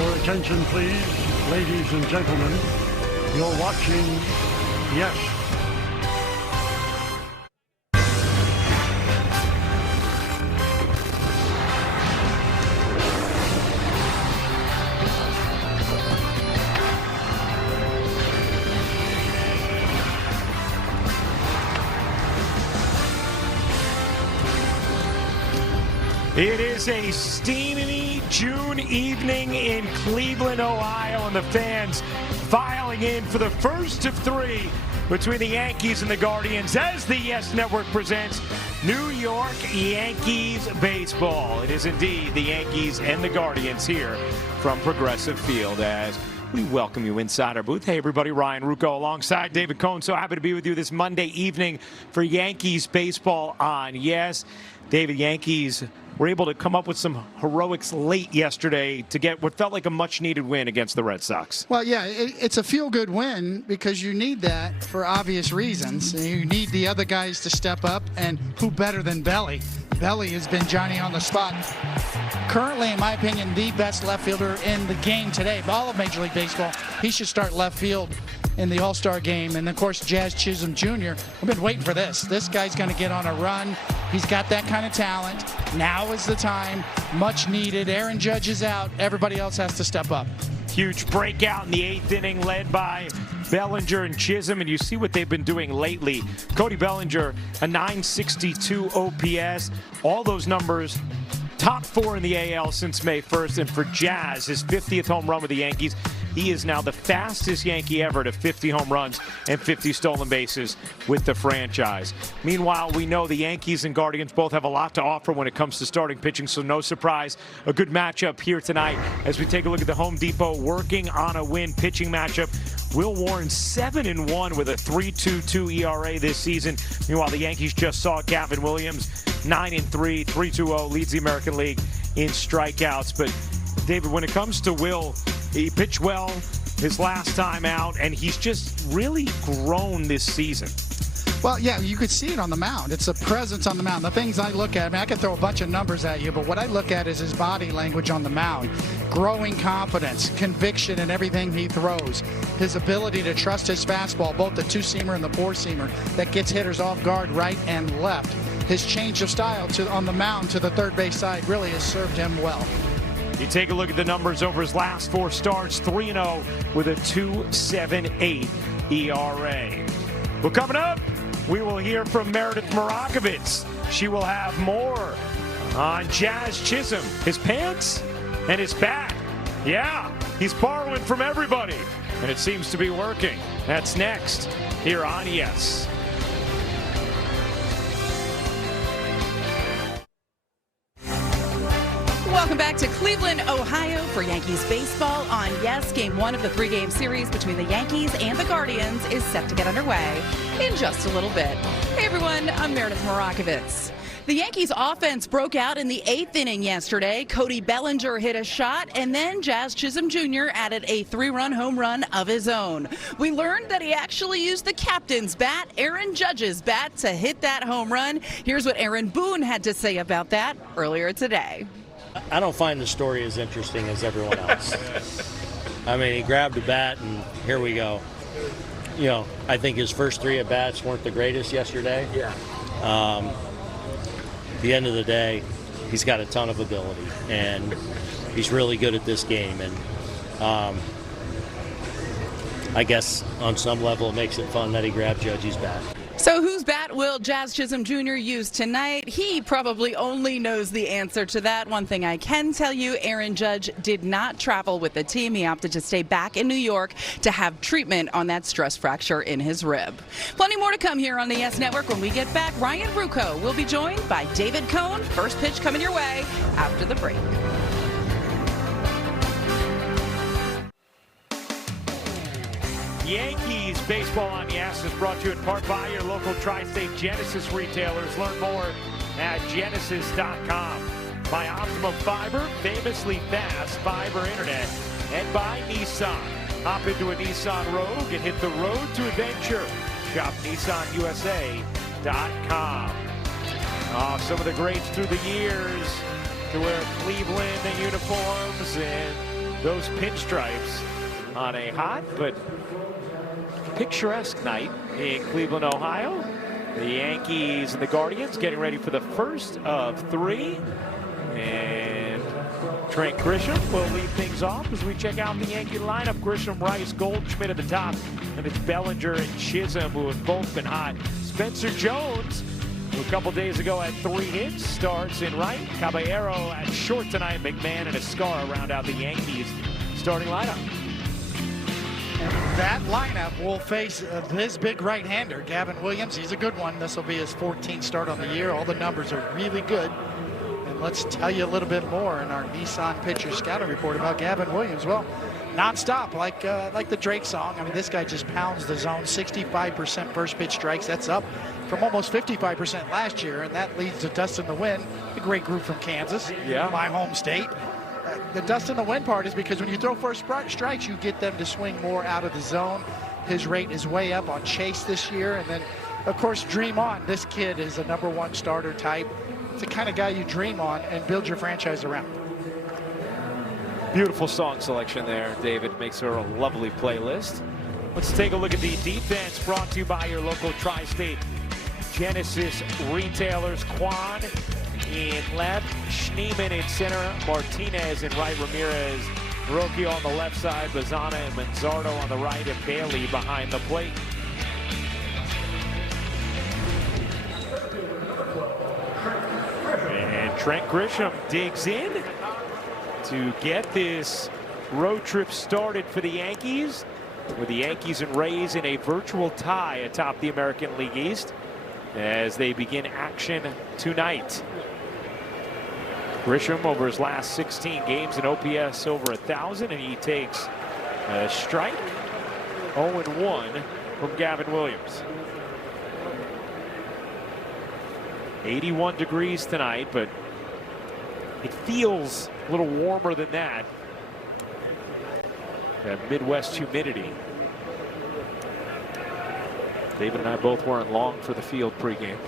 Your attention, please, ladies and gentlemen. You're watching Yes. It is a steamy June evening in Cleveland, Ohio, and the fans filing in for the first of three between the Yankees and the Guardians as the Yes Network presents New York Yankees baseball. It is indeed the Yankees and the Guardians here from Progressive Field as we welcome you inside our booth. Hey, everybody, Ryan Rucco alongside David Cohn. So happy to be with you this Monday evening for Yankees baseball on Yes. David, Yankees were able to come up with some heroics late yesterday to get what felt like a much-needed win against the Red Sox. Well, yeah, it's a feel-good win because you need that for obvious reasons. You need the other guys to step up, and who better than Belly? Belly has been Johnny on the spot. Currently, in my opinion, the best left fielder in the game today, all of Major League Baseball. He should start left field in the All-Star game. And, of course, Jazz Chisholm Jr., we've been waiting for this. This guy's going to get on a run. He's got that kind of talent. Now is the time. Much needed. Aaron Judge is out. Everybody else has to step up. Huge breakout in the eighth inning led by Bellinger and Chisholm, and you see what they've been doing lately. Cody Bellinger, a .962 OPS. All those numbers, top 4 in the AL since May 1st. And for Jazz, his 50th home run with the Yankees, he is now the fastest Yankee ever to 50 home runs and 50 stolen bases with the franchise. Meanwhile, we know the Yankees and Guardians both have a lot to offer when it comes to starting pitching, so no surprise. A good matchup here tonight as we take a look at the Home Depot working on a win pitching matchup. Will Warren 7-1 with a 3.22 ERA this season. Meanwhile, the Yankees just saw Gavin Williams 9-3, 3.20 leads the American League in strikeouts. But David, when it comes to Will, he pitched well his last time out, and he's just really grown this season. Well, yeah, you could see it on the mound. It's a presence on the mound. The things I look at, I mean, I could throw a bunch of numbers at you, but what I look at is his body language on the mound. Growing confidence, conviction in everything he throws. His ability to trust his fastball, both the two-seamer and the four-seamer, that gets hitters off guard right and left. His change of style on the mound to the third base side really has served him well. You take a look at the numbers over his last 4 starts, 3-0 with a 2.78 ERA. Well, coming up, we will hear from Meredith Marakovitz. She will have more on Jazz Chisholm, his pants and his bat. Yeah, he's borrowing from everybody, and it seems to be working. That's next here on Yes. Welcome back to Cleveland, Ohio for Yankees baseball on Yes. Game 1 of the 3-game series between the Yankees and the Guardians is set to get underway in just a little bit. Hey everyone, I'm Meredith Marakovitz. The Yankees offense broke out in the 8th inning yesterday. Cody Bellinger hit a shot, and then Jazz Chisholm Jr. added a 3-run home run of his own. We learned that he actually used the captain's bat, Aaron Judge's bat, to hit that home run. Here's what Aaron Boone had to say about that earlier today. I don't find the story as interesting as everyone else. I mean, he grabbed a bat and here we go. You know, I think his first 3 at-bats weren't the greatest yesterday. Yeah. At the end of the day, he's got a ton of ability and he's really good at this game. And I guess on some level it makes it fun that he grabbed Judge's bat. So whose bat will Jazz Chisholm Jr. use tonight? He probably only knows the answer to that. One thing I can tell you, Aaron Judge did not travel with the team. He opted to stay back in New York to have treatment on that stress fracture in his rib. Plenty more to come here on the Yes Network. When we get back, Ryan Rucco will be joined by David Cohn. First pitch coming your way after the break. Yankees baseball on Yes is brought to you in part by your local tri-state Genesis retailers. Learn more at genesis.com. By Optimum Fiber, famously fast fiber internet. And by Nissan. Hop into a Nissan Rogue and hit the road to adventure. Shop NissanUSA.com. Some of the greats through the years to wear Cleveland uniforms and those pinstripes on a hot but picturesque night in Cleveland, Ohio. The Yankees and the Guardians getting ready for the first of three. And Trent Grisham will lead things off as we check out the Yankee lineup. Grisham, Rice, Goldschmidt at the top. And it's Bellinger and Chisholm who have both been hot. Spencer Jones, who a couple days ago had 3 hits, starts in right. Caballero at short tonight. McMahon and Escara round out the Yankees starting lineup. And that lineup will face this big right-hander, Gavin Williams. He's a good one. This will be his 14th start on the year. All the numbers are really good. And let's tell you a little bit more in our Nissan pitcher scouting report about Gavin Williams. Well, nonstop, like the Drake song. I mean, this guy just pounds the zone. 65% first pitch strikes. That's up from almost 55% last year, and that leads to Dust in the Wind, a great group from Kansas, my home state. The dust in the wind part is because when you throw first strikes, you get them to swing more out of the zone. His rate is way up on chase this year. And then, of course, dream on. This kid is a #1 starter type. It's the kind of guy you dream on and build your franchise around. Beautiful song selection there, David. Makes her a lovely playlist. Let's take a look at the defense brought to you by your local Tri-State Genesis retailers. Quan in left, Schneeman in center, Martinez in right, Ramirez, Rocchio on the left side, Bazana and Manzardo on the right, and Bailey behind the plate. And Trent Grisham digs in to get this road trip started for the Yankees, with the Yankees and Rays in a virtual tie atop the American League East as they begin action tonight. Grisham over his last 16 games in OPS over 1,000, and he takes a strike. 0-1 from Gavin Williams. 81 degrees tonight, but it feels a little warmer than that. That Midwest humidity. David and I both weren't long for the field pregame.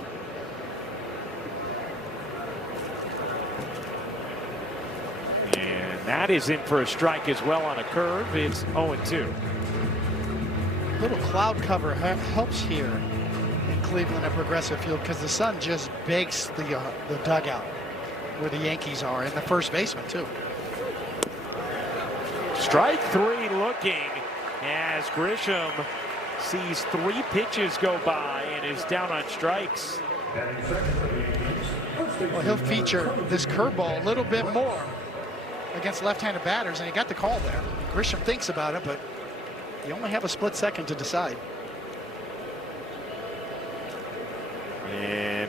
And that is in for a strike as well on a curve. It's 0-2. Little cloud cover helps here in Cleveland at Progressive Field because the sun just bakes the dugout where the Yankees are, and the first baseman too. Strike 3 looking as Grisham sees 3 pitches go by and is down on strikes. Well, he'll feature this curveball a little bit more against left-handed batters, and he got the call there. Grisham thinks about it, but you only have a split second to decide. And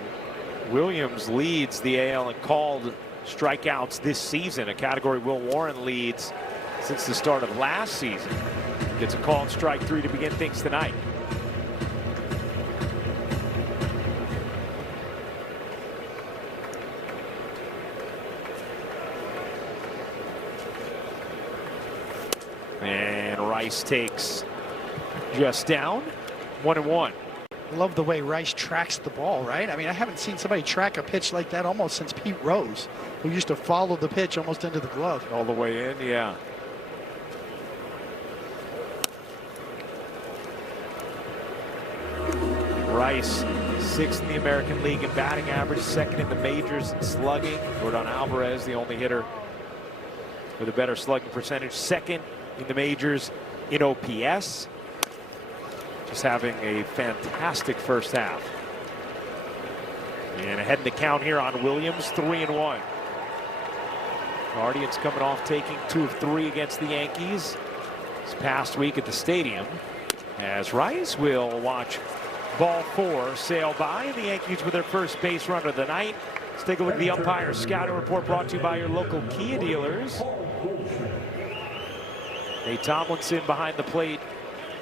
Williams leads the AL in called strikeouts this season, a category Will Warren leads since the start of last season. Gets a called strike 3 to begin things tonight. And Rice takes just down. 1-1. Love the way Rice tracks the ball, right? I mean, I haven't seen somebody track a pitch like that almost since Pete Rose, who used to follow the pitch almost into the glove. All the way in, yeah. Rice, 6th in the American League in batting average, 2nd in the majors in slugging. Jordan Alvarez, the only hitter with a better slugging percentage, 2nd in the majors in OPS. Just having a fantastic first half. And ahead in the count here on Williams, 3-1. Guardians coming off taking 2 of 3 against the Yankees this past week at the stadium. As Rice will watch ball 4 sail by, and the Yankees with their first base runner of the night. Let's take a look at the umpire scouting report brought to you by your local Kia dealers. Nate Tomlinson behind the plate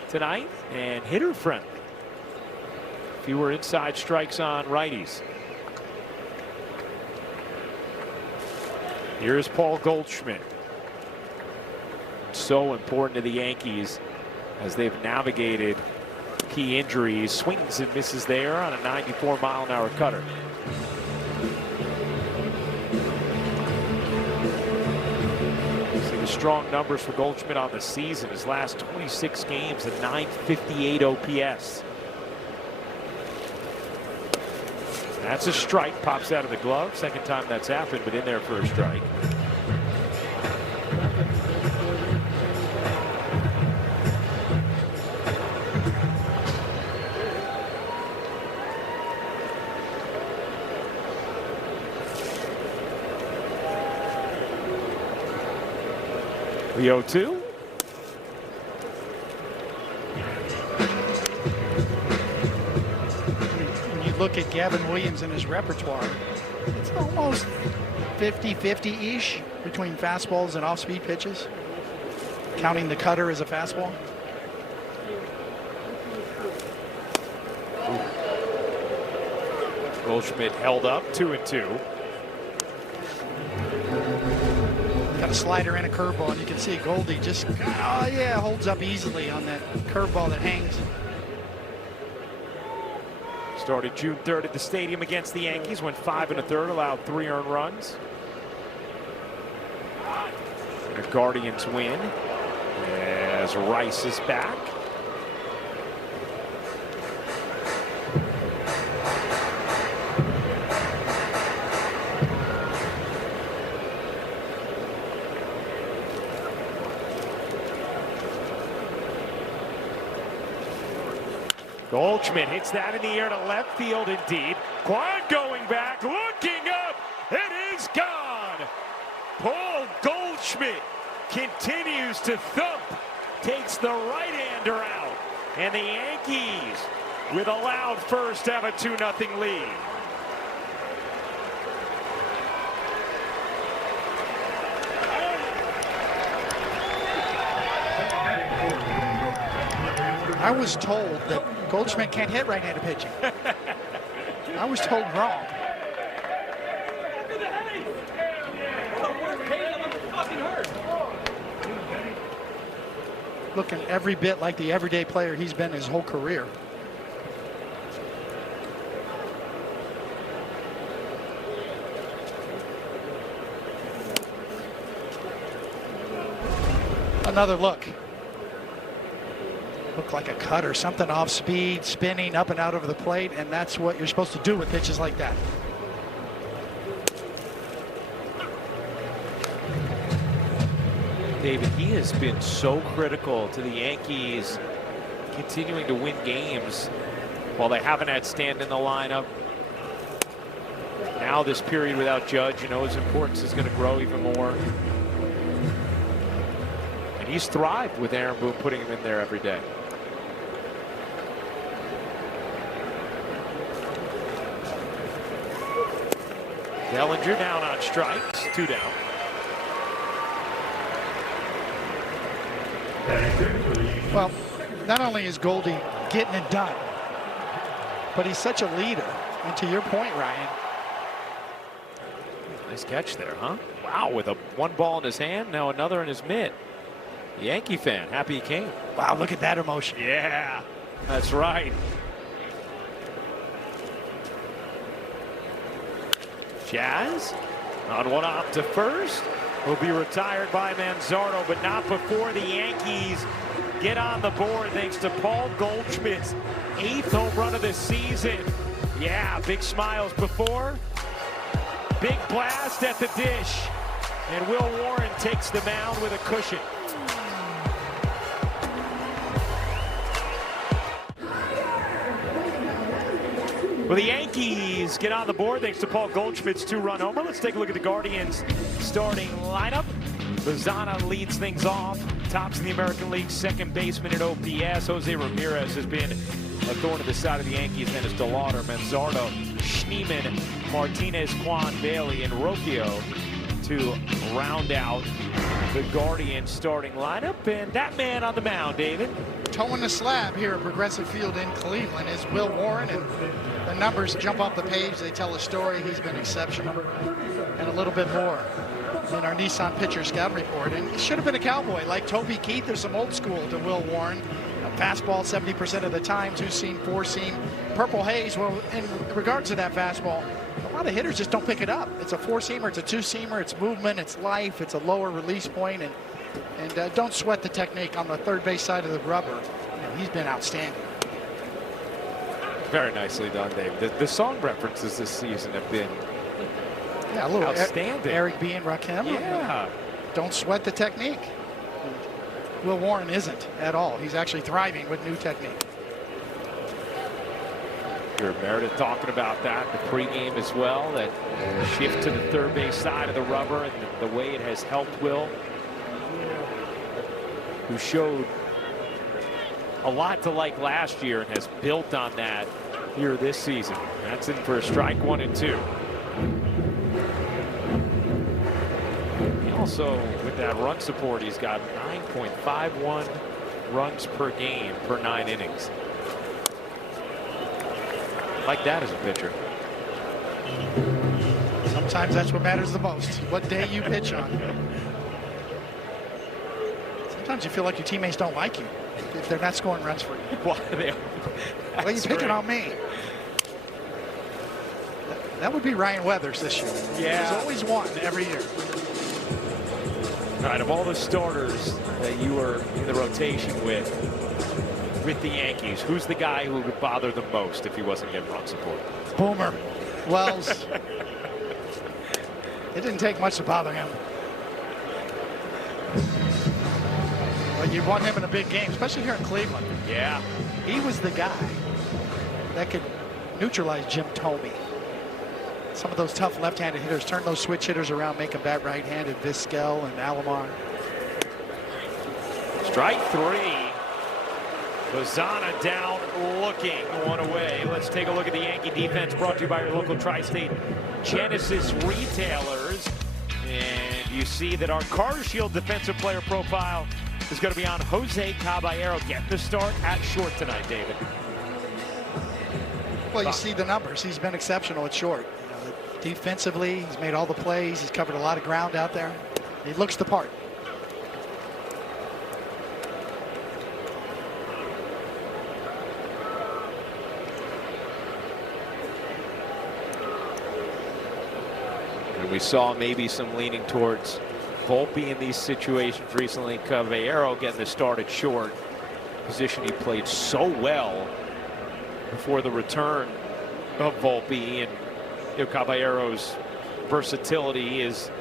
tonight, and hitter friendly. Fewer inside strikes on righties. Here's Paul Goldschmidt. So important to the Yankees as they've navigated key injuries. Swings and misses there on a 94-mile-an-hour cutter. See the strong numbers for Goldschmidt on the season. His last 26 games, a .958 OPS. That's a strike, pops out of the glove. Second time that's happened, but in there for a strike. The 0-2. When you look at Gavin Williams and his repertoire, it's almost 50-50-ish between fastballs and off-speed pitches, counting the cutter as a fastball. Goldschmidt held up 2-2. Got a slider and a curveball, and you can see Goldie just, holds up easily on that curveball that hangs. Started June 3rd at the stadium against the Yankees, went 5 1/3, allowed 3 earned runs. The Guardians win as Rice is back. Goldschmidt hits that in the air to left field indeed. Quan going back, looking up, it is gone. Paul Goldschmidt continues to thump, takes the right-hander out, and the Yankees, with a loud first, have a 2-0 lead. I was told that Goldschmidt can't hit right-handed pitching. I was told wrong. Looking every bit like the everyday player he's been his whole career. Another look. Looked like a cut or something off speed, spinning up and out over the plate, and that's what you're supposed to do with pitches like that. David, he has been so critical to the Yankees continuing to win games while they haven't had Stanton in the lineup. Now this period without Judge, you know, his importance is going to grow even more. And he's thrived with Aaron Boone putting him in there every day. Bellinger down on strikes, 2 down. Well, not only is Goldie getting it done, but he's such a leader. And to your point, Ryan. Nice catch there, huh? Wow, with one ball in his hand, now another in his mitt. Yankee fan, happy he came. Wow, look at that emotion. Yeah, that's right. Jazz on one off to first. Will be retired by Manzardo, but not before the Yankees get on the board thanks to Paul Goldschmidt's 8th home run of the season. Yeah, big smiles before. Big blast at the dish. And Will Warren takes the mound with a cushion. Well, the Yankees get on the board thanks to Paul Goldschmidt's 2-run homer. Let's take a look at the Guardians' starting lineup. Lozano leads things off. Tops in the American League, second baseman at OPS. Jose Ramirez has been a thorn to the side of the Yankees. Then is DeLauder, Manzardo, Schneemann, Martinez, Quan, Bailey, and Rocchio to round out the Guardians' starting lineup. And that man on the mound, David. Towing the slab here at Progressive Field in Cleveland is Will Warren, and the numbers jump off the page. They tell a story. He's been exceptional, and a little bit more in our Nissan pitcher scout report. And he should have been a Cowboy like Toby Keith. There's some old school to Will Warren. A fastball 70% of the time, 2-seam, 4-seam, purple haze. Well, in regards to that fastball, a lot of hitters just don't pick it up. It's a 4-seamer, it's a 2-seamer, it's movement, it's life, it's a lower release point, and And don't sweat the technique on the third base side of the rubber. He's been outstanding. Very nicely done, Dave. The song references this season have been a little outstanding. Eric B. and Rakim. Yeah. Don't sweat the technique. Will Warren isn't at all. He's actually thriving with new technique. Meredith talking about that in the pregame as well, that shift to the third base side of the rubber and the way it has helped Will, who showed a lot to like last year and has built on that here this season. That's in for a strike, 1-2. He also, with that run support, he's got 9.51 runs per game per 9 innings. Like that as a pitcher. Sometimes that's what matters the most. What day you pitch on. Sometimes you feel like your teammates don't like you if they're not scoring runs for you. Why are they? Why are you picking on me? That would be Ryan Weathers this year. Yeah. He's always won every year. All right, of all the starters that you were in the rotation with the Yankees, who's the guy who would bother the most if he wasn't getting run support? Boomer. Wells. It didn't take much to bother him. But you want him in a big game, especially here in Cleveland. Yeah. He was the guy that could neutralize Jim Thome. Some of those tough left-handed hitters, turn those switch hitters around, make them bat right-handed, Vizquel and Alomar. Strike 3. Lozana down, looking, one away. Let's take a look at the Yankee defense, brought to you by your local Tri-State Genesis retailers. And you see that our Car Shield defensive player profile is going to be on Jose Caballero, getting the start at short tonight, David. Well, you see the numbers. He's been exceptional at short. Defensively, he's made all the plays. He's covered a lot of ground out there. He looks the part. And we saw maybe some leaning towards Volpe in these situations recently. Caballero getting the start at short, position he played so well before the return of Volpe, and Caballero's versatility is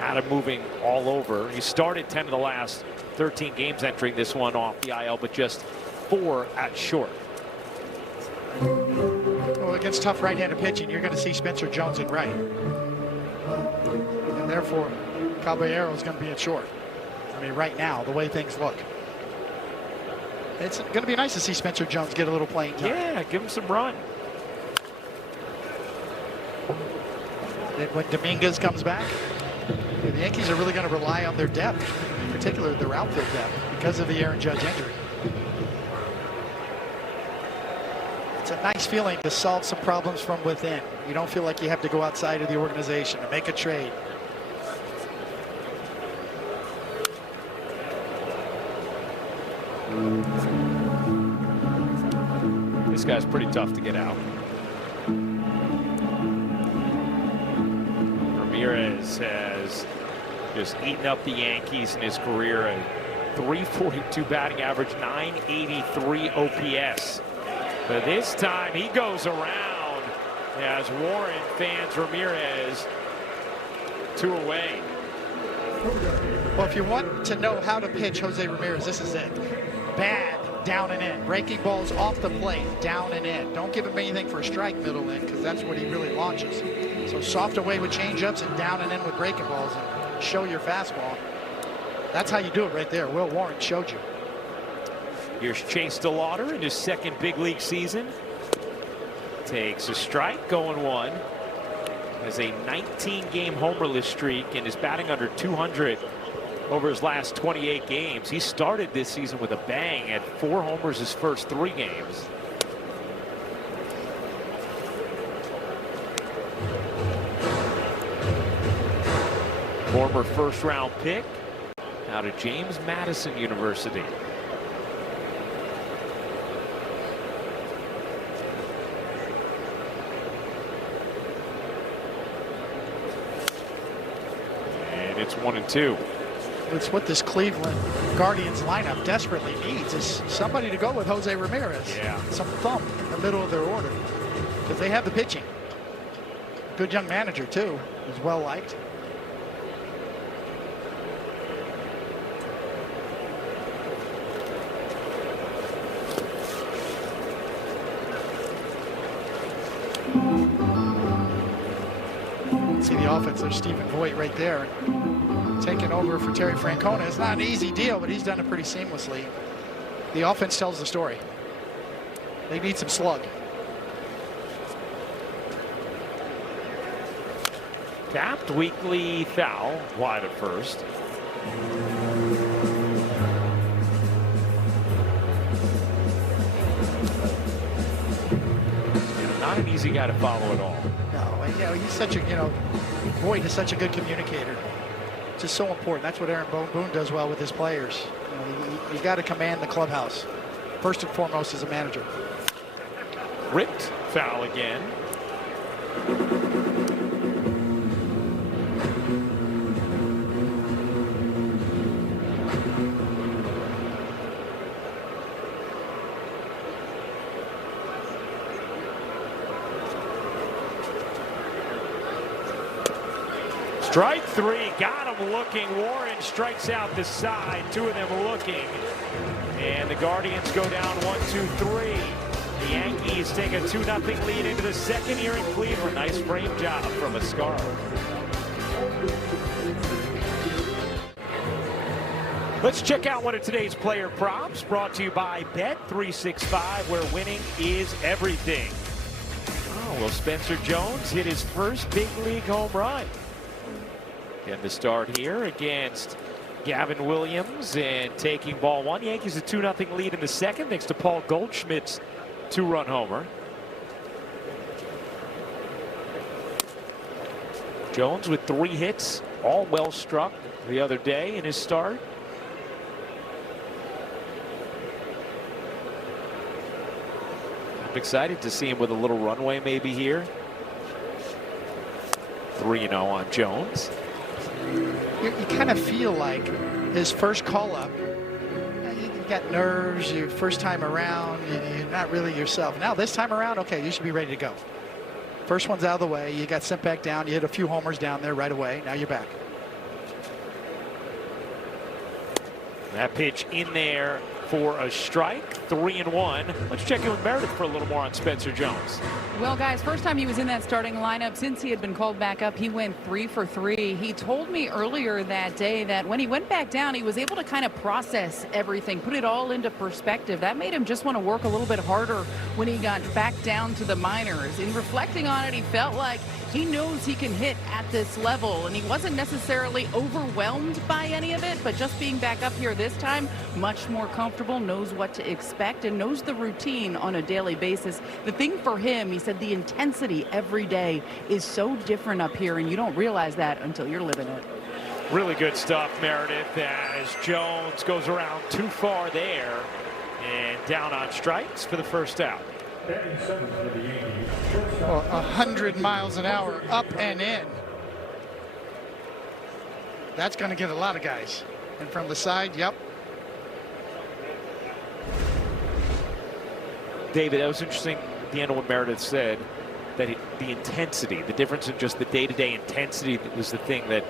had him moving all over. He started 10 of the last 13 games entering this one off the IL, but just 4 at short. Well, against tough right-handed pitching, you're going to see Spencer Jones in right. And therefore, Caballero is going to be at short. I mean, right now, the way things look. It's going to be nice to see Spencer Jones get a little playing time. Yeah, give him some run. Then when Dominguez comes back, the Yankees are really going to rely on their depth, in particular their outfield depth, because of the Aaron Judge injury. It's a nice feeling to solve some problems from within. You don't feel like you have to go outside of the organization to make a trade. This guy's pretty tough to get out. Ramirez has just eaten up the Yankees in his career. A .342 batting average, .983 OPS. But this time he goes around as Warren fans Ramirez 2 away. Well, if you want to know how to pitch Jose Ramirez, this is it. Bad, down and in. Breaking balls off the plate, down and in. Don't give him anything for a strike middle in, because that's what he really launches. So soft away with changeups and down and in with breaking balls and show your fastball. That's how you do it right there. Will Warren showed you. Here's Chase DeLauder in his second big league season. Takes a strike, going 1. Has a 19-game homerless streak and is batting under 200 over his last 28 games. He started this season with a bang at 4 homers his first 3 games. Former first-round pick out of James Madison University. It's 1-2. It's what this Cleveland Guardians lineup desperately needs is somebody to go with Jose Ramirez. Yeah. Some thump in the middle of their order. Because they have the pitching. Good young manager, too. He's well liked. See the offense. There's Stephen Voigt right there. Taking over for Terry Francona. It's not an easy deal, but he's done it pretty seamlessly. The offense tells the story. They need some slug. Tapped, weakly foul, wide at first. Not an easy guy to follow at all. No, and he's such a, Voigt is such a good communicator. It's just so important. That's what Aaron Boone does well with his players. You got to command the clubhouse, first and foremost as a manager. Ripped, foul again. Strike three, got him looking. Warren strikes out the side, two of them looking. And the Guardians go down 1-2-3. The Yankees take a 2-0 lead into the second here in Cleveland. Nice frame job from Ascaro. Let's check out one of today's player props, brought to you by Bet365, where winning is everything. Oh, well, Spencer Jones hit his first big league home run. Getting the start here against Gavin Williams and taking ball one. Yankees a 2-0 lead in the second thanks to Paul Goldschmidt's two-run homer. Jones with 3 hits, all well struck the other day in his start. I'm excited to see him with a little runway maybe here. 3-0 on Jones. You kind of feel like his first call-up, you got nerves, your first time around, you're not really yourself. Now this time around, okay, you should be ready to go. First one's out of the way, you got sent back down, you hit a few homers down there right away, now you're back. That pitch in there for a strike, 3-1. Let's check in with Meredith for a little more on Spencer Jones. Well, guys, first time he was in that starting lineup since he had been called back up, he went 3 for 3. He told me earlier that day that when he went back down, he was able to kind of process everything, put it all into perspective. That made him just want to work a little bit harder when he got back down to the minors. In reflecting on it, he felt like he knows he can hit at this level, and he wasn't necessarily overwhelmed by any of it, but just being back up here this time, much more comfortable, knows what to expect, and knows the routine on a daily basis. The thing for him, he said, the intensity every day is so different up here, and you don't realize that until you're living it. Really good stuff, Meredith, as Jones goes around too far there and down on strikes for the first out. Well, 100 miles an hour up and in. That's going to get a lot of guys. And from the side, yep. David, that was interesting at the end of what Meredith said, that the intensity, the difference in just the day-to-day intensity was the thing that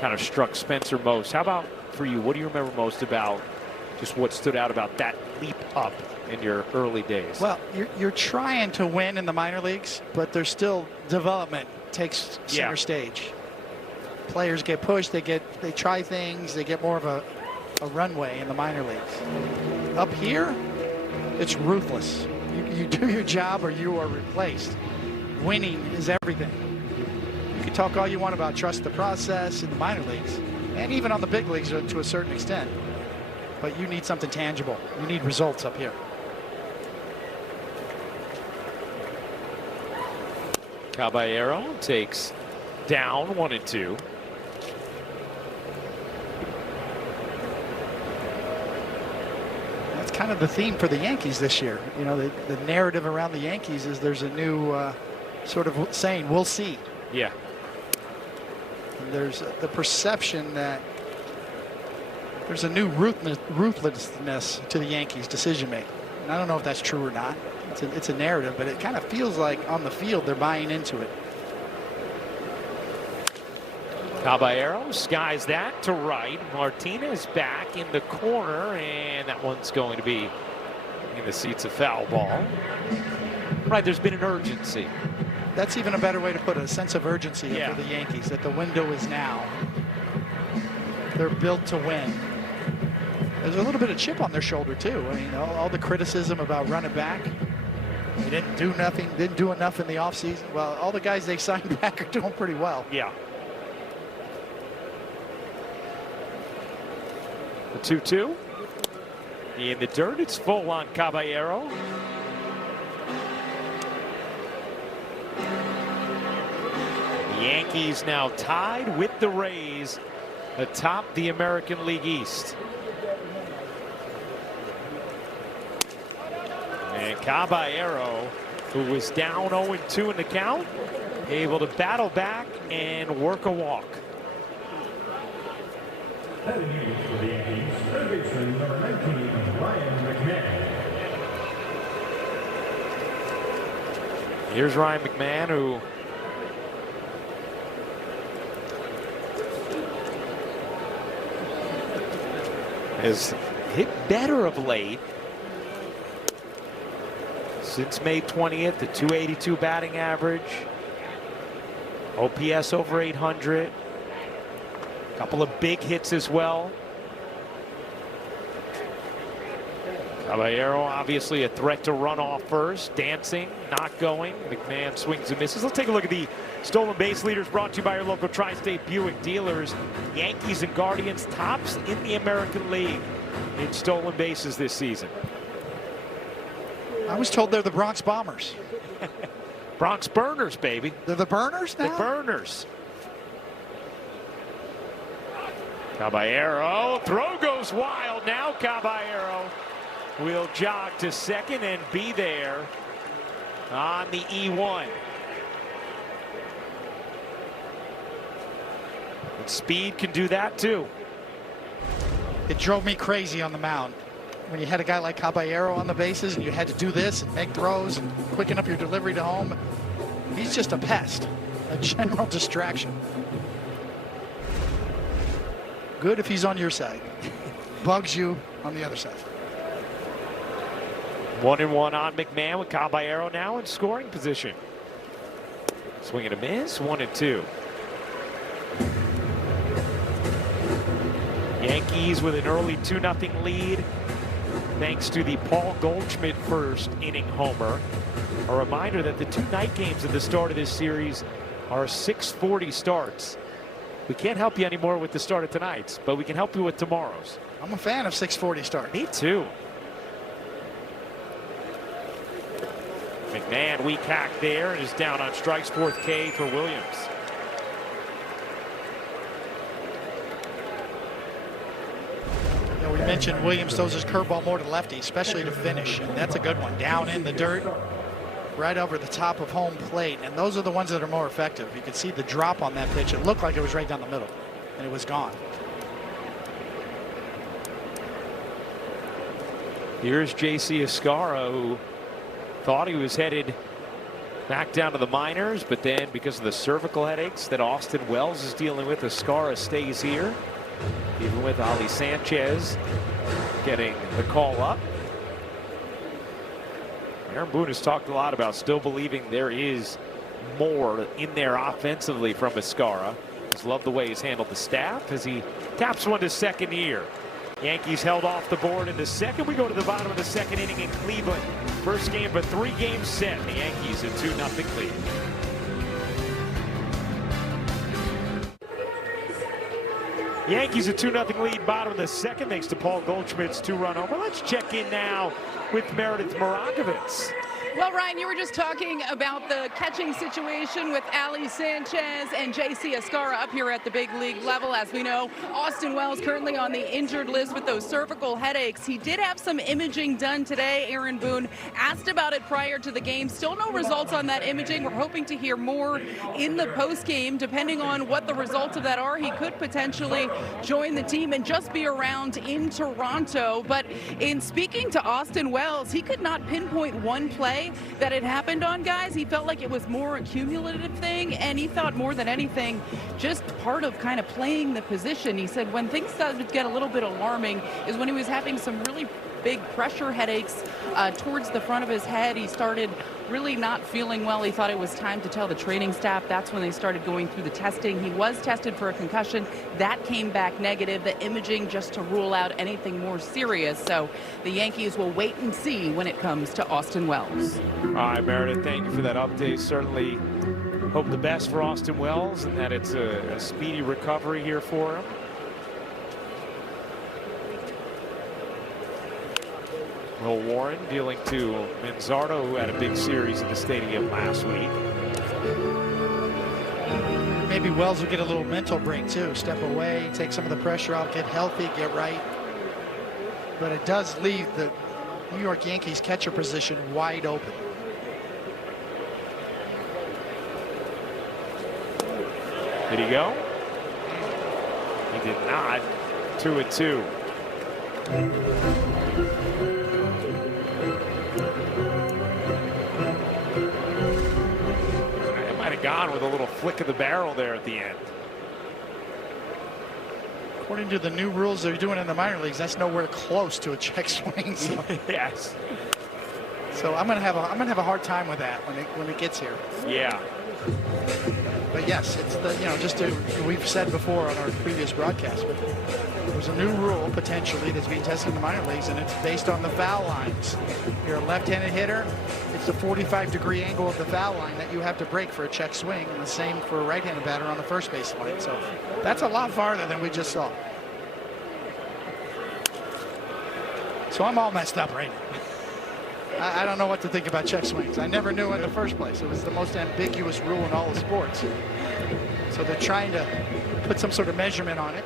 kind of struck Spencer most. How about for you? What do you remember most about just what stood out about that leap up in your early days? Well, you're trying to win in the minor leagues, but there's still development takes center stage. Players get pushed, they try things, they get more of a runway in the minor leagues. Up here, it's ruthless. You do your job or you are replaced. Winning is everything. You can talk all you want about trust the process in the minor leagues, and even on the big leagues to a certain extent. But you need something tangible. You need results up here. Caballero takes down 1-2. That's kind of the theme for the Yankees this year. You know, the narrative around the Yankees is there's a new sort of saying, we'll see. Yeah. And there's the perception that There's a new ruthlessness to the Yankees decision making. And I don't know if that's true or not. It's a narrative, but it kind of feels like on the field they're buying into it. Caballero skies that to right. Martinez back in the corner, and that one's going to be in the seats, a foul ball. Right, there's been an urgency. That's even a better way to put it, a sense of urgency Yeah. for the Yankees, that the window is now. They're built to win. There's a little bit of chip on their shoulder, too. I mean, all the criticism about running back. They didn't do nothing, didn't do enough in the offseason. Well, all the guys they signed back are doing pretty well. Yeah. The 2-2. In the dirt, it's full on Caballero. The Yankees now tied with the Rays atop the American League East. And Caballero, who was down 0-2 in the count, able to battle back and work a walk. Batting in for the Yankees, third baseman number 19, Ryan McMahon. Here's Ryan McMahon, who has hit better of late. Since May 20th, the .282 batting average. OPS over 800. A couple of big hits as well. Caballero obviously a threat to run off first. Dancing, not going. McMahon swings and misses. Let's take a look at the stolen base leaders brought to you by your local Tri-State Buick dealers. Yankees and Guardians tops in the American League in stolen bases this season. I was told they're the Bronx Bombers. Bronx Burners, baby. They're the Burners now? The Burners. Caballero, throw goes wild now. Caballero will jog to second and be there on the E1. And speed can do that too. It drove me crazy on the mound. When you had a guy like Caballero on the bases and you had to do this and make throws and quicken up your delivery to home, he's just a pest, a general distraction. Good if he's on your side. Bugs you on the other side. 1-1 on McMahon with Caballero now in scoring position. Swing and a miss, 1-2. Yankees with an early 2-0 lead thanks to the Paul Goldschmidt first inning homer. A reminder that the two night games at the start of this series are 6:40 starts. We can't help you anymore with the start of tonight's, but we can help you with tomorrow's. I'm a fan of 6:40 start. Me too. McMahon weak hack there and is down on strikes, 4th K for Williams. You know, we mentioned Williams throws his curveball more to lefty, especially to finish, and that's a good one. Down in the dirt, right over the top of home plate, and those are the ones that are more effective. You could see the drop on that pitch. It looked like it was right down the middle, and it was gone. Here's J.C. Escarra, who thought he was headed back down to the minors, but then because of the cervical headaches that Austin Wells is dealing with, Escarra stays here, even with Ali Sanchez getting the call up. Aaron Boone has talked a lot about still believing there is more in there offensively from Escarra. Just love the way he's handled the staff as he taps one to second here. Yankees held off the board in the second. We go to the bottom of the second inning in Cleveland. First game of a 3-game set. The Yankees a 2-0 lead. Yankees a 2-0 lead, bottom of the second, thanks to Paul Goldschmidt's 2-run homer. Let's check in now with Meredith Morakovitz. Well, Ryan, you were just talking about the catching situation with Ali Sanchez and J.C. Escara up here at the big league level. As we know, Austin Wells currently on the injured list with those cervical headaches. He did have some imaging done today. Aaron Boone asked about it prior to the game. Still no results on that imaging. We're hoping to hear more in the postgame. Depending on what the results of that are, he could potentially join the team and just be around in Toronto. But in speaking to Austin Wells, he could not pinpoint one play that had happened on guys. He felt like it was more a cumulative thing, and he thought more than anything just part of kind of playing the position. He said when things started to get a little bit alarming is when he was having some really big pressure headaches towards the front of his head. He started really not feeling well. He thought it was time to tell the training staff. That's when they started going through the testing. He was tested for a concussion. That came back negative. The imaging just to rule out anything more serious. So the Yankees will wait and see when it comes to Austin Wells. All right, Meredith, thank you for that update. Certainly hope the best for Austin Wells and that it's a speedy recovery here for him. Will Warren dealing to Manzardo, who had a big series at the stadium last week. Maybe Wells will get a little mental break too. Step away, take some of the pressure off, get healthy, get right. But it does leave the New York Yankees catcher position wide open. Did he go? He did not. 2-2. Gone with a little flick of the barrel there at the end. According to the new rules they're doing in the minor leagues, that's nowhere close to a check swing. So. Yes. So I'm gonna have a hard time with that when it gets here. Yeah. But yes, it's we've said before on our previous broadcast, but there's a new rule potentially that's being tested in the minor leagues, and it's based on the foul lines. If you're a left-handed hitter, it's the 45-degree angle of the foul line that you have to break for a check swing, and the same for a right-handed batter on the first base line. So that's a lot farther than we just saw. So I'm all messed up right now. I don't know what to think about check swings. I never knew in the first place. It was the most ambiguous rule in all of sports. So they're trying to put some sort of measurement on it.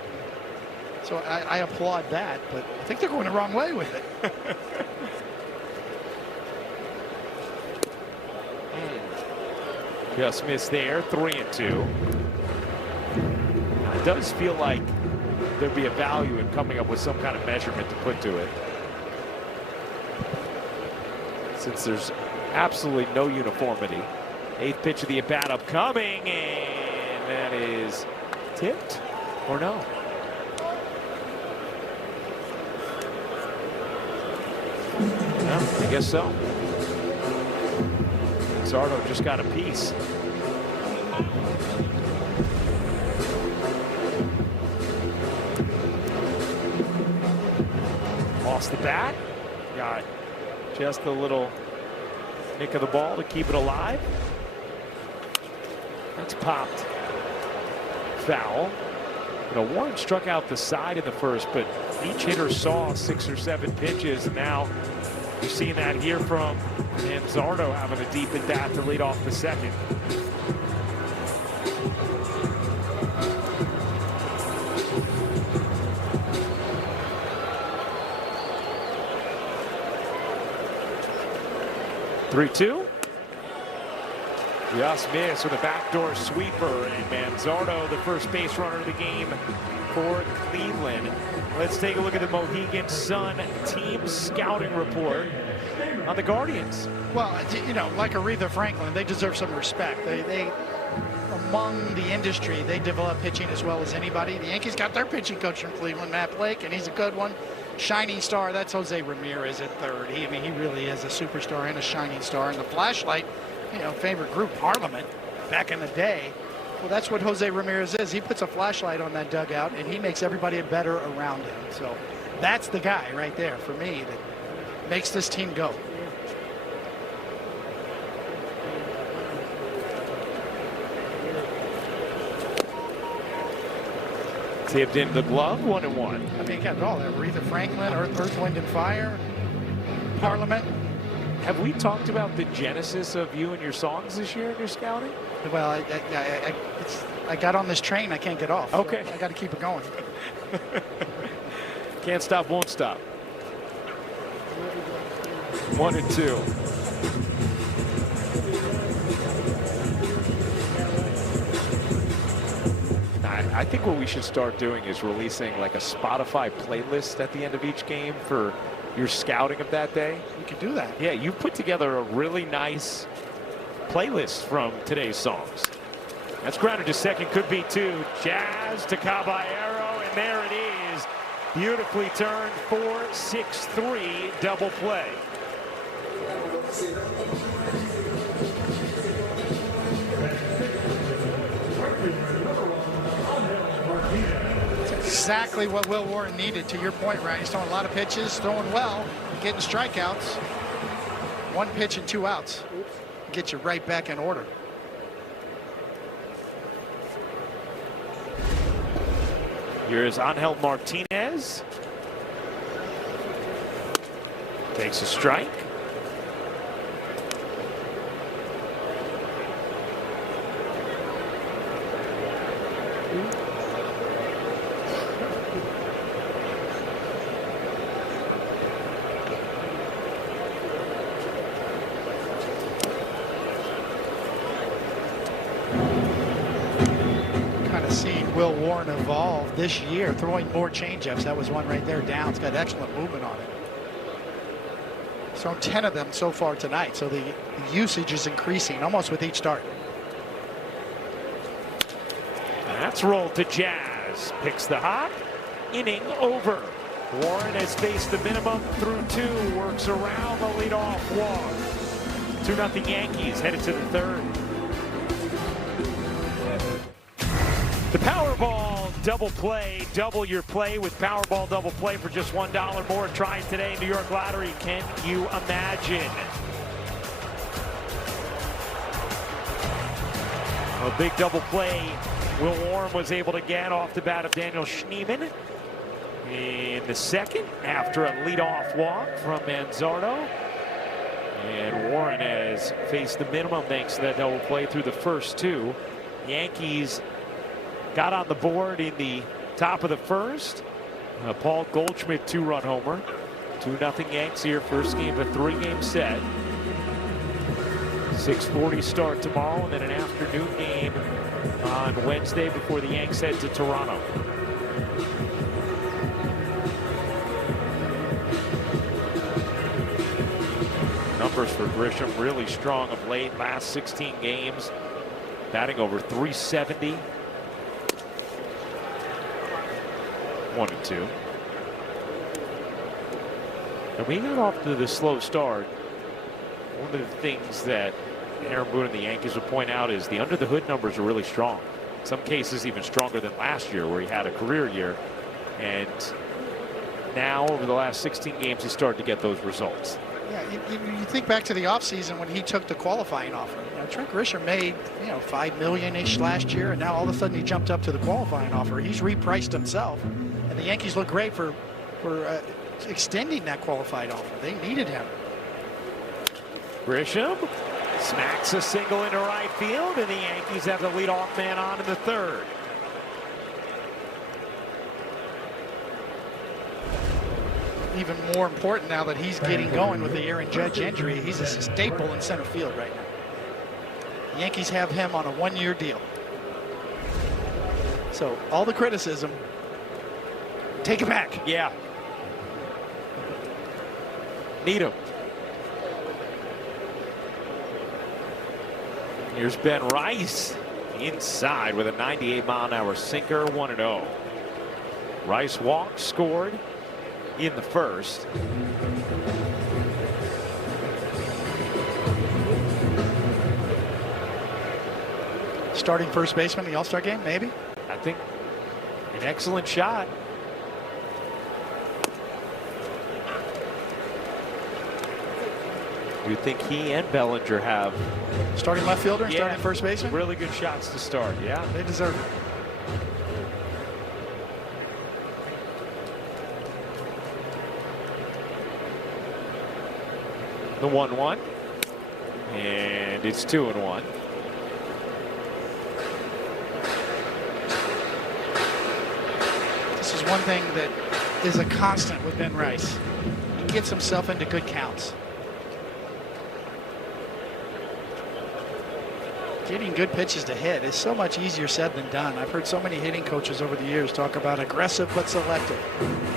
So I applaud that, but I think they're going the wrong way with it. Just missed there, 3-2. It does feel like there'd be a value in coming up with some kind of measurement to put to it, since there's absolutely no uniformity. 8th pitch of the at-bat upcoming, and that is tipped, or no? No, I guess so. Zardo just got a piece. Lost the bat. Got just a little nick of the ball to keep it alive. That's popped. Foul. Warren struck out the side in the first, but each hitter saw 6 or 7 pitches, and now you're seeing that here from Manzardo having a deep at bat to lead off the second. Three-two. Just missed with a backdoor sweeper, and Manzardo, the first base runner of the game for Cleveland. Let's take a look at the Mohegan Sun team scouting report on the Guardians. Well, like Aretha Franklin, they deserve some respect. They among the industry, they develop pitching as well as anybody. The Yankees got their pitching coach from Cleveland, Matt Blake, and he's a good one. Shining star, that's Jose Ramirez at third. He really is a superstar and a shining star. And the flashlight, favorite group, Parliament, back in the day. Well, that's what Jose Ramirez is. He puts a flashlight on that dugout, and he makes everybody better around him. So that's the guy right there for me that makes this team go. Tipped into the glove, 1-1. Got it all there. Aretha Franklin, Earth, Wind, and Fire, Parliament, Have we talked about the genesis of you and your songs this year in your scouting? Well, I got on this train. I can't get off. Okay. So I got to keep it going. Can't stop, won't stop. 1-2. I think what we should start doing is releasing like a Spotify playlist at the end of each game for your scouting of that day. We could do that. Yeah, you put together a really nice playlist from today's songs. That's grounded to second, could be two. Jazz to Caballero, and there it is. Beautifully turned 4-6-3 double play. Exactly what Will Warren needed. To your point, Ryan, he's throwing a lot of pitches, throwing well, getting strikeouts. 1 pitch and 2 outs. Get you right back in order. Here's Angel Martinez. Takes a strike. Seeing Will Warren evolve this year, throwing more changeups. That was one right there down. It's got excellent movement on it. He's thrown 10 of them so far tonight, so the usage is increasing almost with each start. That's rolled to Jazz. Picks the hop. Inning over. Warren has faced the minimum through 2. Works around the leadoff walk. 2-0 Yankees headed to the third. The Powerball double play. Double your play with Powerball double play for just $1 more. Try it today. New York Lottery. Can you imagine? A big double play Will Warren was able to get off the bat of Daniel Schneemann in the second after a leadoff walk from Manzardo. And Warren has faced the minimum thanks to that double play through the first 2. Yankees got on the board in the top of the first. Paul Goldschmidt 2-run homer. 2-0 Yanks here. First game of a 3-game set. 6:40 start tomorrow, and then an afternoon game on Wednesday before the Yanks head to Toronto. Numbers for Grisham really strong of late. Last 16 games, batting over .370. 1-2. And we got off to the slow start. One of the things that Aaron Boone and the Yankees would point out is the under the hood numbers are really strong. In some cases even stronger than last year where he had a career year. And now over the last 16 games he started to get those results. Yeah, you think back to the offseason when he took the qualifying offer. You know, Trent Grisham made, $5 million-ish last year, and now all of a sudden he jumped up to the qualifying offer. He's repriced himself, and the Yankees look great for extending that qualified offer. They needed him. Grisham smacks a single into right field, and the Yankees have the leadoff man on in the third. Even more important now that he's getting going with the Aaron Judge injury. He's a staple in center field right now. The Yankees have him on a 1-year deal. So all the criticism, take it back. Yeah. Need him. Here's Ben Rice inside with a 98-mile-an-hour sinker, 1-0. Rice walked, scored in the first. Starting first baseman in the All-Star game, maybe? I think an excellent shot. You think he and Bellinger have starting left fielder and starting first baseman? Really good shots to start, yeah. They deserve it. The 1-1. And it's 2-1. This is one thing that is a constant with Ben Rice. He gets himself into good counts. Getting good pitches to hit is so much easier said than done. I've heard so many hitting coaches over the years talk about aggressive but selective.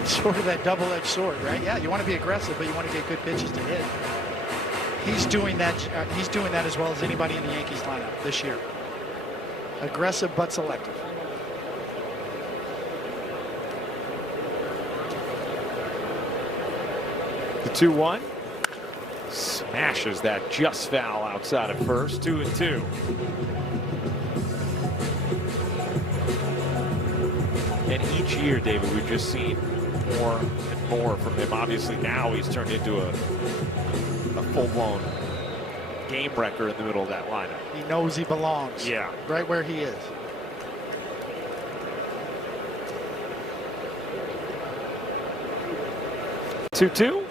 It's sort of that double-edged sword, right? Yeah, you want to be aggressive, but you want to get good pitches to hit. He's doing that. He's doing that as well as anybody in the Yankees lineup this year. Aggressive but selective. The 2-1. Smashes that just foul outside of first. 2-2. And each year, David, we've just seen more and more from him. Obviously, now he's turned into a full-blown game wrecker in the middle of that lineup. He knows he belongs. Yeah. Right where he is. Two.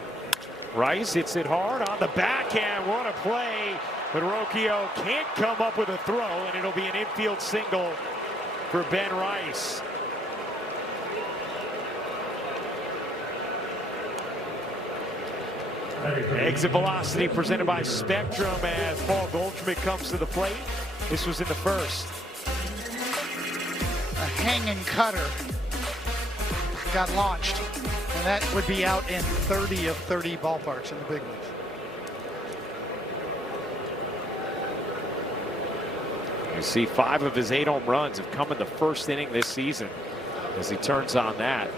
Rice hits it hard on the backhand. What a play. But Rocchio can't come up with a throw, and it'll be an infield single for Ben Rice. Exit velocity presented by Spectrum as Paul Goldschmidt comes to the plate. This was in the first. A hanging cutter got launched, and that would be out in 30 of 30 ballparks in the big leagues. You see 5 of his 8 home runs have come in the first inning this season as he turns on that.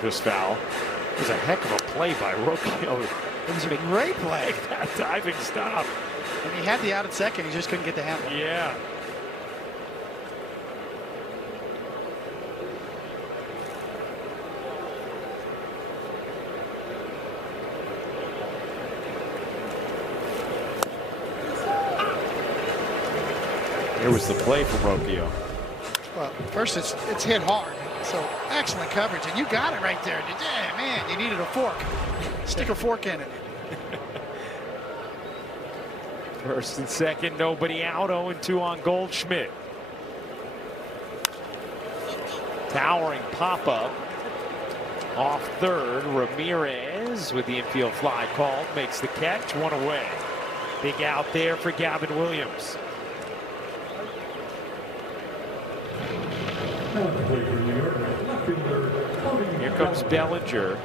Just foul. It was a heck of a play by Rocchio. It was a great play. That diving stop. And he had the out at second. He just couldn't get the handle. Yeah. Here was the play from Rocchio. Well, first it's hit hard. So excellent coverage, and you got it right there. Yeah, man, you needed a fork. Stick a fork in it. First and second, nobody out. 0-2 on Goldschmidt. Towering pop-up off third. Ramirez with the infield fly called makes the catch. 1 away. Big out there for Gavin Williams. Here comes Bellinger.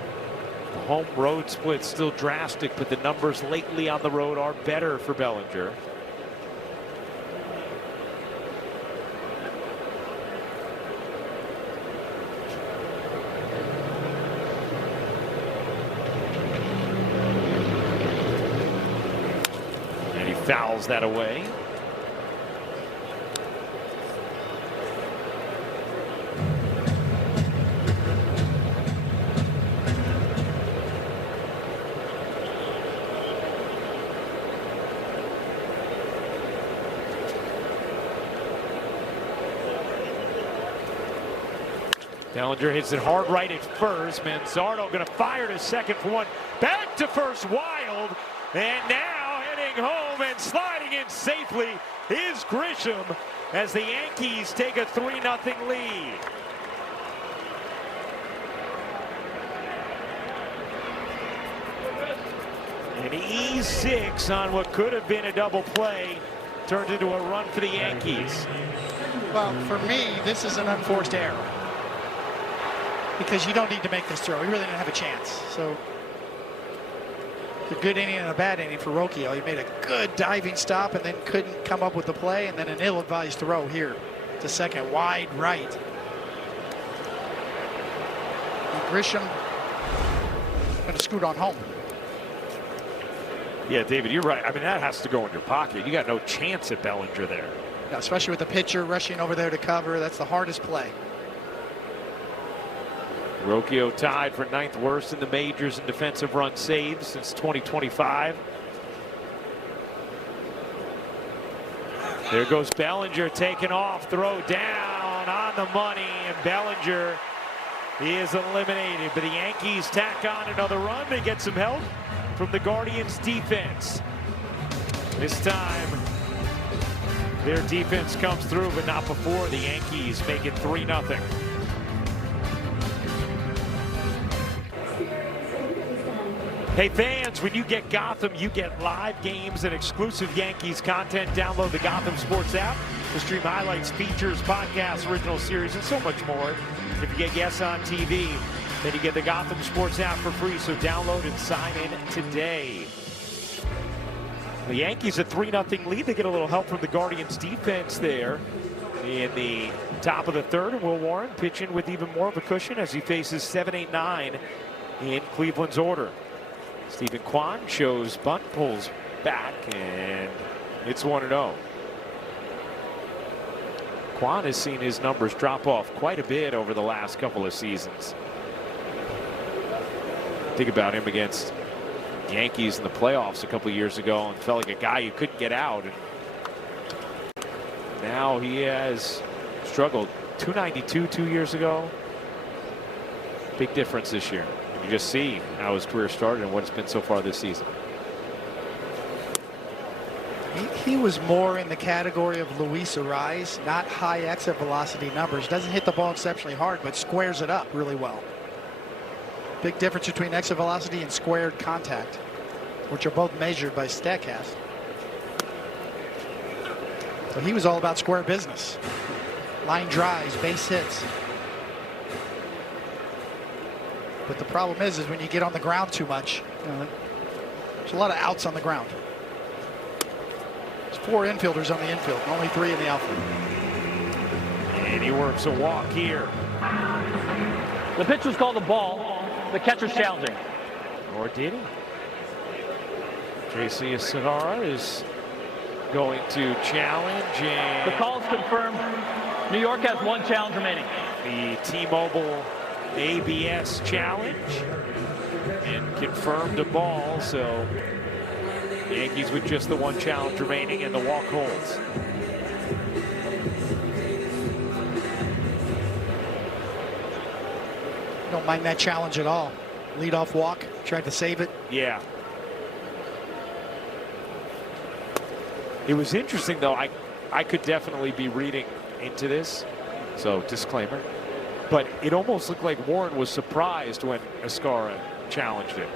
The home road split still drastic, but the numbers lately on the road are better for Bellinger. And he fouls that away. Bellinger hits it hard right at first. Manzardo going to fire to second for one. Back to first, Wild. And now heading home and sliding in safely is Grisham as the Yankees take a 3-0 lead. An E6 on what could have been a double play turned into a run for the Yankees. Well, for me, this is an unforced error, because you don't need to make this throw. He really didn't have a chance. So a good inning and a bad inning for Rocchio. He made a good diving stop and then couldn't come up with the play, and then an ill-advised throw here to second, wide right. And Grisham going to scoot on home. Yeah, David, you're right. I mean, that has to go in your pocket. You got no chance at Bellinger there. Yeah, especially with the pitcher rushing over there to cover. That's the hardest play. Rocchio tied for 9th worst in the majors in defensive run saves since 2025. There goes Bellinger taking off, throw down on the money, and Bellinger is eliminated. But the Yankees tack on another run. They get some help from the Guardians defense. This time, their defense comes through, but not before. The Yankees make it 3-0. Hey fans, when you get Gotham, you get live games and exclusive Yankees content. Download the Gotham Sports app to stream highlights, features, podcasts, original series, and so much more. If you get Yes on TV, then you get the Gotham Sports app for free, so download and sign in today. The Yankees a 3-0 lead. They get a little help from the Guardians defense there in the top of the third. And Will Warren pitching with even more of a cushion as he faces 7, 8, 9 in Cleveland's order. Stephen Kwan shows bunt, pulls back, and it's 1-0. Kwan has seen his numbers drop off quite a bit over the last couple of seasons. Think about him against the Yankees in the playoffs a couple of years ago and felt like a guy you couldn't get out. And now he has struggled. 292 2 years ago. Big difference this year. You just see how his career started and what it's been so far this season. He was more in the category of Luis Ariz, not high exit velocity numbers. Doesn't hit the ball exceptionally hard, but squares it up really well. Big difference between exit velocity and squared contact, which are both measured by StatCast. So he was all about square business. Line drives, base hits. But the problem is when you get on the ground too much, there's a lot of outs on the ground. There's 4 infielders on the infield, only 3 in the outfield. And he works a walk here. The pitch was called a ball. The catcher's challenging. Or did he? JC Sonara is going to challenge. And The call is confirmed. New York has 1 challenge remaining. the T-Mobile ABS challenge and confirmed a ball. So Yankees with just the 1 challenge remaining and the walk holds. Don't mind that challenge at all. Leadoff walk, tried to save it. Yeah. It was interesting though. I could definitely be reading into this, so disclaimer. But it almost looked like Warren was surprised when Escara challenged it.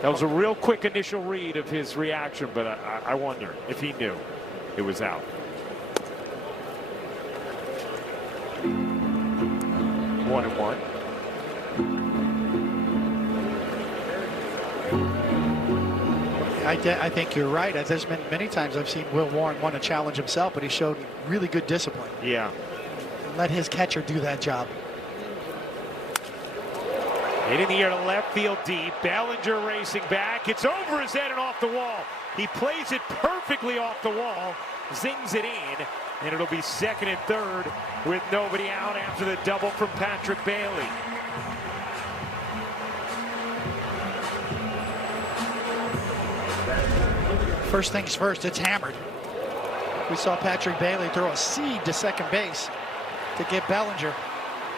That was a real quick initial read of his reaction, but I wonder if he knew it was out. One and one. I think you're right. There's been many times I've seen Will Warren want to challenge himself, but he showed really good discipline. Yeah. Let his catcher do that job. Hitting the air to left field deep. Bellinger racing back. It's over his head and off the wall. He plays it perfectly off the wall. Zings it in. And it'll be second and third with nobody out after the double from Patrick Bailey. First things first, it's hammered. We saw Patrick Bailey throw a seed to second base to get Bellinger.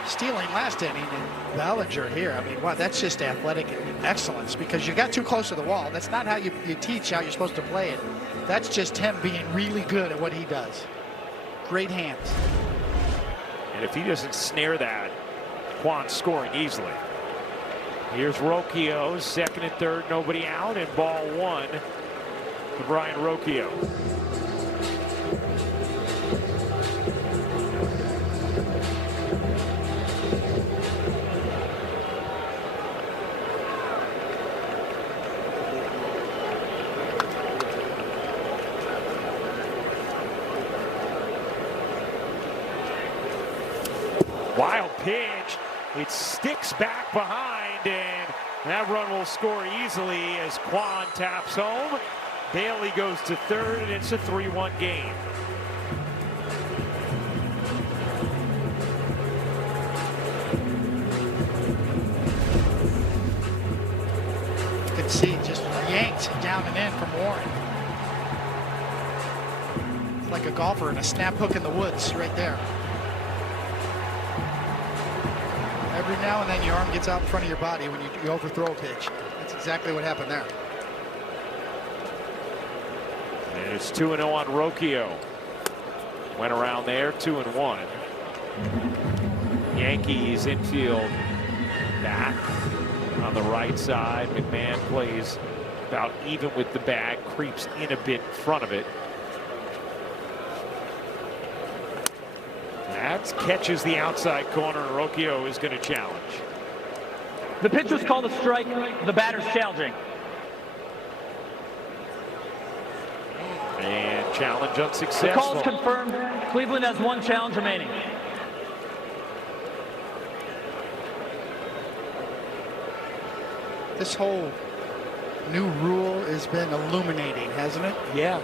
Stealing last inning, and Bellinger here. I mean, wow, that's just athletic excellence because you got too close to the wall. That's not how you teach how you're supposed to play it. That's just him being really good at what he does. Great hands. And if he doesn't snare that, Kwan's scoring easily. Here's Rocchio, second and third, nobody out, and ball 1 to Brian Rocchio. Wild pitch. It sticks back behind, and that run will score easily as Kwan taps home. Bailey goes to third, and it's a 3-1 game. You can see just yanked down and in from Warren. It's like a golfer and a snap hook in the woods right there. Every now and then your arm gets out in front of your body when you overthrow a pitch. exactly what happened there. And it's 2-0 on Rocchio. Went around there, 2-1. Yankees infield back on the right side. McMahon plays about even with the bag, creeps in a bit in front of it. That catches the outside corner, and Rocchio is going to challenge. The pitch was called a strike. The batter's challenging. And challenge The unsuccessful. call is confirmed. Cleveland has 1 challenge remaining. This whole new rule has been illuminating, hasn't it? Yeah.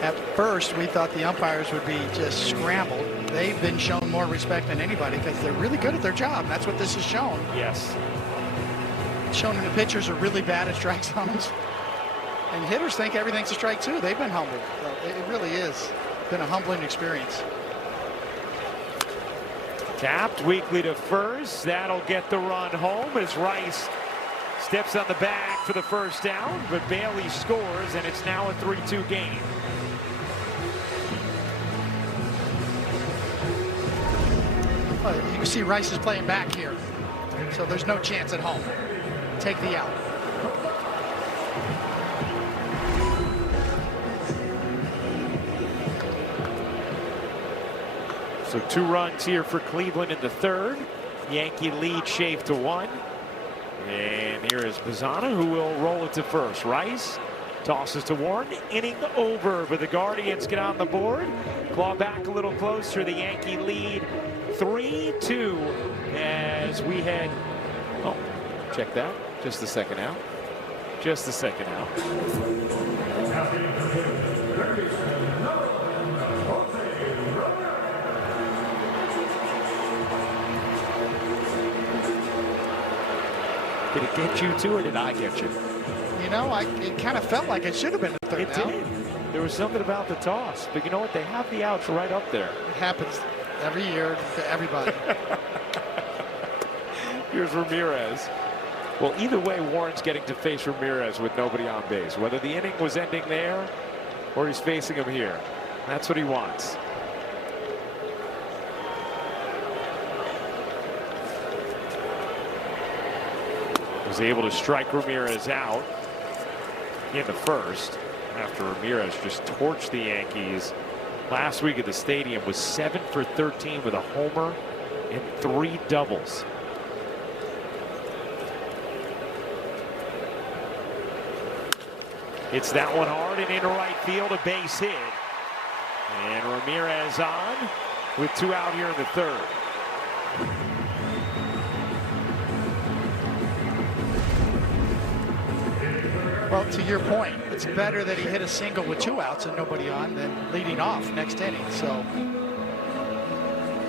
At first, we thought the umpires would be just scrambled. They've been shown more respect than anybody because they're really good at their job. And that's what this has shown. Yes. It's shown the pitchers are really bad at strike zones. And hitters think everything's a strike too. They've been humbled. So it really is been a humbling experience. Tapped weakly to first. That'll get the run home as Rice steps on the bag for the first down, but Bailey scores, and it's now a 3-2 game. You can see Rice is playing back here, so there's no chance at home. Take the out. So 2 runs here for Cleveland in the third. Yankee lead shaved to 1. And here is Bazzana, who will roll it to first. Rice tosses to Warren. Inning over, but the Guardians get on the board. Claw back a little closer. The Yankee lead 3-2 as we head. Oh, check that. Just the second out. Just the second out. Did it get you to, or did I get you? You know, it kind of felt like it should have been a third down. It did. There was something about the toss, but you know what? They have the outs right up there. It happens every year to everybody. Here's Ramirez. Well, either way, Warren's getting to face Ramirez with nobody on base. Whether the inning was ending there or he's facing him here. That's what he wants. Was able to strike Ramirez out in the first after Ramirez just torched the Yankees last week at the stadium. Was 7 for 13 with a homer and 3 doubles. It's that one hard and into right field, a base hit. And Ramirez on with 2 out here in the third. Well, to your point, it's better that he hit a single with 2 outs and nobody on than leading off next inning. So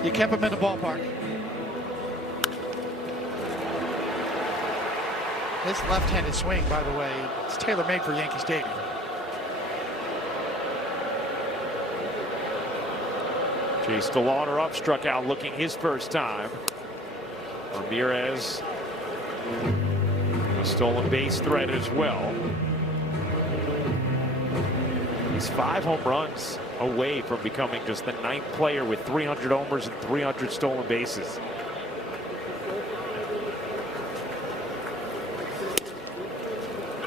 you kept him in the ballpark. His left-handed swing, by the way, it's tailor-made for Yankee Stadium. Chase DeLauder up, struck out looking his first time. Ramirez, a stolen base threat as well. He's 5 home runs away from becoming just the 9th player with 300 homers and 300 stolen bases.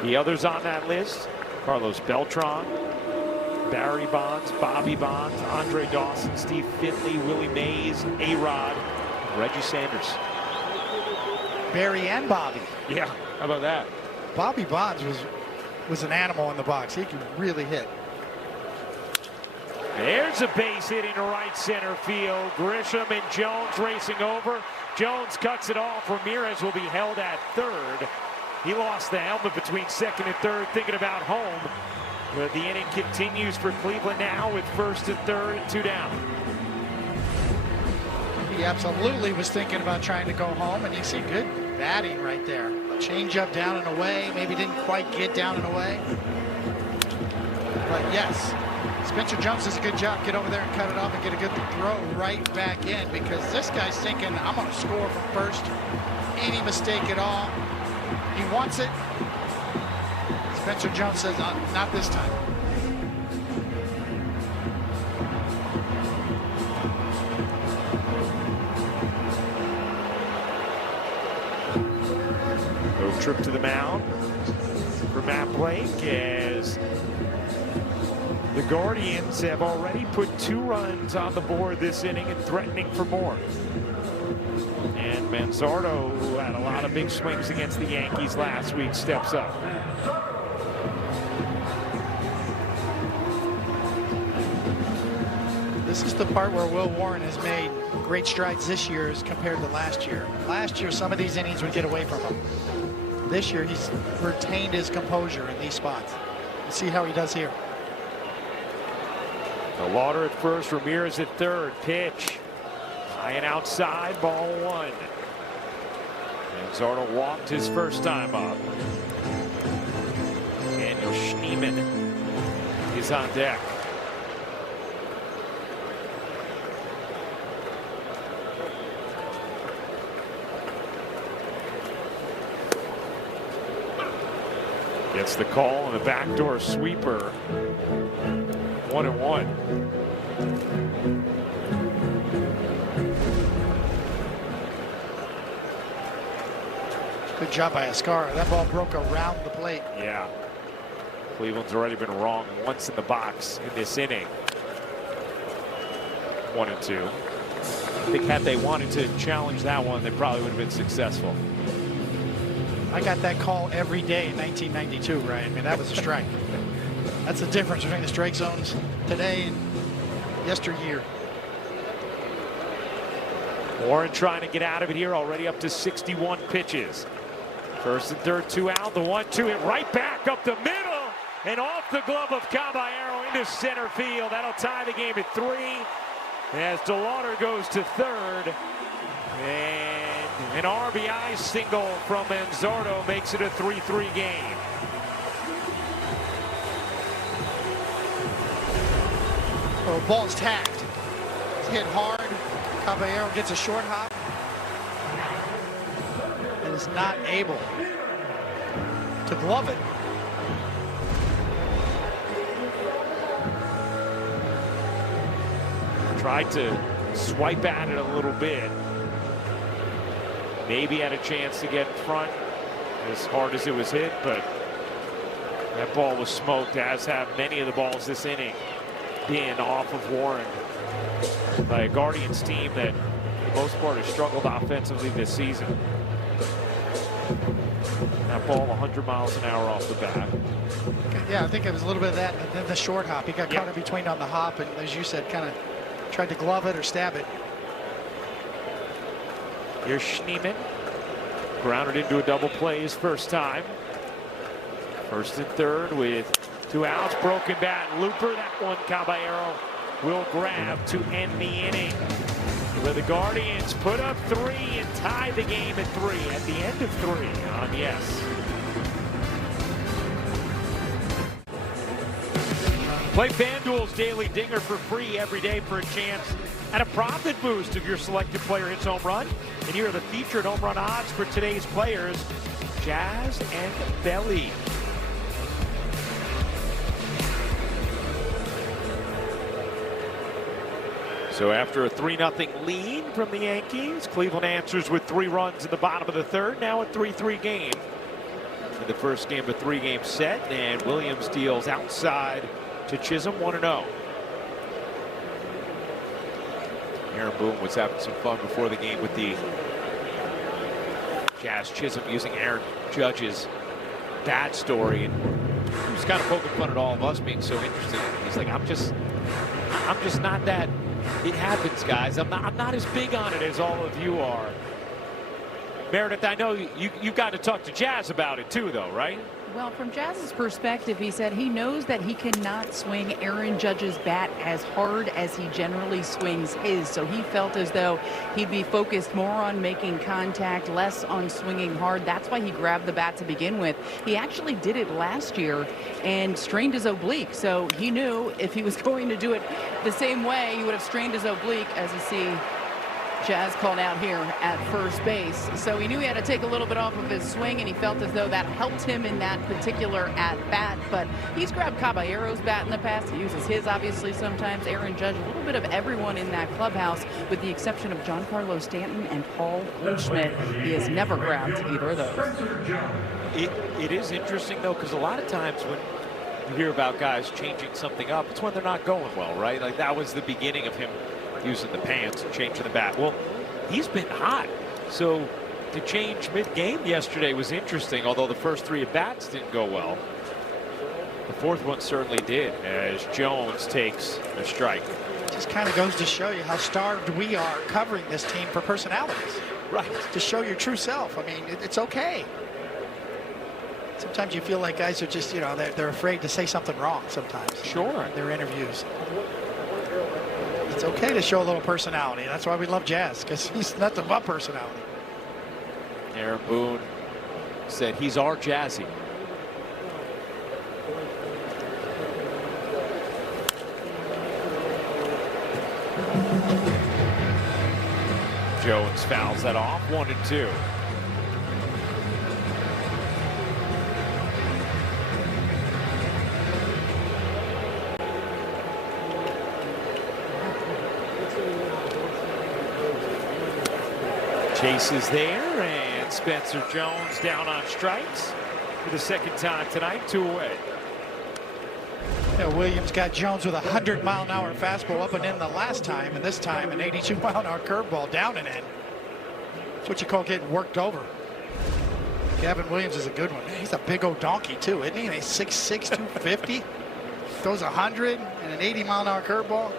The others on that list: Carlos Beltran, Barry Bonds, Bobby Bonds, Andre Dawson, Steve Finley, Willie Mays, A-Rod, Reggie Sanders. Barry and Bobby. Yeah, how about that? Bobby Bonds was an animal in the box. He could really hit. There's a base hit into right center field. Grisham and Jones racing over. Jones cuts it off. Ramirez will be held at third. He lost the helmet between second and third, thinking about home. But the inning continues for Cleveland now with first and third and 2 down. He absolutely was thinking about trying to go home, and you see good batting right there. Change up down and away. Maybe didn't quite get down and away. But yes, Spencer Jones does a good job. Get over there and cut it off and get a good throw right back in, because this guy's thinking, I'm going to score from first. Any mistake at all, He wants it. Spencer Jones says, not this time. Road trip to the mound for Matt Blake as the Guardians have already put 2 runs on the board this inning and threatening for more. And Manzardo, who had a lot of big swings against the Yankees last week, steps up. This is the part where Will Warren has made great strides this year as compared to last year. Last year, some of these innings would get away from him. This year, he's retained his composure in these spots. Let's see how he does here. Lauder at first, Ramirez at third. Pitch. High and outside, ball 1. Manzardo walked his first time up. Daniel Schneemann is on deck. Gets the call on the backdoor sweeper. 1-1. Good job by Escara. That ball broke around the plate. Yeah. Cleveland's already been wrong once in the box in this inning. 1-2. I think had they wanted to challenge that one, they probably would have been successful. I got that call every day in 1992, right? I mean, that was a strike. That's the difference between the strike zones today and yesteryear. Warren trying to get out of it here, already up to 61 pitches. First and third, 2 out. The 1-2 hit right back up the middle and off the glove of Caballero into center field. That'll tie the game at 3 as DeLauder goes to third. And an RBI single from Manzardo makes it a 3-3 game. Oh, ball's tagged. It's hit hard. Caballero gets a short hop and is not able to glove it. Tried to swipe at it a little bit. Maybe had a chance to get in front as hard as it was hit, but that ball was smoked, as have many of the balls this inning being off of Warren by a Guardians team that for the most part has struggled offensively this season. That ball 100 miles an hour off the bat. Yeah, I think it was a little bit of that, and then the short hop. He got caught in between on the hop, and as you said, kind of tried to glove it or stab it. Here's Schneemann. Grounded into a double play his first time. First and third with 2 outs. Broken bat. Looper. That one Caballero will grab to end the inning. Where the Guardians put up 3 and tie the game at 3 at the end of 3 on Yes. Play FanDuel's Daily Dinger for free every day for a chance at a profit boost if your selected player hits home run. And here are the featured home run odds for today's players, Jazz and Belly. So after a 3-0 lead from the Yankees, Cleveland answers with 3 runs in the bottom of the third. Now a 3-3 game. In the first game of a 3-game set, and Williams deals outside to Chisholm, 1-0. Aaron Boone was having some fun before the game with the Jazz. Chisholm using Aaron Judge's bad story, and he was kind of poking fun at all of us being so interested in it. He's like, I'm just not that. It happens, guys. I'm not as big on it as all of you are. Meredith, I know you've got to talk to Jazz about it too, though, right? Well, from Jazz's perspective, he said he knows that he cannot swing Aaron Judge's bat as hard as he generally swings his. So he felt as though he'd be focused more on making contact, less on swinging hard. That's why he grabbed the bat to begin with. He actually did it last year and strained his oblique. So he knew if he was going to do it the same way, he would have strained his oblique, as you see Jazz called out here at first base. So he knew he had to take a little bit off of his swing, and he felt as though that helped him in that particular at-bat. But he's grabbed Caballero's bat in the past. He uses his, obviously, sometimes. Aaron Judge, a little bit of everyone in that clubhouse, with the exception of Giancarlo Stanton and Paul Goldschmidt. He has never grabbed either of those. It is interesting, though, because a lot of times when you hear about guys changing something up, it's when they're not going well, right? Like that was the beginning of him using the pants and changing the bat. Well, he's been hot. So to change mid-game yesterday was interesting, although the first 3 at-bats didn't go well. The 4th one certainly did, as Jones takes a strike. Just kind of goes to show you how starved we are covering this team for personalities. Right. To show your true self. I mean, it's okay. Sometimes you feel like guys are just, you know, they're afraid to say something wrong sometimes. Sure. In their interviews. It's okay to show a little personality. That's why we love Jazz, because he's nothing but personality. Aaron Boone said he's our Jazzy. Jones fouls that off, 1-2. Chase is there, and Spencer Jones down on strikes for the 2nd time tonight, 2 away. You know, Williams got Jones with a 100-mile-an-hour fastball up and in the last time, and this time an 82-mile-an-hour curveball down and in. That's what you call getting worked over. Gavin Williams is a good one. Man, he's a big old donkey, too, isn't he? He's 6'6", 250. Throws 100 and an 80-mile-an-hour curveball.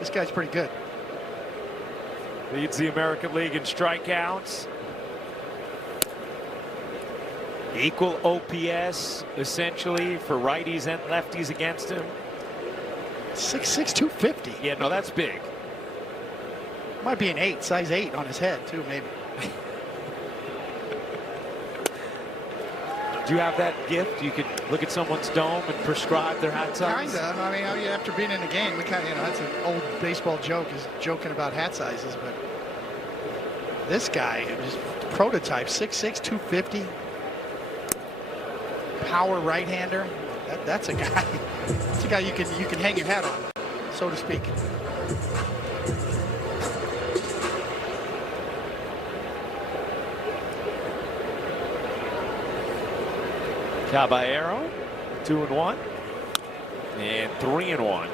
This guy's pretty good. Leads the American League in strikeouts. Equal OPS, essentially, for righties and lefties against him. 6'6", 250. Yeah, no, that's big. Might be an 8, size 8 on his head, too, maybe. Do you have that gift? You could look at someone's dome and prescribe their hat size? Kind of. I mean, after being in the game, we kind of, you know, that's an old baseball joke, is joking about hat sizes. But this guy is prototype, 6'6", 250. Power right-hander. That's a guy. That's a guy you can hang your hat on, so to speak. Caballero, 2-1, and 3-1.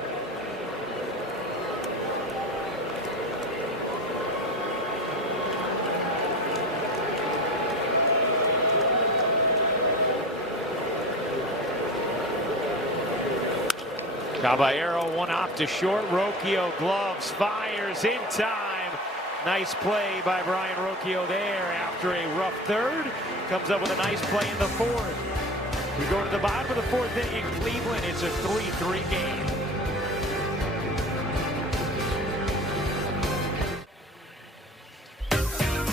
Caballero, one off to short. Rocchio gloves, fires in time. Nice play by Brian Rocchio there after a rough 3rd. Comes up with a nice play in the 4th. We go to the bottom of the 4th inning in Cleveland. It's a 3-3 game.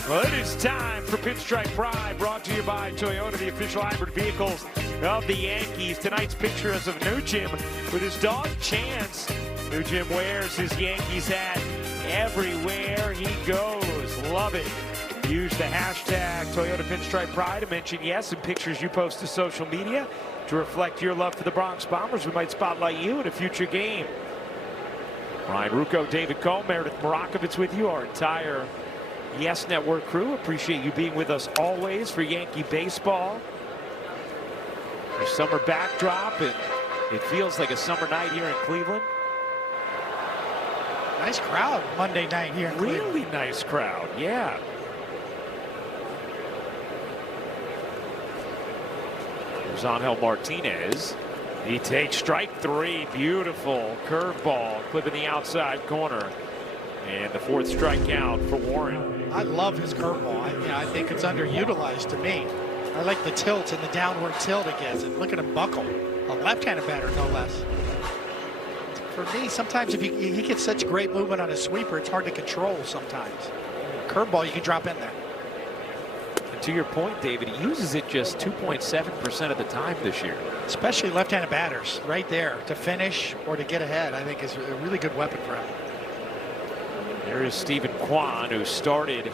Well, it is time for Pinstripe Pride, brought to you by Toyota, the official hybrid vehicles of the Yankees. Tonight's picture is of Nugent with his dog Chance. Nugent wears his Yankees hat everywhere he goes. Love it. Use the hashtag Toyota Pinstripe Pride to mention yes in pictures you post to social media to reflect your love for the Bronx Bombers. We might spotlight you in a future game. Ryan Rucco, David Cohn, Meredith Marakovitz with you, our entire Yes Network crew. Appreciate you being with us always for Yankee baseball. The summer backdrop, and it feels like a summer night here in Cleveland. Nice crowd Monday night here in Cleveland. Really nice crowd, yeah. There's Angel Martinez. He takes strike 3. Beautiful curveball, clipping the outside corner. And the 4th strikeout for Warren. I love his curveball. I think it's underutilized to me. I like the tilt and the downward tilt it gets. And look at him buckle. A left-handed batter, no less. For me, sometimes if he gets such great movement on a sweeper, it's hard to control sometimes. Curveball, you can drop in there. And to your point, David, he uses it just 2.7% of the time this year. Especially left-handed batters, right there, to finish or to get ahead, I think is a really good weapon for him. There is Stephen Kwan, who started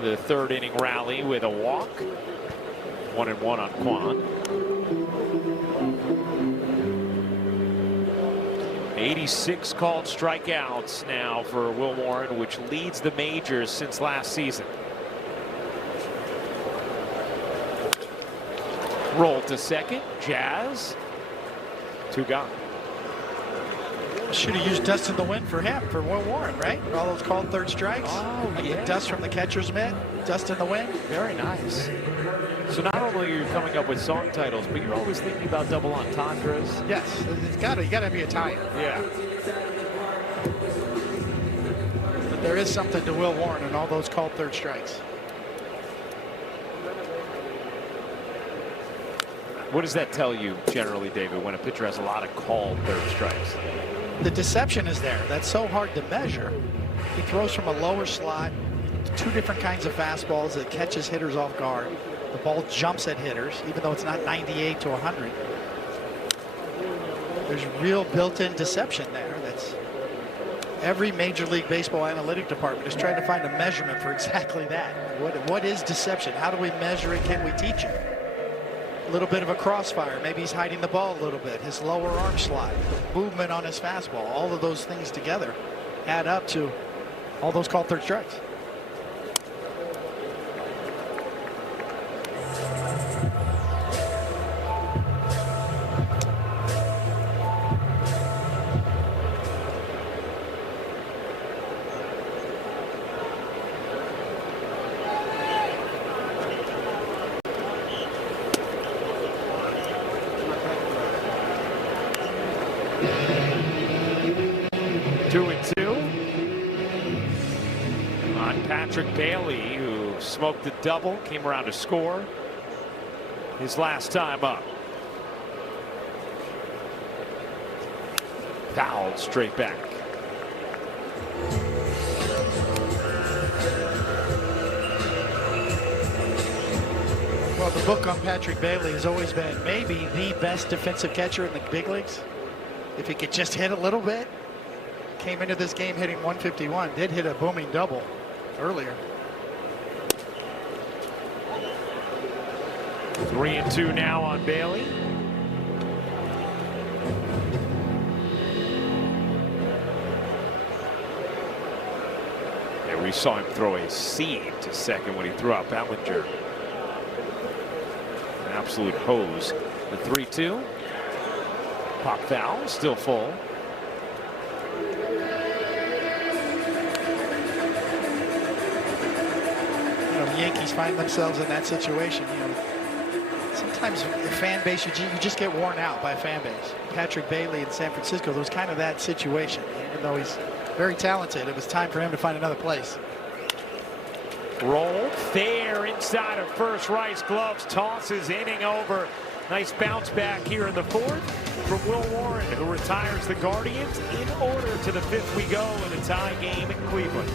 the third inning rally with a walk. 1-1 on Kwan. 86 called strikeouts now for Will Warren, which leads the majors since last season. Roll to second. Jazz. 2 gone. Should have used dust in the wind for him, for Will Warren, right? For all those called third strikes. Oh, like yeah. the dust from the catcher's mitt, dust in the wind. Very nice. So not only are you coming up with song titles, but you're always thinking about double entendres. Yes, you gotta be Italian. Yeah. But there is something to Will Warren and all those called third strikes. What does that tell you generally, David, when a pitcher has a lot of called third strikes? The deception is there. That's so hard to measure. He throws from a lower slot, 2 different kinds of fastballs that catches hitters off guard. The ball jumps at hitters, even though it's not 98 to 100. There's real built-in deception there. That's every Major League Baseball analytic department is trying to find a measurement for exactly that. What is deception? How do we measure it? Can we teach it? A little bit of a crossfire. Maybe he's hiding the ball a little bit. His lower arm slide, the movement on his fastball, all of those things together add up to all those called third strikes. Patrick Bailey, who smoked the double, came around to score his last time up. Fouled straight back. Well, the book on Patrick Bailey has always been maybe the best defensive catcher in the big leagues. If he could just hit a little bit. Came into this game hitting 151, did hit a booming double earlier. 3-2 now on Bailey. And we saw him throw a seam to second when he threw out Bellinger. An absolute hose. The 3-2. Pop foul, still full. The Yankees find themselves in that situation. Sometimes the fan base, you just get worn out by a fan base. Patrick Bailey in San Francisco, there was kind of that situation. Even though he's very talented, it was time for him to find another place. Roll fair inside of first. Rice gloves, tosses inning over. Nice bounce back here in the 4th from Will Warren, who retires the Guardians. In order to the 5th we go in a tie game in Cleveland.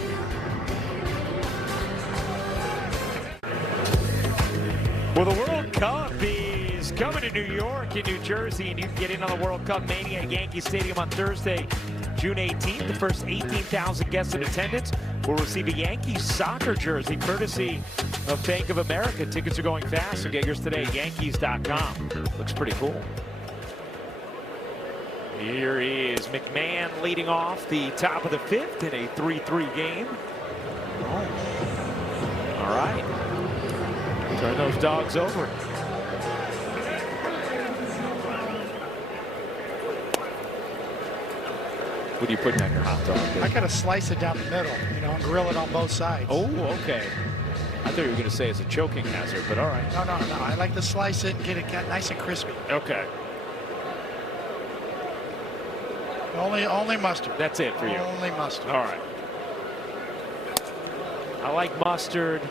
Well, the World Cup is coming to New York and New Jersey, and you can get in on the World Cup Mania at Yankee Stadium on Thursday, June 18th. The first 18,000 guests in attendance will receive a Yankees soccer jersey courtesy of Bank of America. Tickets are going fast, so get yours today at Yankees.com. Looks pretty cool. Here is McMahon leading off the top of the 5th in a 3-3 game. All right. Turn those dogs over. What are you putting on your hot dog? I gotta slice it down the middle, and grill it on both sides. Oh, okay. I thought you were going to say it's a choking hazard, but all right. No. I like to slice it and get it nice and crispy. Okay. Only mustard. That's it for you. Only mustard. All right. I like mustard.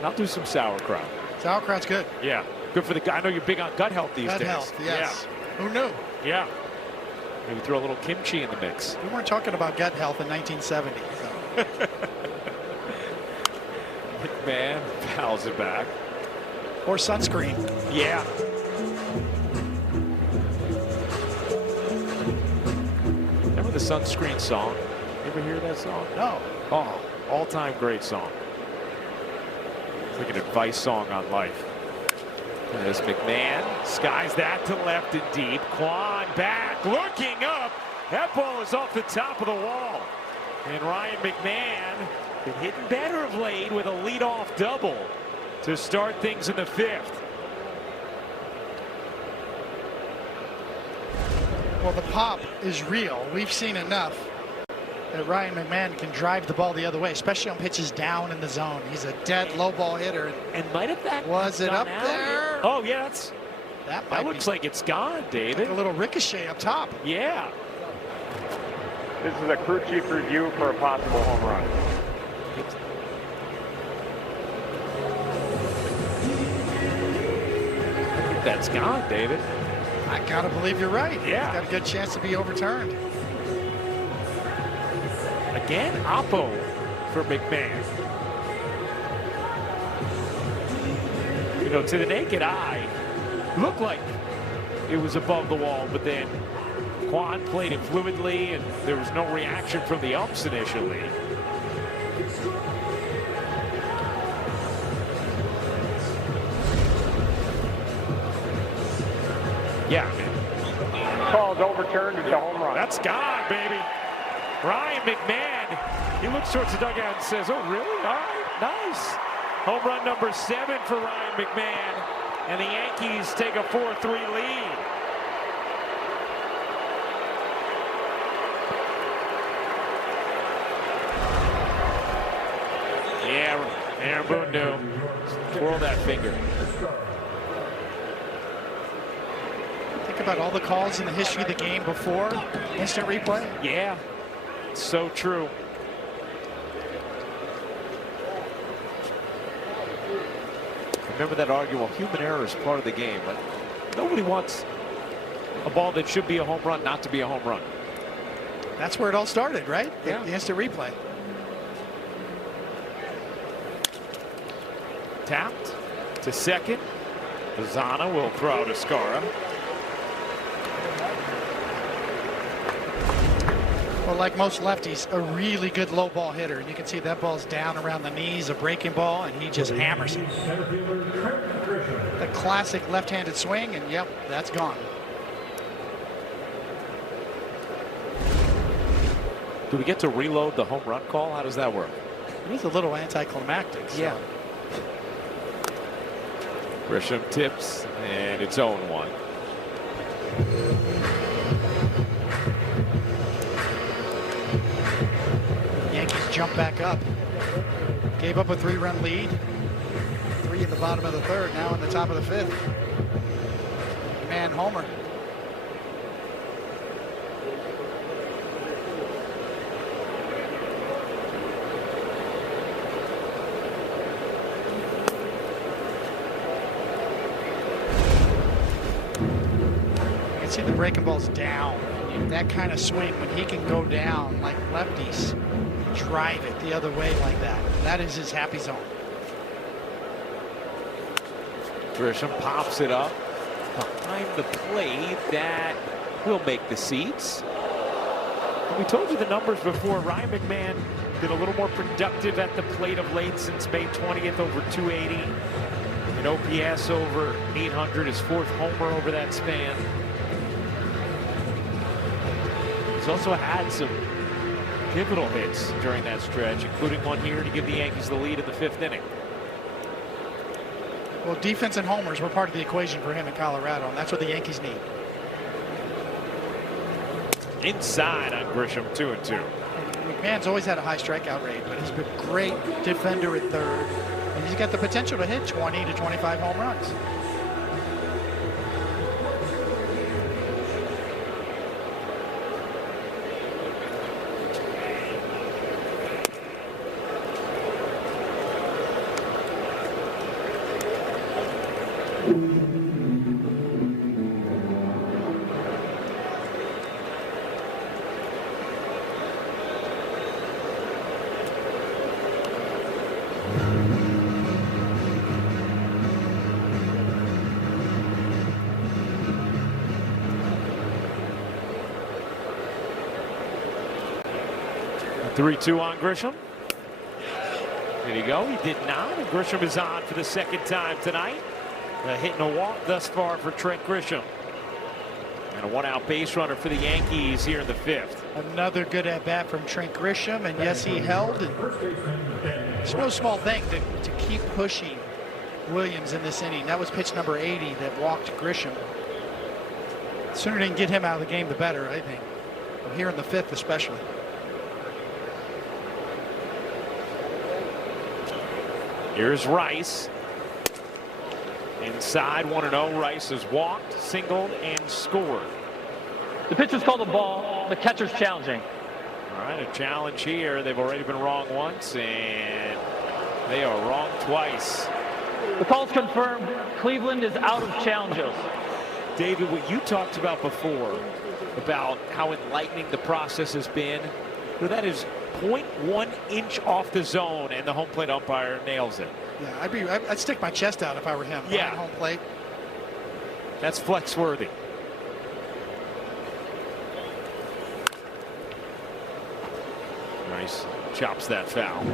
I'll do some sauerkraut. Sauerkraut's good. Yeah. Good for the guy. I know you're big on gut health these days. Gut health, yes. Yeah. Who knew? Yeah. Maybe throw a little kimchi in the mix. We weren't talking about gut health in 1970. So. McMahon fouls it back. Or sunscreen. Yeah. Remember the sunscreen song? You ever hear that song? No. Oh, all-time great song. It's like an advice song on life. There's McMahon, skies that to left and deep. Quan back, looking up. That ball is off the top of the wall. And Ryan McMahon been hitting better of late with a leadoff double to start things in the 5th. Well, the pop is real. We've seen enough that Ryan McMahon can drive the ball the other way, especially on pitches down in the zone. He's a dead low ball hitter. And might have that Was it up out there? Oh, yeah, that looks like it's gone, David. Like a little ricochet up top. Yeah. This is a crew chief review for a possible home run. I think that's gone, David. I gotta believe you're right. Yeah. He's got a good chance to be overturned. Again, Oppo for McMahon. You know, to the naked eye, looked like it was above the wall, but then Quan played it fluidly, and there was no reaction from the umps initially. Yeah, man. Call's overturned. It's a home run. That's gone, baby. Ryan McMahon, he looks towards the dugout and says, oh, really? All right, nice. Home run number 7 for Ryan McMahon, and the Yankees take a 4-3 lead. Yeah, Aaron Boone knew. Twirl that finger. Think about all the calls in the history of the game before instant replay. Yeah, so true. Remember that argument, well, human error is part of the game, but nobody wants a ball that should be a home run not to be a home run. That's where it all started, right? Yeah. The instant replay. Tapped to second. Bazana will throw to Skara. Well, like most lefties, a really good low ball hitter. And you can see that ball's down around the knees, a breaking ball, and he just hammers it. The classic left-handed swing, and yep, that's gone. Do we get to reload the home run call? How does that work? It was a little anticlimactic. So. Yeah. Grisham tips, and it's 0-1. Yankees jump back up. Gave up a 3-run lead. 3 in the bottom of the 3rd, now in the top of the 5th. Man, homer. You can see the breaking ball's down. That kind of swing, when he can go down like lefties, drive it the other way like that. That is his happy zone. Grisham pops it up behind the plate. That will make the seats. And we told you the numbers before. Ryan McMahon been a little more productive at the plate of late since May 20th, over 280. An OPS over 800, his 4th homer over that span. He's also had some pivotal hits during that stretch, including one here to give the Yankees the lead in the 5th inning. Well, defense and homers were part of the equation for him in Colorado, and that's what the Yankees need. Inside on Grisham, 2-2. McMahon's always had a high strikeout rate, but he's been a great defender at 3rd, and he's got the potential to hit 20 to 25 home runs. Three-two on Grisham. Did he go? He did not. And Grisham is on for the second time tonight. A hit and a walk thus far for Trent Grisham. And a one-out base runner for the Yankees here in the 5th. Another good at-bat from Trent Grisham, and yes, he held. And it's no small thing to keep pushing Williams in this inning. That was pitch number 80 that walked Grisham. The sooner they can get him out of the game, the better, I think. Here in the 5th especially. Here's Rice. Inside 1-0. Rice has walked, singled, and scored. The pitcher's called the ball. The catcher's challenging. All right, a challenge here. They've already been wrong once, and they are wrong twice. The call's confirmed. Cleveland is out of challenges. David, what you talked about before, about how enlightening the process has been, well, that is 0.1 inch off the zone, and the home plate umpire nails it. Yeah, I'd stick my chest out if I were him. Yeah, home plate. That's flex worthy. Nice, chops that foul.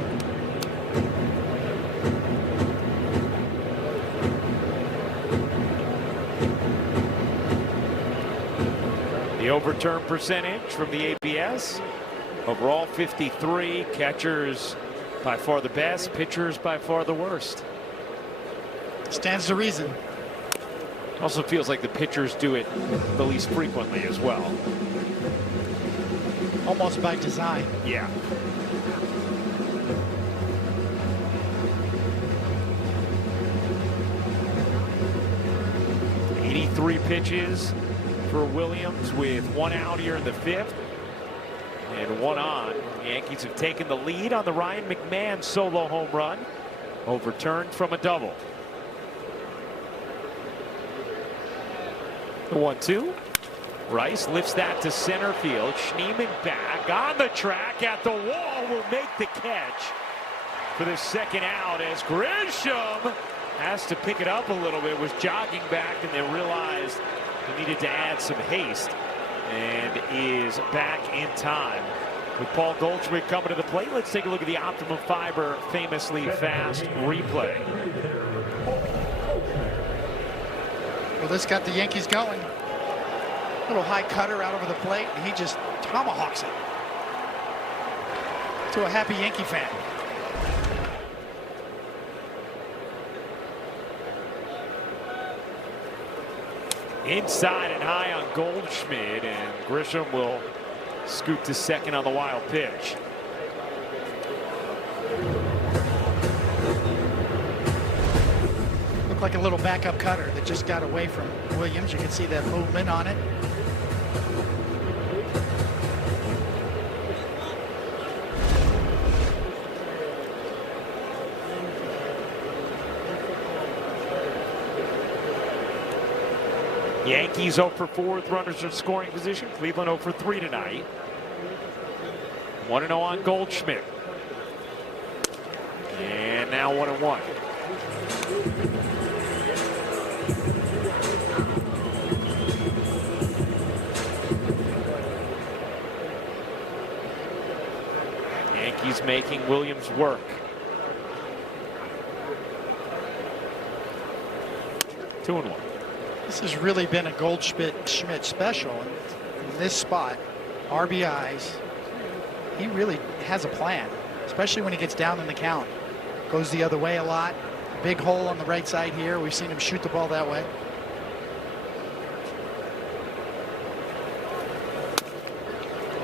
The overturn percentage from the ABS. Overall 53. Catchers by far the best. Pitchers by far the worst. Stands to reason. Also feels like the pitchers do it the least frequently as well. Almost by design. Yeah. Three pitches for Williams with one out here in the 5th and one on. The Yankees have taken the lead on the Ryan McMahon solo home run, overturned from a double. The 1-2. Rice lifts that to center field. Schneemann back on the track at the wall, will make the catch for the second out as Grisham has to pick it up a little bit, was jogging back, and they realized he needed to add some haste, and is back in time. With Paul Goldschmidt coming to the plate, let's take a look at the Optimum Fiber famously fast replay. Well, this got the Yankees going. Little high cutter out over the plate, and he just tomahawks it to a happy Yankee fan. Inside and high on Goldschmidt, and Grisham will scoot to second on the wild pitch. Looked like a little backup cutter that just got away from Williams. You can see that movement on it. Yankees 0 for 4 with runners in scoring position. Cleveland 0 for 3 tonight. 1-0 on Goldschmidt. And now 1-1. Yankees making Williams work. 2-1. This has really been a Goldschmidt special in this spot. RBIs. He really has a plan, especially when he gets down in the count. Goes the other way a lot. Big hole on the right side here. We've seen him shoot the ball that way.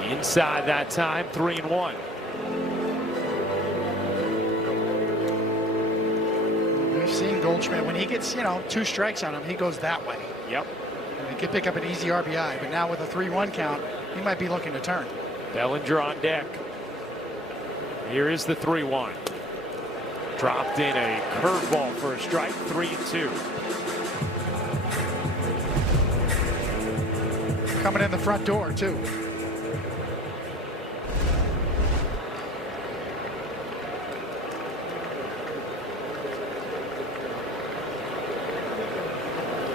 Inside that time, 3-1. We've seen Goldschmidt, when he gets, 2 strikes on him, he goes that way. Yep. And he could pick up an easy RBI, but now with a 3-1 count, he might be looking to turn. Bellinger on deck. Here is the 3-1. Dropped in a curveball for a strike, 3-2. Coming in the front door, too.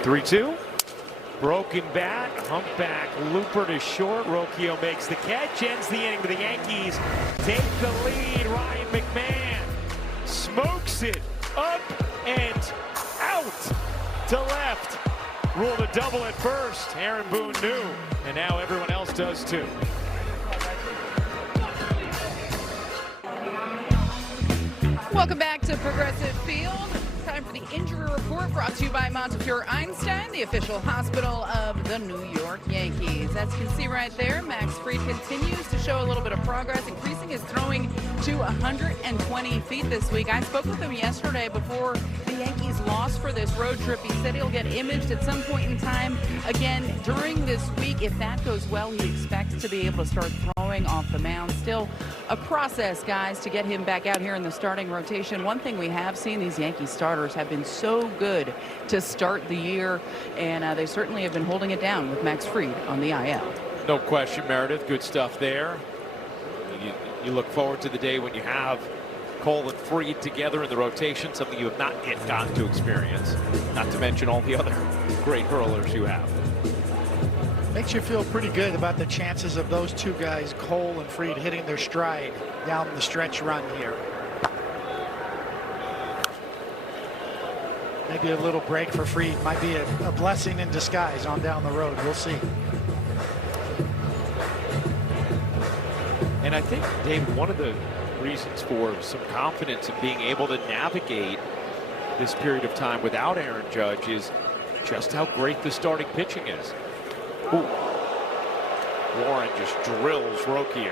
Three-two. Broken bat, humpback, looper to short. Rocchio makes the catch, ends the inning, but the Yankees take the lead. Ryan McMahon it up and out to left. Ruled a double at first. Aaron Boone knew, and now everyone else does too. Welcome back to Progressive Field. Time for the injury report brought to you by Montefiore Einstein, the official hospital of the New York Yankees. As you can see right there, Max Fried continues to show a little bit of progress, increasing his throwing to 120 feet this week. I spoke with him yesterday before the Yankees lost for this road trip. He said he'll get imaged at some point in time again during this week. If that goes well, he expects to be able to start throwing off the mound. Still a process, guys, to get him back out here in the starting rotation. One thing we have seen, these Yankee starters have been so good to start the year, and they certainly have been holding it down with Max Fried on the IL. No question, Meredith. Good stuff there. You look forward to the day when you have Cole and Fried together in the rotation, something you have not yet gotten to experience, not to mention all the other great hurlers you have. Makes you feel pretty good about the chances of those two guys, Cole and Fried, hitting their stride down the stretch run here. Maybe a little break for Fried might be a blessing in disguise on down the road. We'll see. And I think, David, one of the reasons for some confidence in being able to navigate this period of time without Aaron Judge is just how great the starting pitching is. Ooh. Warren just drills Rocchio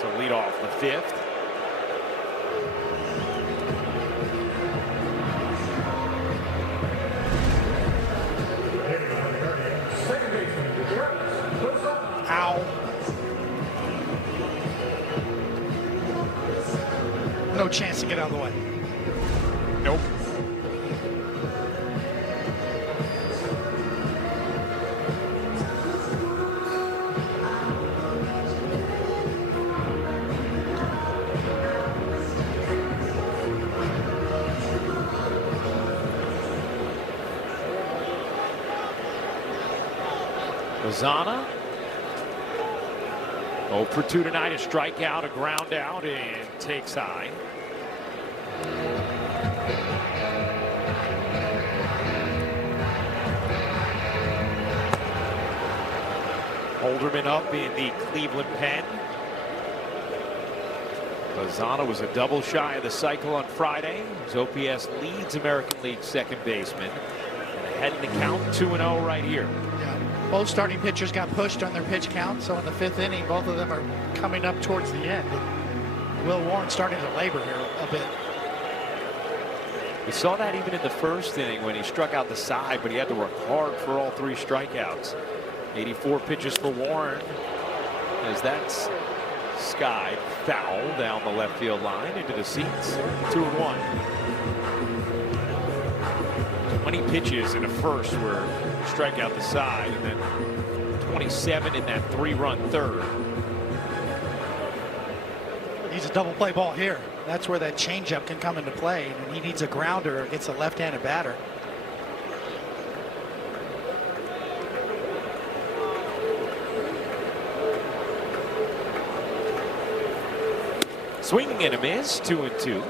to lead off the fifth. Ow. No chance to get out of the way. Nope. Lozana, 0 for 2 tonight, a strikeout, a ground out, and takes high. Holderman up in the Cleveland pen. Lozana was a double shy of the cycle on Friday. His OPS leads American League second baseman. And ahead in the count, 2-0 right here. Yeah. Both starting pitchers got pushed on their pitch count, so in the fifth inning, both of them are coming up towards the end. Will Warren starting to labor here a bit. We saw that even in the first inning when he struck out the side, but he had to work hard for all 3 strikeouts. 84 pitches for Warren as that's skied foul down the left field line into the seats. 2-1. 20 pitches in the first were strike out the side, and then 27 in that 3-run third. Needs a double play ball here. That's where that changeup can come into play, and he needs a grounder against a left-handed batter. Swinging and a miss, 2-2.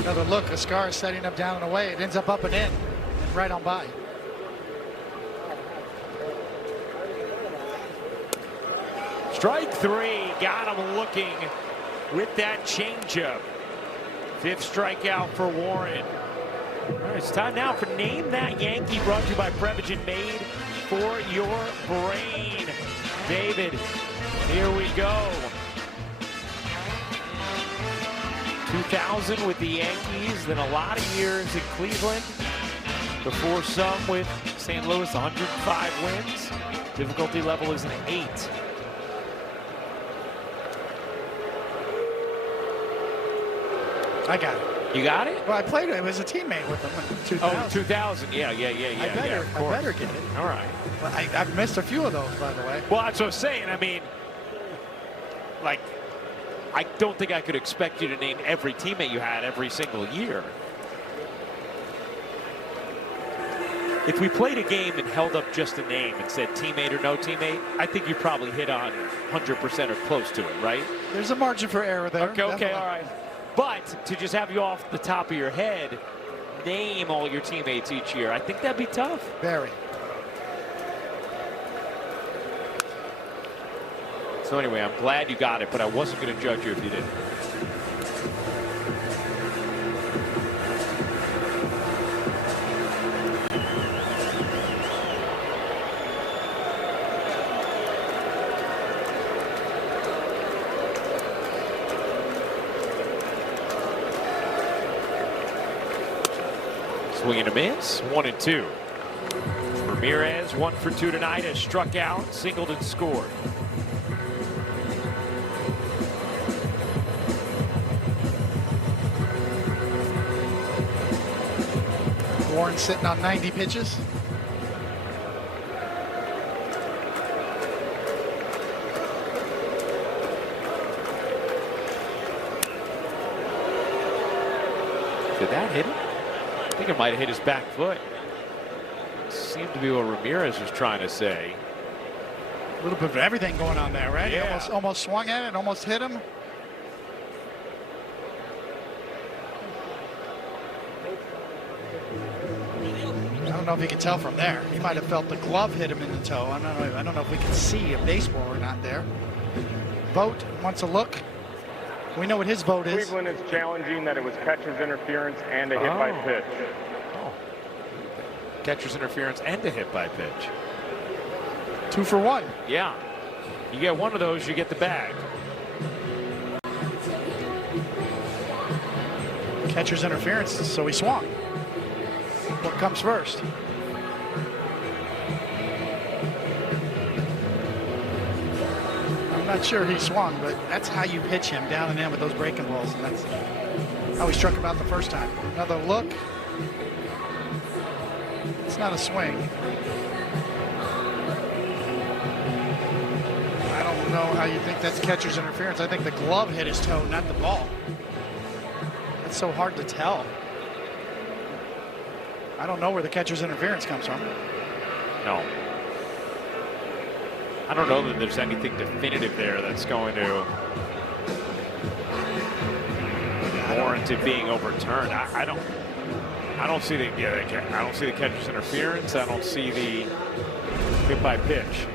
Another look, Ascar setting up down and away. It ends up and in, and right on by. Strike 3, got him looking with that changeup. 5th strikeout for Warren. All right, it's time now for Name That Yankee, brought to you by Prevagen, made for your brain. David, here we go. 2000 with the Yankees, then a lot of years in Cleveland, before some with St. Louis, 105 wins. Difficulty level is an 8. I got it. You got it? Well, I played it. I was a teammate with them in 2000. Oh, 2000. Yeah. I better get it. All right. Well, I've missed a few of those, by the way. Well, that's what I'm saying. I mean, like, I don't think I could expect you to name every teammate you had every single year. if we played a game and held up just a name and said teammate or no teammate, I think you probably hit on 100% or close to it, right? There's a margin for error there. Okay, all right. But to just have you off the top of your head name all your teammates each year, I think that'd be tough. Very. So anyway, I'm glad you got it, but I wasn't going to judge you if you didn't. Swing and a miss, 1-2. Ramirez 1 for 2 tonight, has struck out, singled and scored. Warren sitting on 90 pitches. Did that hit him? I think it might have hit his back foot. Seemed to be what Ramirez was trying to say. A little bit of everything going on there, right? Yeah. He almost swung at it, almost hit him. I don't know if you can tell from there. He might have felt the glove hit him in the toe. I don't know if we can see a baseball or not there. Vogt wants a look. We know what his vote is. Cleveland is challenging that it was catcher's interference and a hit by pitch. Oh. Catcher's interference and a hit by pitch. 2 for 1. Yeah. You get one of those, you get the bag. Catcher's interference, so he swung. What comes first? I'm not sure he swung, but that's how you pitch him down and in with those breaking balls, and that's how he struck him out the first time. Another look. It's not a swing. I don't know how you think that's catcher's interference. I think the glove hit his toe, not the ball. That's so hard to tell. I don't know where the catcher's interference comes from. No. I don't know that there's anything definitive there that's going to warrant it being overturned. I don't see the I don't see the catcher's interference. I don't see the hit by pitch.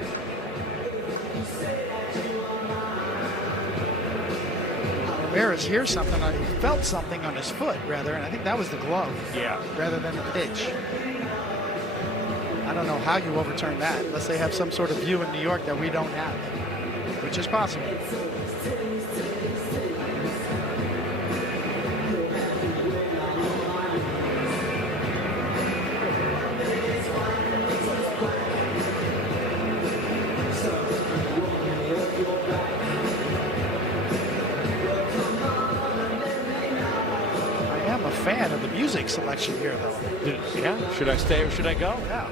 Ramirez hears something. He felt something on his foot, rather, and I think that was the glove. Yeah. Rather than the pitch. I don't know how you overturn that unless they have some sort of view in New York that we don't have, which is possible. Fan of the music selection here, though. Yeah, should I stay or should I go? Yeah.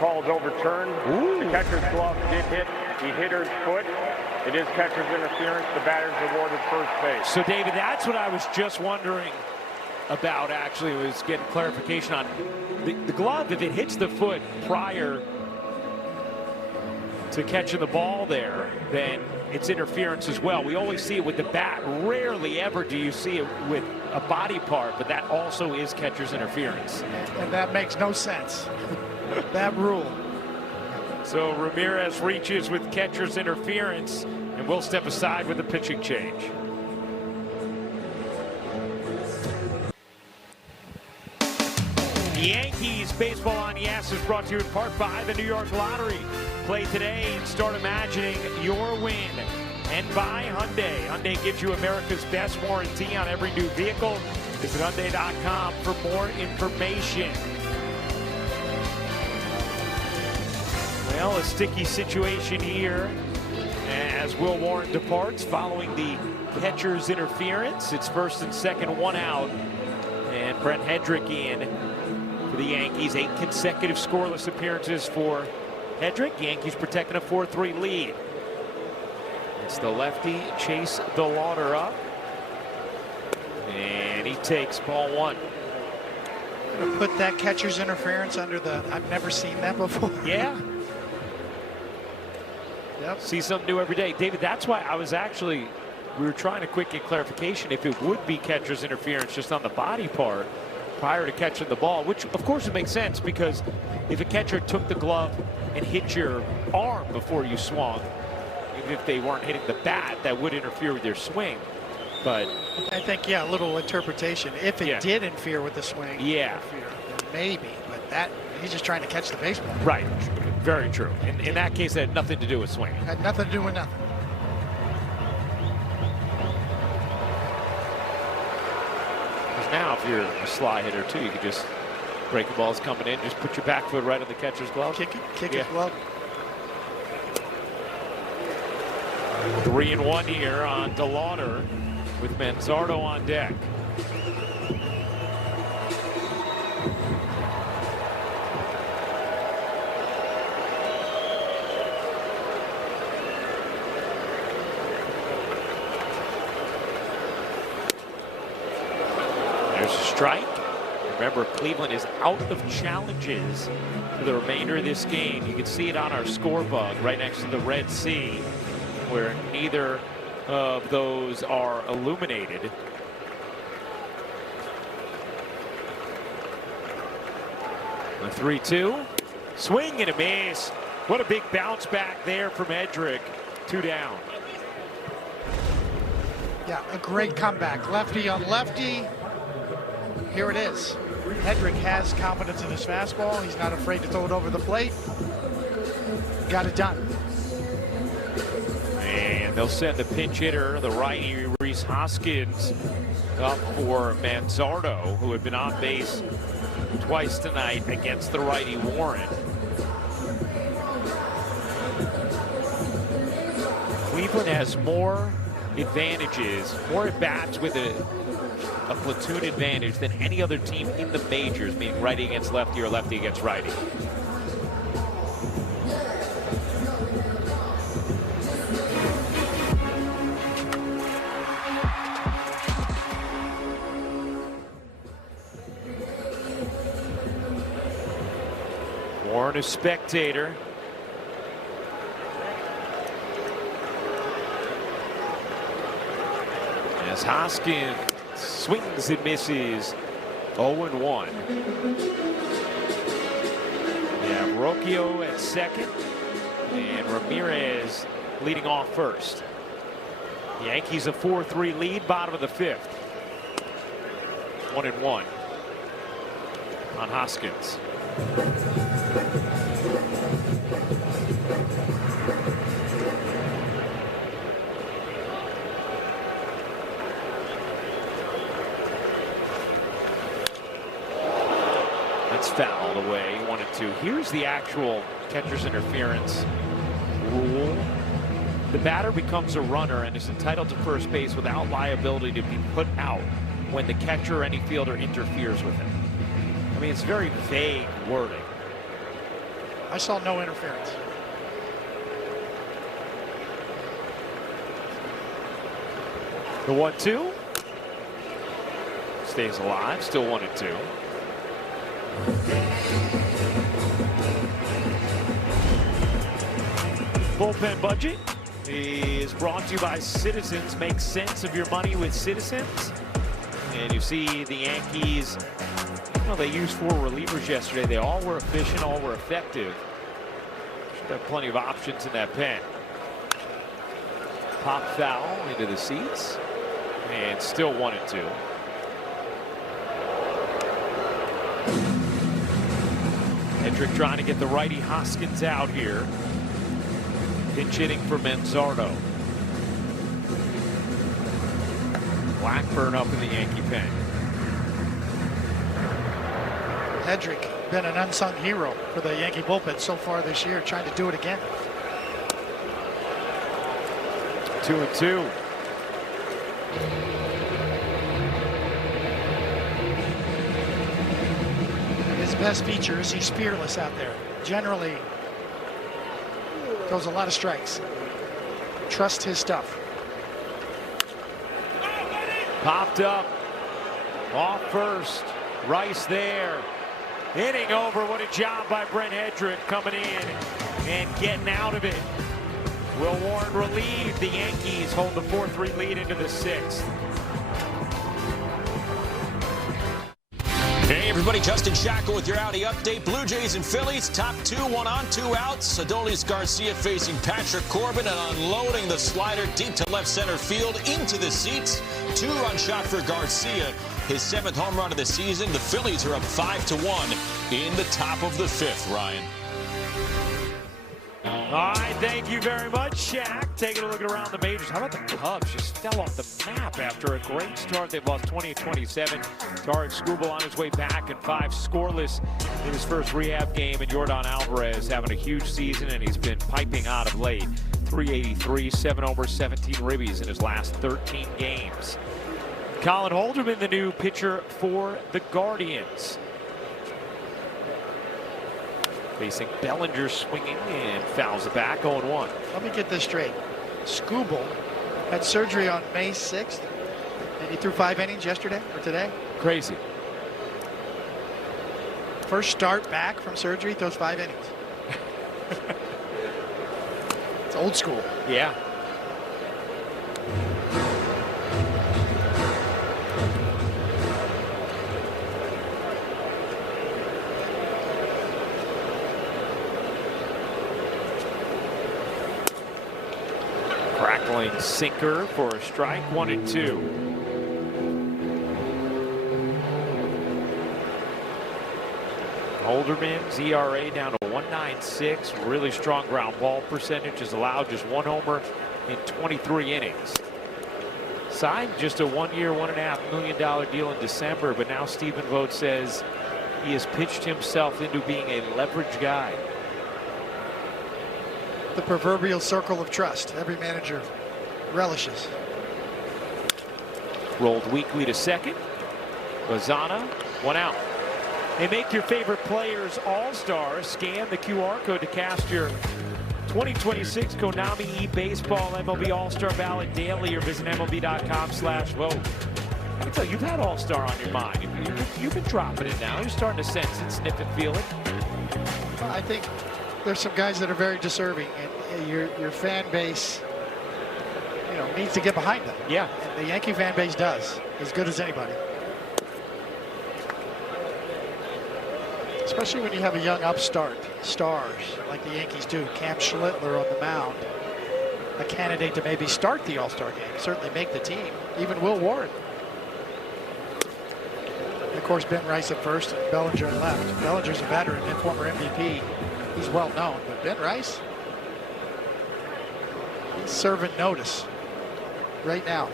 Call's overturned. Ooh. The catcher's glove did hit the hitter's foot. It is catcher's interference. The batter's awarded first base. So, David, that's what I was just wondering about, actually, was getting clarification on. The glove, if it hits the foot prior to catching the ball there, then it's interference as well. We always see it with the bat. Rarely ever do you see it with a body part, but that also is catcher's interference. And that makes no sense. That rule. So Ramirez reaches with catcher's interference, and we'll step aside with the pitching change. Yankees Baseball on Yes is brought to you in part by the New York Lottery. Play today and start imagining your win. And by Hyundai. Hyundai gives you America's best warranty on every new vehicle. Visit Hyundai.com for more information. Well, a sticky situation here as Will Warren departs following the catcher's interference. It's first and second, 1 out. And Brent Hedrick in for the Yankees. 8 consecutive scoreless appearances for Hedrick. Yankees protecting a 4-3 lead. It's the lefty, Chase DeLauder up. And he takes ball 1. Put that catcher's interference under the, I've never seen that before. Yeah. Yep. See something new every day. David, that's why I was actually, we were trying to quick get clarification if it would be catcher's interference just on the body part prior to catching the ball, which of course it makes sense, because if a catcher took the glove and hit your arm before you swung, even if they weren't hitting the bat, that would interfere with your swing. But I think, yeah, a little interpretation. If it did interfere with the swing, then maybe. But that, he's just trying to catch the baseball. Right. Very true. In that case, it had nothing to do with swinging. Had nothing to do with nothing. Because now, if you're a sly hitter too, you could just break the balls coming in, just put your back foot right on the catcher's glove. Kick his glove. 3-1 here on DeLauder with Manzardo on deck. There's a strike. Remember, Cleveland is out of challenges for the remainder of this game. You can see it on our score bug right next to the Red Sea, where neither of those are illuminated. A 3-2. Swing and a miss. What a big bounce back there from Edrick. 2 down. Yeah, a great comeback. Lefty on lefty. Here it is. Hedrick has confidence in his fastball. He's not afraid to throw it over the plate. Got it done. And they'll send the pinch hitter, the righty Rhys Hoskins, up for Manzardo, who had been on base twice tonight against the righty Warren. Cleveland has more advantages, more at-bats with a platoon advantage than any other team in the majors, meaning righty against lefty or lefty against righty. Warren a spectator. As Hoskins swings and misses. 0-1. We have Rocchio at second and Ramirez leading off first. The Yankees a 4-3 lead, bottom of the 5th. 1-1 on Hoskins. That's fouled away, 1-2. Here's the actual catcher's interference rule. The batter becomes a runner and is entitled to first base without liability to be put out when the catcher or any fielder interferes with him. I mean, it's very vague wording. I saw no interference. The 1-2 stays alive, still 1-2. Bullpen budget is brought to you by Citizens. Make sense of your money with Citizens. And you see the Yankees, well, they used 4 relievers yesterday. They all were efficient, all were effective. Should have plenty of options in that pen. Pop foul into the seats. And still 1-2. Hedrick trying to get the righty Hoskins out here. Pinch hitting for Manzardo. Blackburn up in the Yankee pen. Hedrick been an unsung hero for the Yankee bullpen so far this year, trying to do it again. 2-2. His best feature is he's fearless out there. Generally throws a lot of strikes. Trust his stuff. Popped up off first. Rice there. Inning over. What a job by Brent Hedrick coming in and getting out of it. Will Warren relieved. The Yankees hold the 4-3 lead into the 6th. Hey everybody, Justin Shackle with your Audi update. Blue Jays and Phillies, top 2, 1 on, 2 outs. Adolis Garcia facing Patrick Corbin and unloading the slider deep to left center field into the seats. 2-run shot for Garcia, his 7th home run of the season. The Phillies are up 5-1 in the top of the 5th, Ryan. All right, thank you very much, Shaq. Taking a look around the majors. How about the Cubs? Just fell off the map after a great start. They've lost 20-27. Tarik Skubal on his way back and 5 scoreless in his first rehab game. And Yordan Alvarez having a huge season, and he's been piping out of late. 383, 7 homers, 17 ribbies in his last 13 games. Colin Holderman, the new pitcher for the Guardians. Facing Bellinger, swinging and fouls it back, 0-1. Let me get this straight. Skubal had surgery on May 6th, and he threw 5 innings yesterday or today. Crazy. First start back from surgery, throws 5 innings. It's old school. Yeah. Crackling sinker for a strike, 1-2. Holderman's ERA down to 1.96. Really strong ground ball percentage, has allowed just 1 homer in 23 innings. Signed just a 1-year, $1.5 million deal in December, but now Stephen Vogt says he has pitched himself into being a leverage guy. The proverbial circle of trust every manager relishes. Rolled weakly to second. Lozana, 1 out. Hey, make your favorite players all-stars. Scan the QR code to cast your 2026 Konami eBaseball MLB All-Star ballot daily, or visit MLB.com/vote. I can tell you've had All-Star on your mind. You've been dropping it now. You're starting to sense it, sniff it, feel it. Well, I think there's some guys that are very deserving, and your fan base, needs to get behind them. Yeah. And the Yankee fan base does, as good as anybody. Especially when you have a young upstart, stars like the Yankees do. Cam Schlittler on the mound, a candidate to maybe start the All-Star game, certainly make the team. Even Will Warren. And of course, Ben Rice at first and Bellinger at left. Bellinger's a veteran and former MVP. He's well known, but Ben Rice, he's serving notice right now.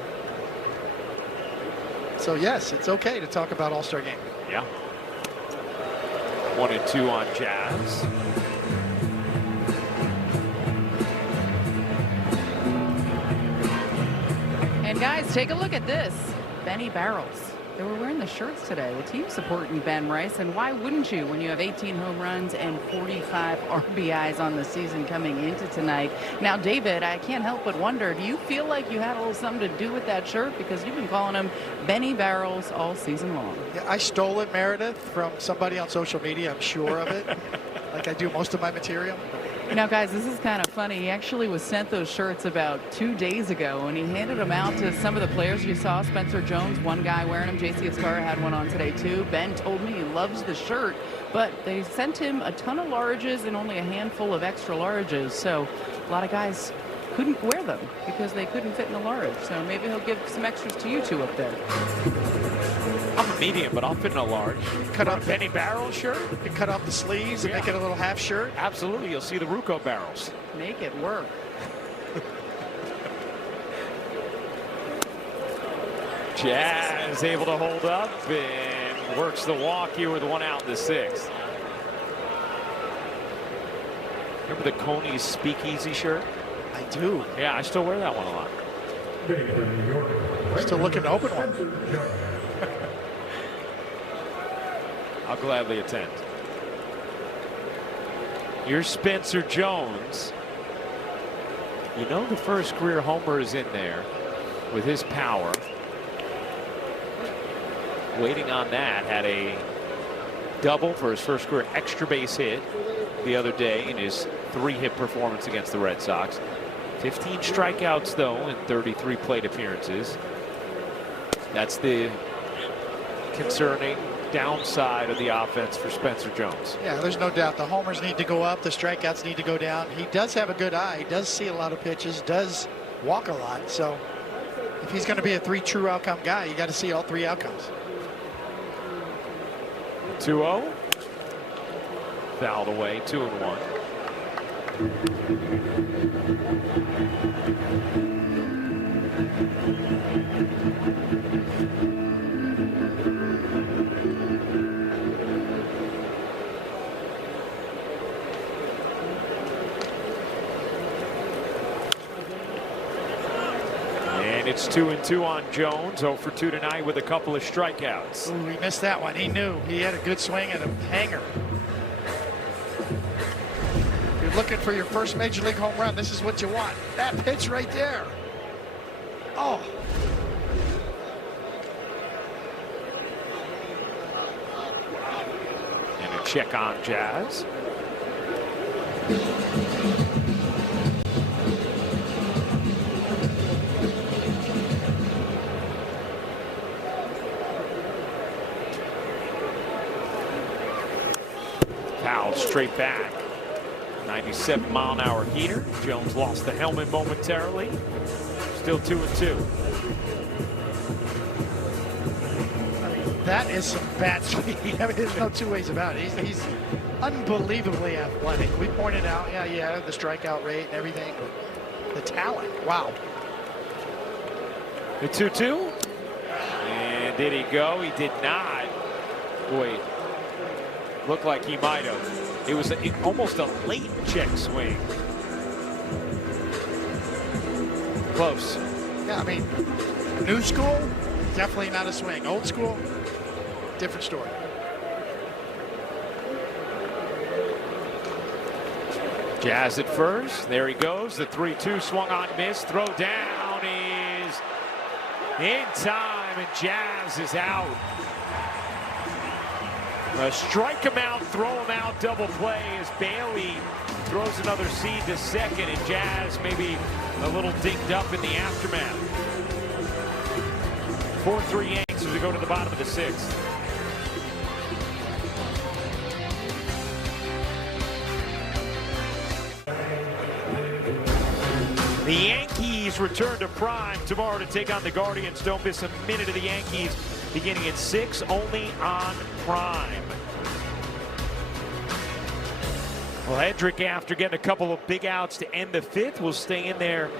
So yes, it's okay to talk about All-Star game. Yeah. 1-2 on Jazz. And guys, take a look at this. Benny Barrels. They were wearing the shirts today. The team supporting Ben Rice, and why wouldn't you when you have 18 home runs and 45 RBIs on the season coming into tonight? Now, David, I can't help but wonder, do you feel like you had a little something to do with that shirt? Because you've been calling him Benny Barrels all season long. Yeah, I stole it, Meredith, from somebody on social media. I'm sure of it, like I do most of my material. Now, guys, this is kind of funny. He actually was sent those shirts about 2 days ago, and he handed them out to some of the players you saw. Spencer Jones, one guy wearing them. JC Escarra had one on today, too. Ben told me he loves the shirt, but they sent him a ton of larges and only a handful of extra larges. So a lot of guys couldn't wear them because they couldn't fit in the large. So maybe he'll give some extras to you two up there. I'm a medium, but I'll fit in a large. Cut off Benny Barrels shirt. You cut off the sleeves and make it a little half shirt. Absolutely, you'll see the Ruco barrels. Make it work. Jazz able to hold up and works the walk here with 1 out in the 6th. Remember the Coney's Speakeasy shirt? I do. Yeah, I still wear that one a lot. Still looking to open one. I'll gladly attend. Here's Spencer Jones. You know the first career homer is in there with his power. waiting on that. Had a double for his first career extra base hit the other day in his 3-hit performance against the Red Sox. 15 strikeouts though in 33 plate appearances. That's the concerning downside of the offense for Spencer Jones. Yeah, there's no doubt. The homers need to go up. The strikeouts need to go down. He does have a good eye. He does see a lot of pitches, does walk a lot. So if he's going to be a 3 true outcome guy, you got to see all 3 outcomes. 2-0. Fouled away, 2-1. And it's 2-2 on Jones. 0 for 2 tonight with a couple of strikeouts. Ooh, he missed that one. He knew. He had a good swing and a hanger. If you're looking for your first major league home run, this is what you want. That pitch right there. Oh. And a check on Jazz. Foul straight back. 97-mile-an-hour heater. Jones lost the helmet momentarily. Still 2-2. That is some bad speed. I mean, there's no two ways about it. He's unbelievably athletic. We pointed out, yeah, the strikeout rate and everything. The talent, wow. The 2-2. And did he go? He did not. Boy, looked like he might have. It was almost a late check swing. Close. Yeah, I mean, new school, definitely not a swing. Old school, different story. Jazz at first. There he goes. The 3-2 swung on, miss. Throw down is in time, and Jazz is out. Strike him out, throw him out, double play as Bailey throws another seed to second, and Jazz maybe a little dinged up in the aftermath. 4-3 Yanks as we go to the bottom of the 6th. The Yankees return to prime tomorrow to take on the Guardians. Don't miss a minute of the Yankees beginning at 6, only on Prime. Well, Hedrick, after getting a couple of big outs to end the 5th, will stay in there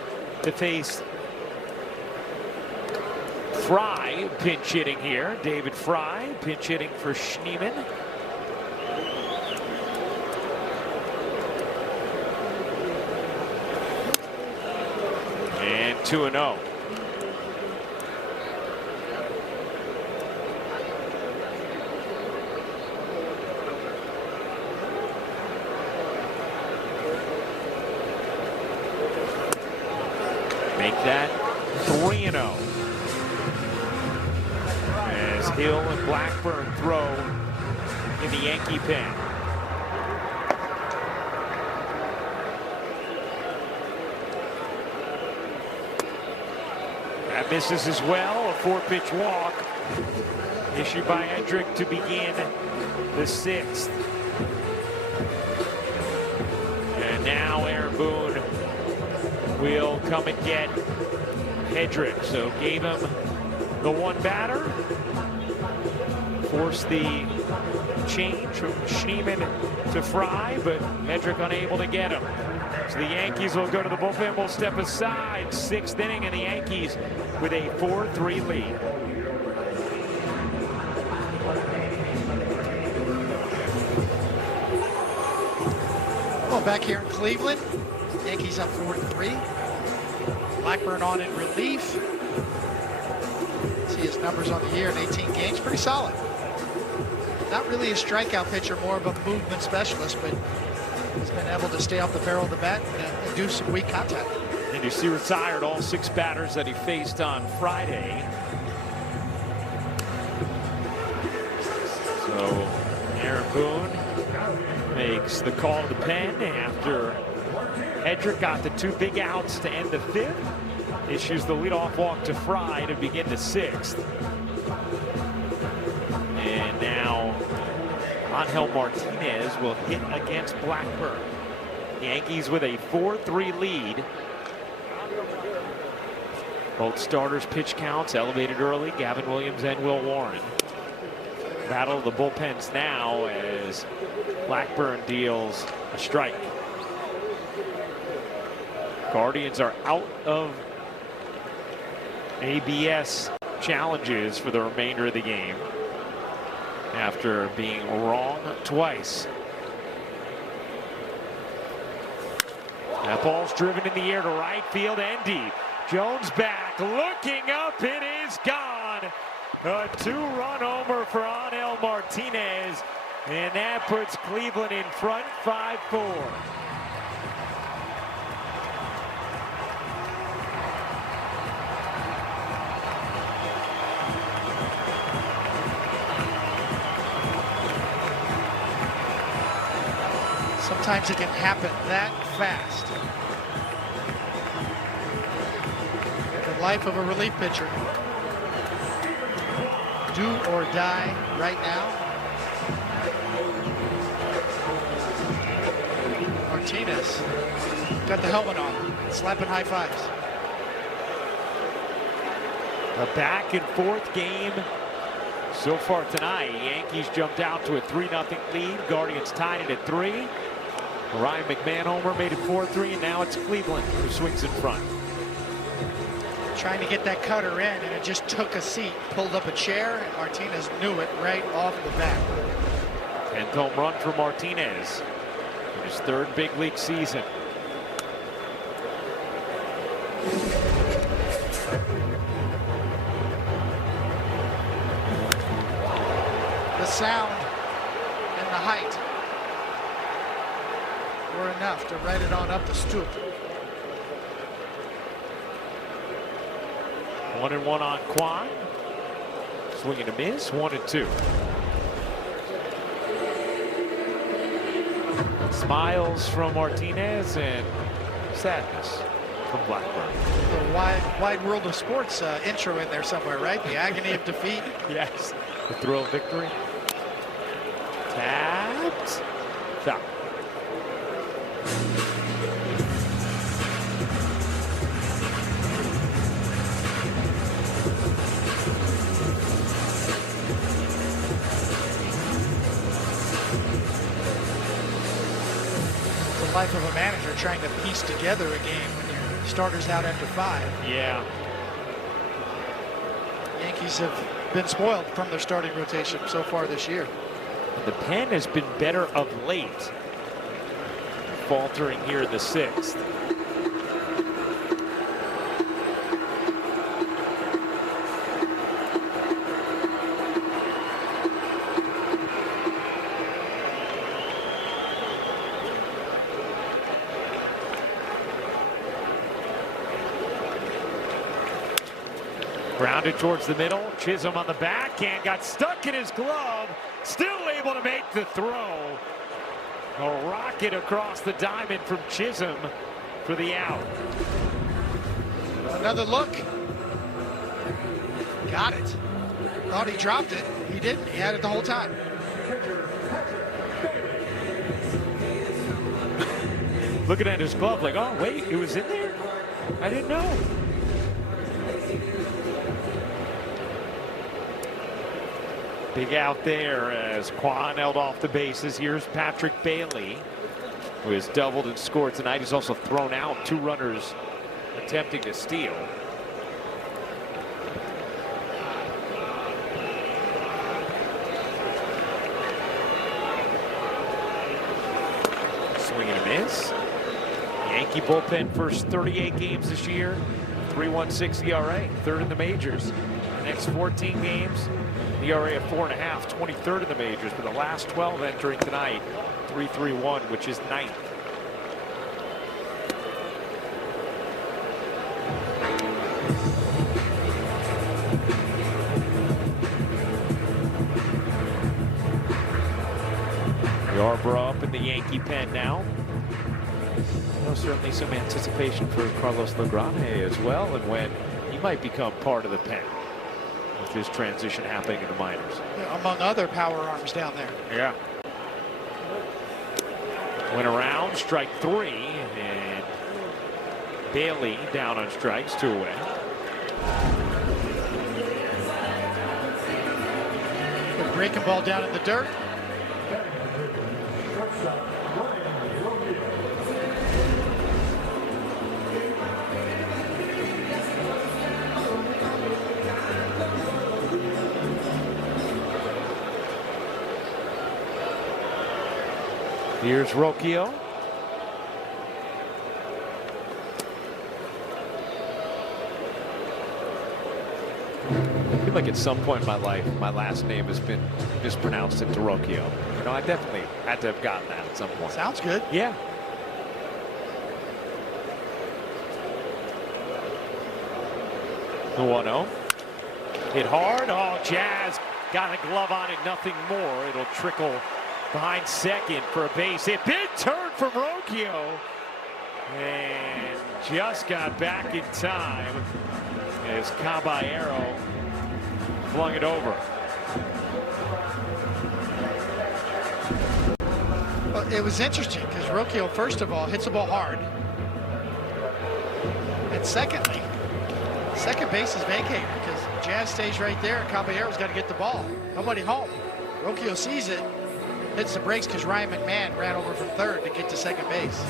to face Fry, pinch hitting here. David Fry, pinch hitting for Schneemann. And 2-0. Make that 3-0. As Hill and Blackburn throw in the Yankee pen. That misses as well. A 4-pitch walk issued by Hedrick to begin the 6th. And now Aaron Boone will come and get Hedrick. So gave him the one batter. Forced the change from Schneemann to Fry, but Hedrick unable to get him. So the Yankees will go to the bullpen, will step aside. 6th inning, and the Yankees with a 4-3 lead. Well, back here in Cleveland, Yankees up 4-3. Blackburn on in relief. See his numbers on the year in 18 games, pretty solid. Not really a strikeout pitcher, more of a movement specialist, but he's been able to stay off the barrel of the bat and do some weak contact. And you see retired all 6 batters that he faced on Friday. So Aaron Boone makes the call to the pen after Hedrick got the 2 big outs to end the 5th. Issues the leadoff walk to Fry to begin the 6th. And now Angel Martinez will hit against Blackburn. Yankees with a 4-3 lead. Both starters' pitch counts elevated early. Gavin Williams and Will Warren. Battle of the bullpens now as Blackburn deals a strike. Guardians are out of ABS challenges for the remainder of the game after being wrong twice. That ball's driven in the air to right field and deep. Jones back, looking up, it is gone. A 2-run homer for Angel Martinez, and that puts Cleveland in front 5-4. Sometimes it can happen that fast. The life of a relief pitcher. Do or die right now. Martinez got the helmet on, slapping high fives. A back and forth game so far tonight. Yankees jumped out to a 3-0 lead. Guardians tied it at 3. Ryan McMahon homer made it 4-3, and now it's Cleveland who swings in front. Trying to get that cutter in, and it just took a seat. Pulled up a chair, and Martinez knew it right off the bat. 10th home run for Martinez in his 3rd big league season. The sound and the height were enough to write it on up the stoop. 1-1 on Kwan. Swing and a miss. 1-2. Smiles from Martinez and sadness from Blackburn. The wide world of sports intro in there somewhere, right? The agony of defeat. Yes. The thrill of victory. Tapped. Foul. The life of a manager trying to piece together a game when your starter's out after 5. Yeah. Yankees have been spoiled from their starting rotation so far this year. The pen has been better of late. Faltering here in the 6th. Grounded towards the middle. Chisholm on the backhand, got stuck in his glove. Still able to make the throw. A rocket across the diamond from Chisholm for the out. Another look. Got it. Thought he dropped it. He didn't. He had it the whole time. Looking at his glove like, oh, wait, it was in there? I didn't know. Big out there as Kwan held off the bases. Here's Patrick Bailey, who has doubled and scored tonight. He's also thrown out 2 runners attempting to steal. Swing and a miss. Yankee bullpen first 38 games this year. 3.16 ERA, 3rd in the majors. The next 14 games, ERA of 4.5, 23rd in the majors, but the last 12 entering tonight, 3.31, which is 9th. Yarbrough up in the Yankee pen now. Certainly some anticipation for Carlos Legrand as well, and when he might become part of the pen with this transition happening in the minors. Yeah, among other power arms down there. Yeah. Went around, strike 3, and Bailey down on strikes, 2 away. The breaking ball down in the dirt. Here's Rocchio. I feel like at some point in my life, my last name has been mispronounced into Rocchio. You know, I definitely had to have gotten that at some point. Sounds good. Yeah. The 1-0. Hit hard. Oh, Jazz got a glove on it, nothing more. It'll trickle behind second for a base hit. Big turn from Rocchio. And just got back in time as Caballero flung it over. Well, it was interesting because Rocchio, first of all, hits the ball hard. And secondly, second base is vacated because Jazz stays right there and Caballero's got to get the ball. Nobody home. Rocchio sees it, hits the brakes because Ryan McMahon ran over from third to get to second base.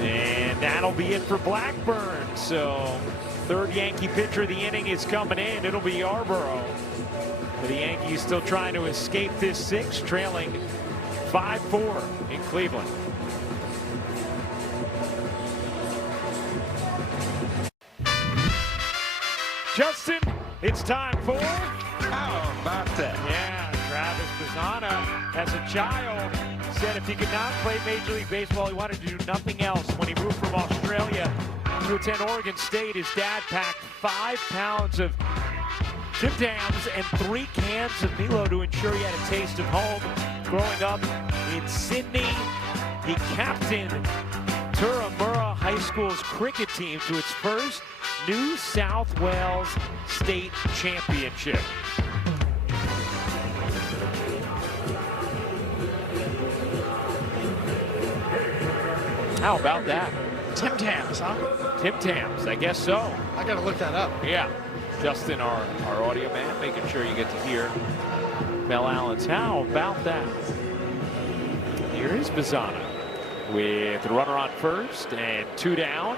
And that'll be it for Blackburn. So third Yankee pitcher of the inning is coming in. It'll be Yarbrough. The Yankees still trying to escape this 6, trailing 5-4 in Cleveland. Justin, it's time for... How about that? Yeah, Travis Bazzana, as a child, said if he could not play Major League Baseball, he wanted to do nothing else. When he moved from Australia to attend Oregon State, his dad packed 5 pounds of Tim Tams and 3 cans of Milo to ensure he had a taste of home. Growing up in Sydney, he captained Turramurra High School's cricket team to its first New South Wales State Championship. How about that? Tim Tams, huh? Tim Tams, I guess so. I got to look that up. Yeah. Justin, our audio man, making sure you get to hear Mel Allen's. How about that? Here is Bazzana with the runner on first and 2 down.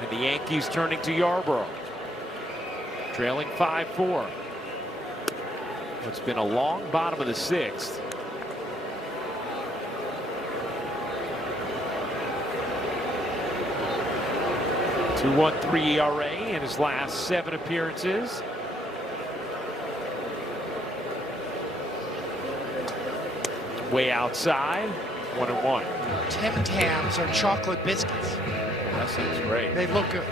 And the Yankees turning to Yarbrough. Trailing 5-4. It's been a long bottom of the 6th. .213 ERA in his last 7 appearances. Way outside, 1-1. Tim Tams are chocolate biscuits. That sounds great. They look good.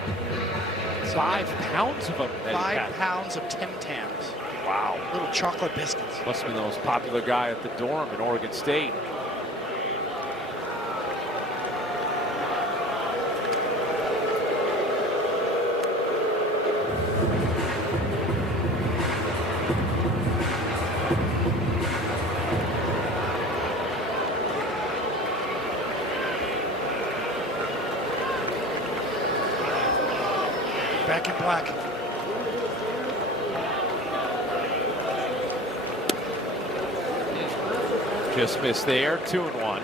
5 pounds of them. 5 pounds of Tim Tams. Wow. Little chocolate biscuits. Must have been the most popular guy at the dorm in Oregon State. Back in black. Just missed there, 2-1.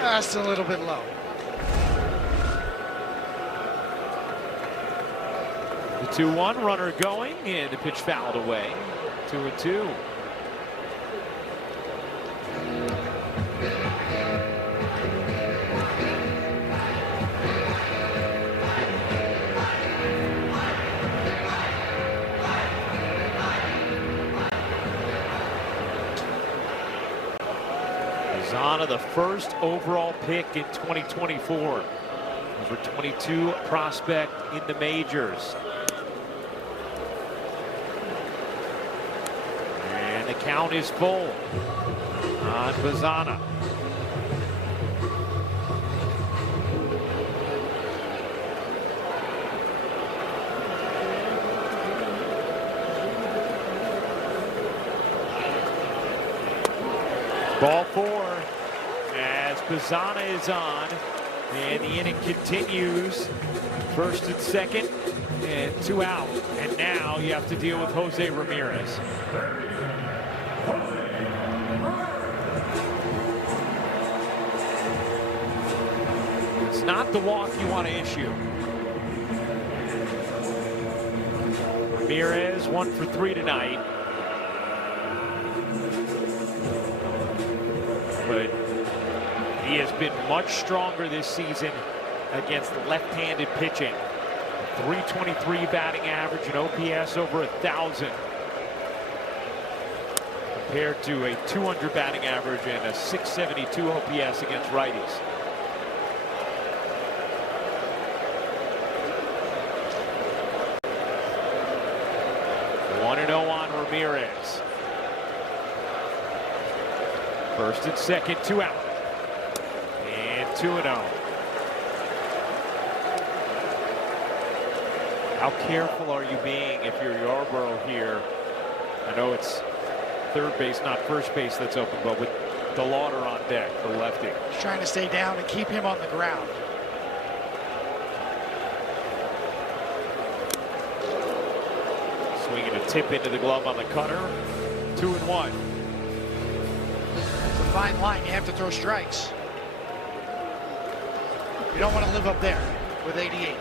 Just a little bit low. The 2-1 runner going, and the pitch fouled away. 2-2. Bazana, the first overall pick in 2024. Number 22 prospect in the majors. And the count is full on Bazana. Ball 4 as Bazana is on, and the inning continues. First and second, and 2 out. And now you have to deal with Jose Ramirez. It's not the walk you want to issue. Ramirez 1 for 3 tonight. But he has been much stronger this season against left-handed pitching. 323 batting average, an OPS over 1,000. Compared to a 200 batting average and a 672 OPS against righties. On Ramirez. First and second, 2 out. And 2-0. How careful are you being if you're Yarborough here? I know it's third base, not first base that's open, but with the Lauder on deck, the lefty. He's trying to stay down and keep him on the ground. Swinging a tip into the glove on the cutter. 2-1. It's a fine line. You have to throw strikes. You don't want to live up there with 88.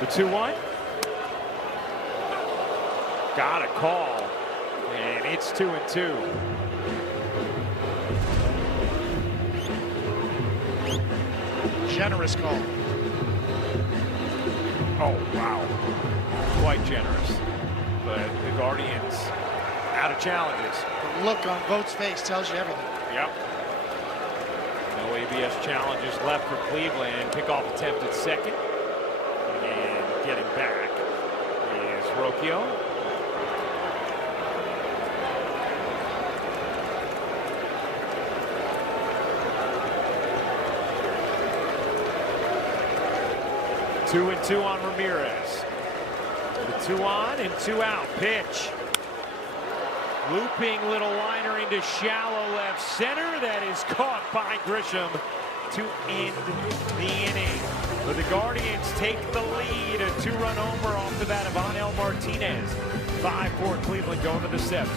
The 2-1. Got a call. And it's 2-2. Generous call. Oh, wow. Quite generous. But the Guardians out of challenges. The look on Vogt's face tells you everything. Yep. No ABS challenges left for Cleveland. Pickoff attempt at second. And getting back is Rocchio. Two and 2 on Ramirez. The 2 on and 2 out. Pitch. Looping little liner into shallow left center. That is caught by Grisham to end the inning. But the Guardians take the lead. A 2-run homer off the bat of Anel Martinez. 5-4 Cleveland going to the 7th.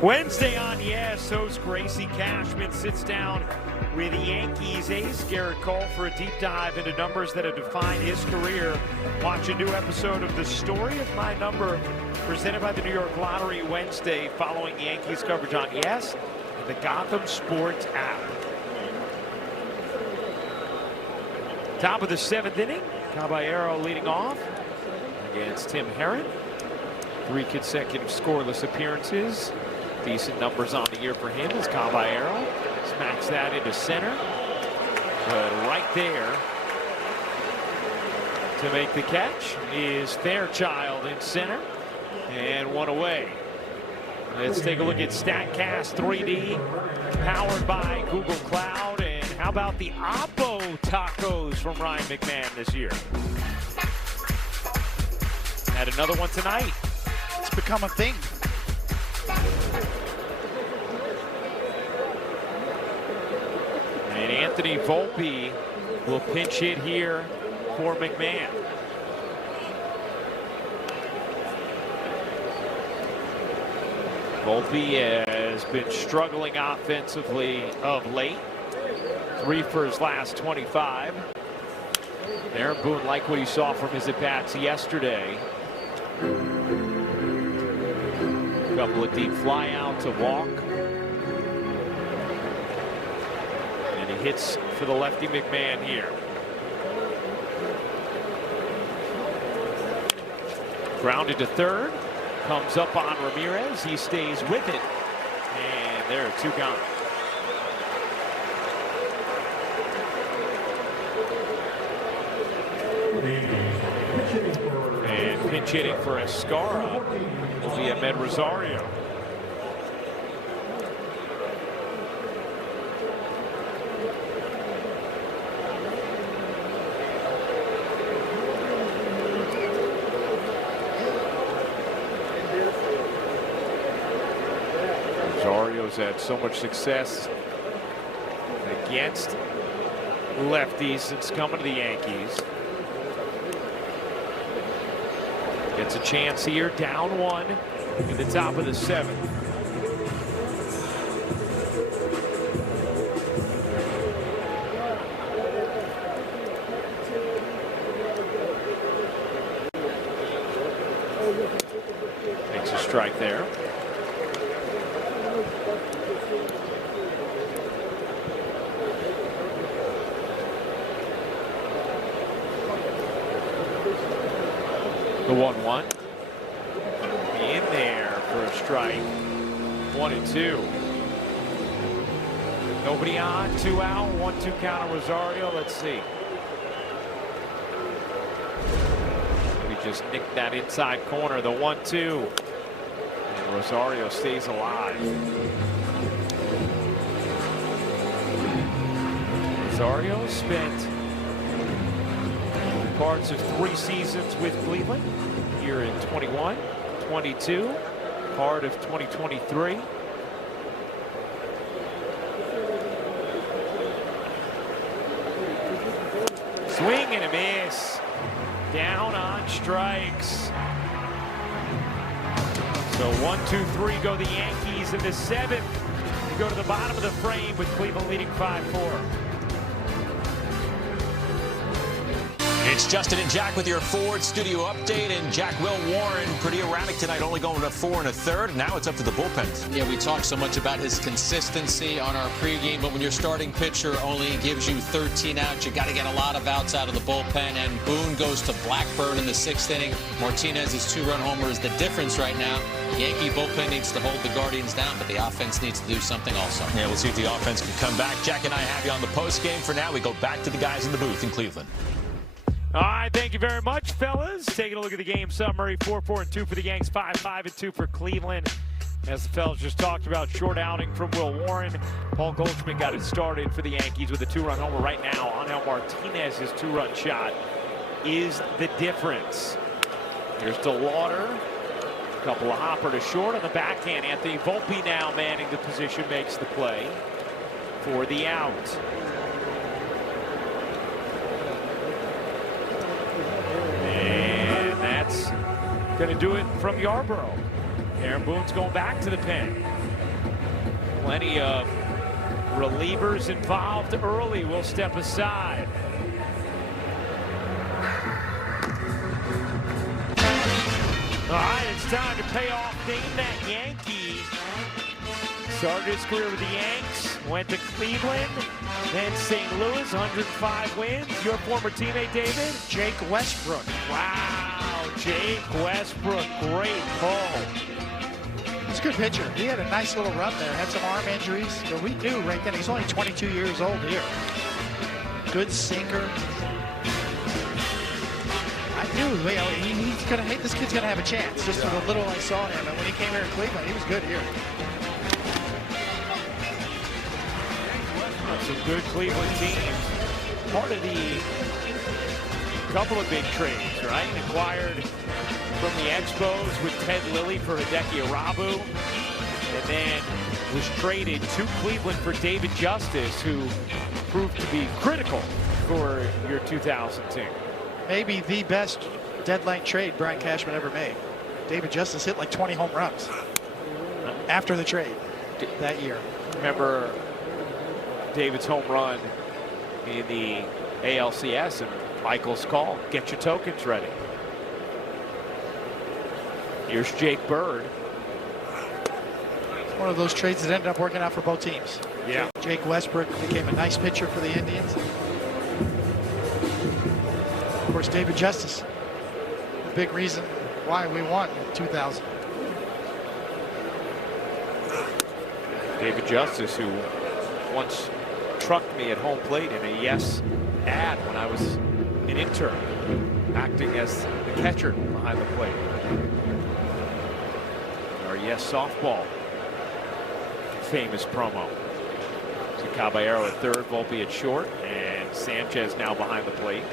Wednesday on Yes, host Gracie Cashman sits down with the Yankees ace Garrett Cole for a deep dive into numbers that have defined his career. Watch a new episode of The Story of My Number presented by the New York Lottery Wednesday following the Yankees coverage on Yes and the Gotham Sports app. Top of the 7th inning, Caballero leading off against Tim Herron. 3 consecutive scoreless appearances. Decent numbers on the year for him as Caballero smacks that into center. But right there to make the catch is Fairchild in center. And 1 away. Let's take a look at StatCast 3D, powered by Google Cloud. And how about the Oppo tacos from Ryan McMahon this year? Had another one tonight. It's become a thing. And Anthony Volpe will pinch hit here for McMahon. Volpe has been struggling offensively of late. 3 for his last 25. Aaron Boone liked what he saw from his at-bats yesterday. A couple of deep flyouts, a walk. And he hits for the lefty McMahon here. Grounded to third. Comes up on Ramirez. He stays with it. And there are two gone. And pinch hitting for Escara will be Ahmed Rosario. Rosario's had so much success against lefties since coming to the Yankees. Gets a chance here, down one in the top of the seventh. Takes a strike there. The 1-1 in there for a strike. 1-2. Nobody on, 2 out, 1-2 count on Rosario. Let's see. We just nicked that inside corner. The 1-2. And Rosario stays alive. Rosario spent parts of 3 seasons with Cleveland here in 21, 22, part of 2023. Swing and a miss. Down on strikes. So 1, 2, 3 go the Yankees in the 7th. We go to the bottom of the frame with Cleveland leading 5-4. It's Justin and Jack with your Ford Studio update, and Jack, Will Warren pretty erratic tonight, only going to 4 1/3. Now it's up to the bullpens. Yeah, we talked so much about his consistency on our pregame, but when your starting pitcher only gives you 13 outs, you got to get a lot of outs out of the bullpen, and Boone goes to Blackburn in the 6th inning. Martinez's 2-run homer is the difference right now. Yankee bullpen needs to hold the Guardians down, but the offense needs to do something also. Yeah, we'll see if the offense can come back. Jack and I have you on the post game. For now, we go back to the guys in the booth in Cleveland. All right, thank you very much, fellas. Taking a look at the game summary. 4-4-2 for the Yanks, 5-5-2 for Cleveland. As the fellas just talked about, short outing from Will Warren. Paul Goldschmidt got it started for the Yankees with a 2-run homer right now. Angel Martinez's 2-run shot is the difference. Here's DeLauder. A couple of hopper to short on the backhand. Anthony Volpe now manning the position, makes the play for the out. That's going to do it from Yarborough. Aaron Boone's going back to the pen. Plenty of relievers involved early. Will step aside. All right, it's time to pay off Name That Yankee. Started his career with the Yanks, went to Cleveland, then St. Louis, 105 wins. Your former teammate, David? Jake Westbrook. Wow, Jake Westbrook, great pull. He's a good pitcher. He had a nice little run there, had some arm injuries, but we knew right then, he's only 22 years old here. Good sinker. I knew, he's gonna hate, this kid's gonna have a chance, just for the little I saw him, and when he came here in Cleveland, he was good here. Some good Cleveland teams. Part of the couple of big trades, right? Acquired from the Expos with Ted Lilly for Hideki Arabu, and then was traded to Cleveland for David Justice, who proved to be critical for your 2000 team. Maybe the best deadline trade Brian Cashman ever made. David Justice hit like 20 home runs after the trade that year. Remember David's home run in the ALCS and Michael's call, get your tokens ready. Here's Jake Bird. It's one of those trades that ended up working out for both teams. Yeah. Jake Westbrook became a nice pitcher for the Indians. Of course, David Justice, the big reason why we won in 2000. David Justice, who once trucked me at home plate in a Yes ad when I was an intern, acting as the catcher behind the plate. Our Yes softball famous promo. So Caballero at third, Volpe at short, and Sanchez now behind the plate.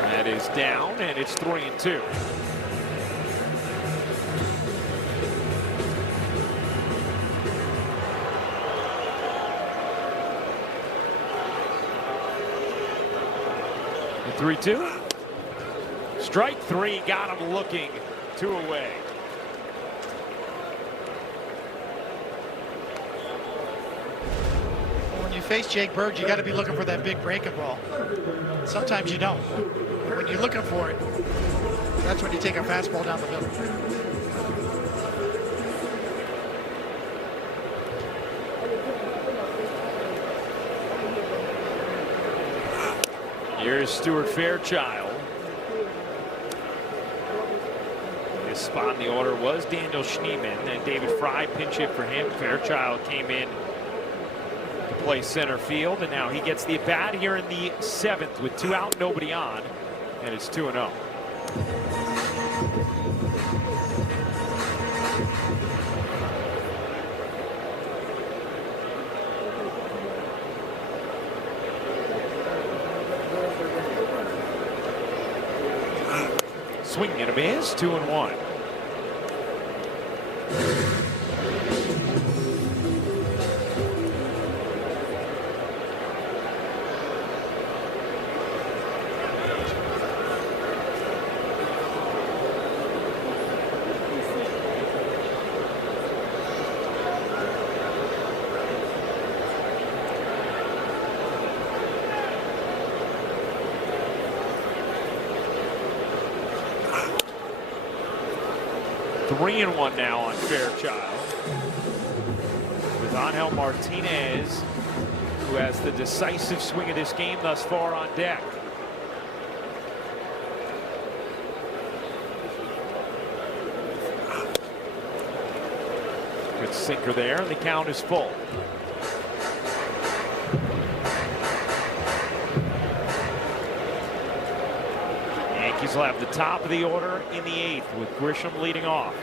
That is down, and it's 3-2. The 3-2. Strike three, got him looking. 2 away. When you face Jake Bird, you got to be looking for that big breaking ball. Sometimes you don't. But when you're looking for it, that's when you take a fastball down the middle. Here's Stuart Fairchild. His spot in the order was Daniel Schneemann, and David Fry pinch hit for him. Fairchild came in to play center field, and now he gets the at bat here in the 7th with 2 out, nobody on, and it's 2-0. Swing and a miss, 2-1. Three and one now on Fairchild, with Angel Martinez, who has the decisive swing of this game thus far, on deck. Good sinker there, and the count is full. Yankees will have the top of the order in the 8th, with Grisham leading off.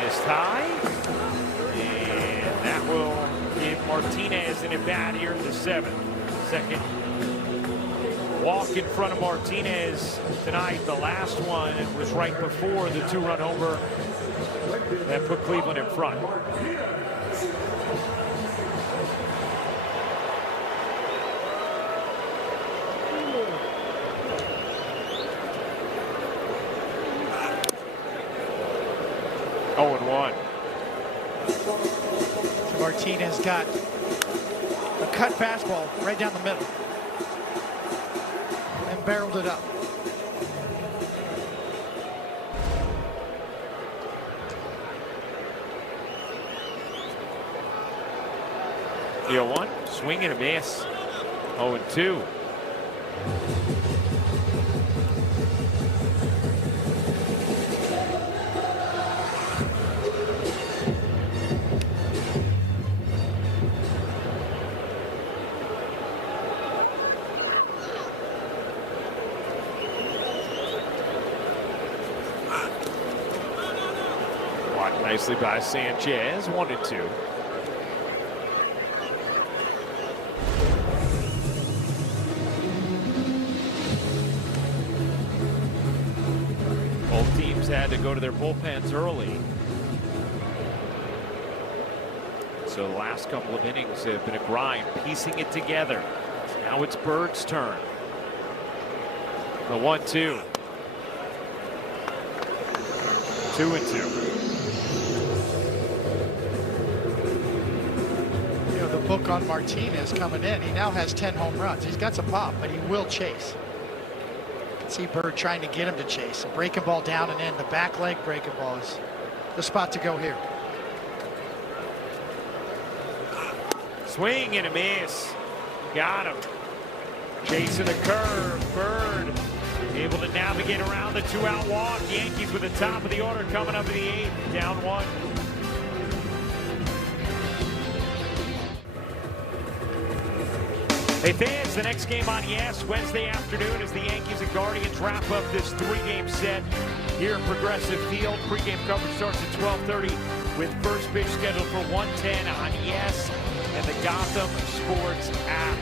Missed high, and that will give Martinez an at bat here in the 7th. Second walk in front of Martinez tonight. The last one was right before the 2-run homer that put Cleveland in front. Martinez got a cut fastball right down the middle and barreled it up. The 0-1, swing and a miss. 0-2. Blocked nicely by Sanchez. 1-2. Both teams had to go to their bullpens early. So the last couple of innings have been a grind, piecing it together. Now it's Bird's turn. The 1-2. 2-2. You know, the hook on Martinez coming in. He now has 10 home runs. He's got some pop, but he will chase. See Bird trying to get him to chase. A breaking ball down and in. The back leg breaking ball is the spot to go here. Swing and a miss. Got him. Chasing the curve. Bird able to navigate around the 2-out walk. Yankees with the top of the order coming up in the 8th. Down 1. Hey fans, the next game on Yes, Wednesday afternoon as the Yankees and Guardians wrap up this 3-game set here at Progressive Field. Pre-game coverage starts at 12:30 with first pitch scheduled for 1:10 on Yes and the Gotham Sports app.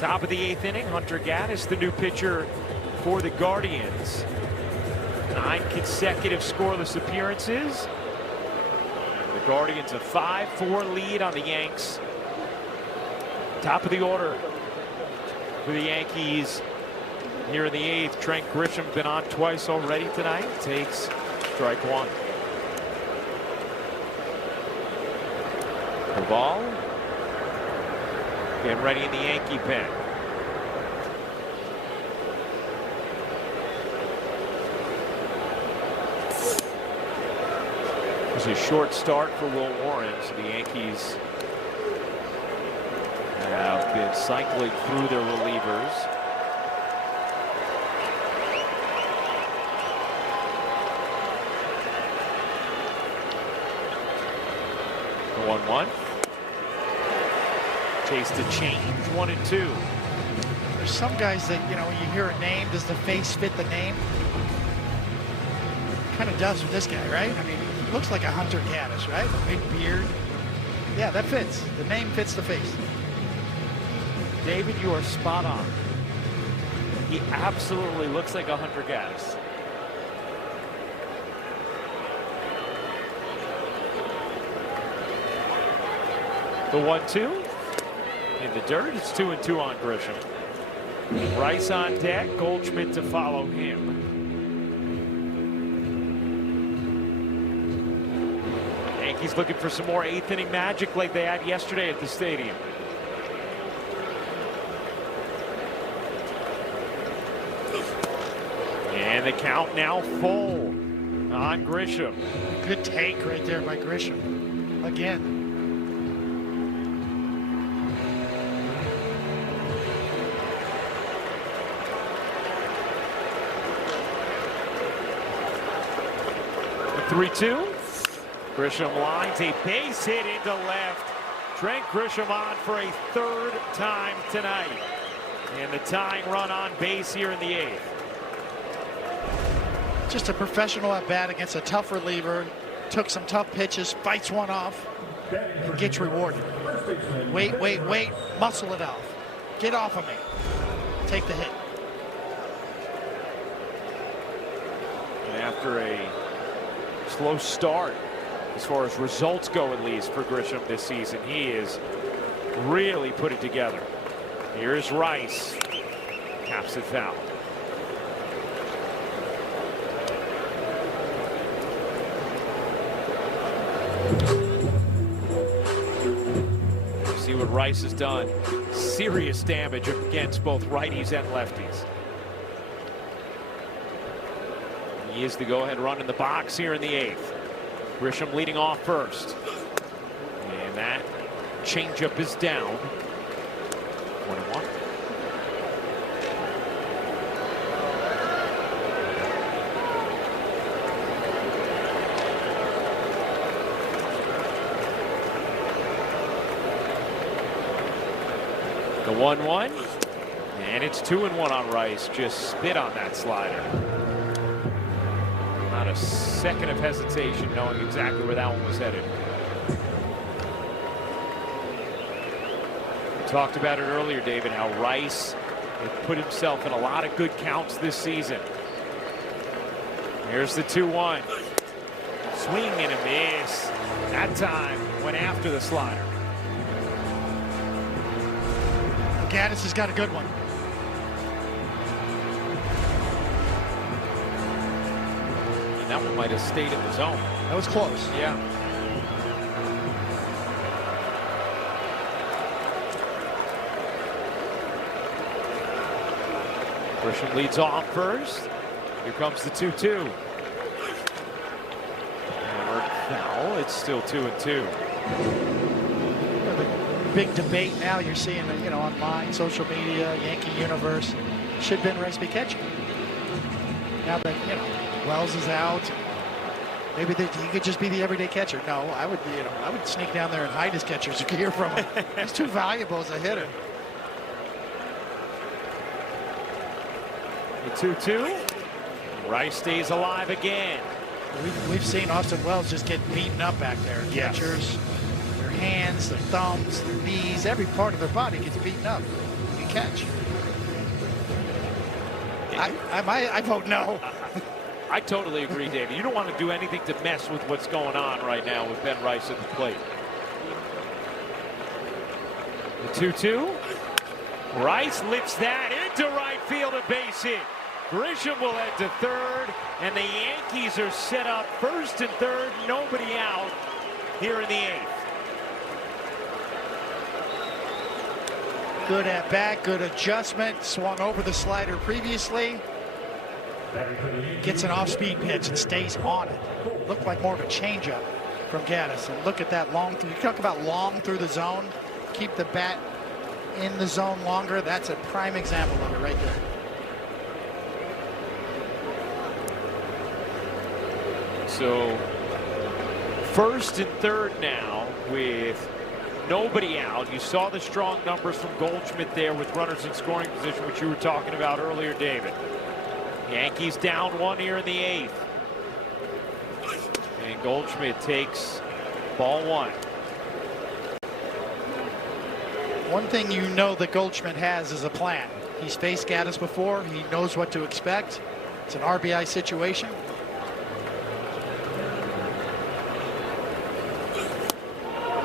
Top of the 8th inning, Hunter Gaddis, the new pitcher for the Guardians. 9 consecutive scoreless appearances. The Guardians a 5-4 lead on the Yanks. Top of the order for the Yankees here in the 8th. Trent Grisham been on twice already tonight. Takes strike 1. The ball. Getting ready in the Yankee pen. It was a short start for Will Warren, so the Yankees have been cycling through their relievers. The 1-1. Chase to change, 1-2. There's some guys that, you know, when you hear a name, does the face fit the name? Kind of does with this guy, right? I mean, he looks like a Hunter Gaddis, right? A big beard. Yeah, that fits. The name fits the face. David, you are spot on. He absolutely looks like a Hunter Gaddis. The 1-2 in the dirt. It's 2-2 on Grisham. Rice on deck. Goldschmidt to follow him. Yankees looking for some more 8th inning magic like they had yesterday at the stadium. And the count now full on Grisham. Good take right there by Grisham. Again. The 3-2. Grisham lines a base hit into left. Trent Grisham on for a 3rd time tonight. And the tying run on base here in the 8th. Just a professional at bat against a tough reliever. Took some tough pitches, fights one off, and gets rewarded. Wait, wait, wait. Muscle it off. Get off of me. Take the hit. And after a slow start, as far as results go at least for Grisham this season, he is really put it together. Here's Rice. Taps it foul. See what Rice has done. Serious damage against both righties and lefties. He is the go-ahead run in the box here in the 8th. Grisham leading off first. And that changeup is down. 1-1. The 1-1. And it's 2-1 on Rice. Just spit on that slider. Not a second of hesitation, knowing exactly where that one was headed. We talked about it earlier, David, how Rice has put himself in a lot of good counts this season. Here's the 2-1. Swing and a miss. That time went after the slider. Gaddis has got a good one. That one might have stayed in the zone. That was close. Yeah. Grisham leads off first. Here comes the 2-2. Hammered foul. It's still 2-2. The big debate now you're seeing, online, social media, Yankee universe. Should Benrice be catching? Now that, Wells is out. Maybe he could just be the everyday catcher. No, I would sneak down there and hide his catcher's gear from him. He's too valuable as a hitter. The 2-2. Rice stays alive again. We've seen Austin Wells just get beaten up back there. Yes. Catchers, their hands, their thumbs, their knees, every part of their body gets beaten up. You catch. I vote no. I totally agree, David. You don't want to do anything to mess with what's going on right now with Benrice at the plate. The 2-2. Rice lifts that into right field, a base hit. Grisham will head to third, and the Yankees are set up first and third, nobody out here in the 8th. Good at bat, good adjustment. Swung over the slider previously. Gets an off-speed pitch and stays on it. Looked like more of a changeup from Gaddis. And look at that long. You talk about long through the zone. Keep the bat in the zone longer. That's a prime example of it right there. So first and third now with nobody out. You saw the strong numbers from Goldschmidt there with runners in scoring position, which you were talking about earlier, David. Yankees down 1 here in the 8th. And Goldschmidt takes ball 1. One thing you know that Goldschmidt has is a plan. He's faced Gaddis before. He knows what to expect. It's an RBI situation.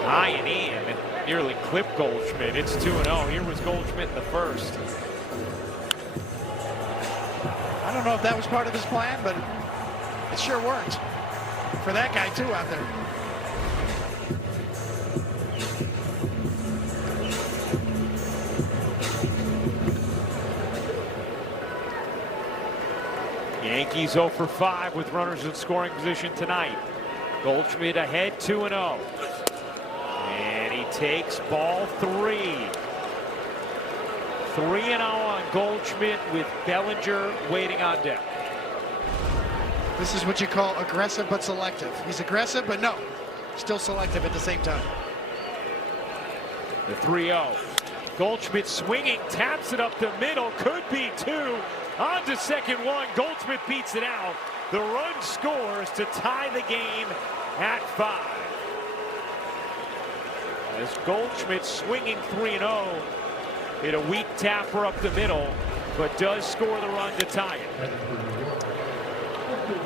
High and in, nearly clipped Goldschmidt. It's 2-0. Here was Goldschmidt in the first. I don't know if that was part of his plan, but it sure worked for that guy too out there. Yankees 0 for 5 with runners in scoring position tonight. Goldschmidt ahead 2-0. And he takes ball 3. 3-0 on Goldschmidt with Bellinger waiting on deck. This is what you call aggressive but selective. He's aggressive, but no, still selective at the same time. The 3-0. Goldschmidt swinging, taps it up the middle, could be 2. On to second 1. Goldschmidt beats it out. The run scores to tie the game at 5. As Goldschmidt swinging 3-0. Hit a weak tapper up the middle, but does score the run to tie it.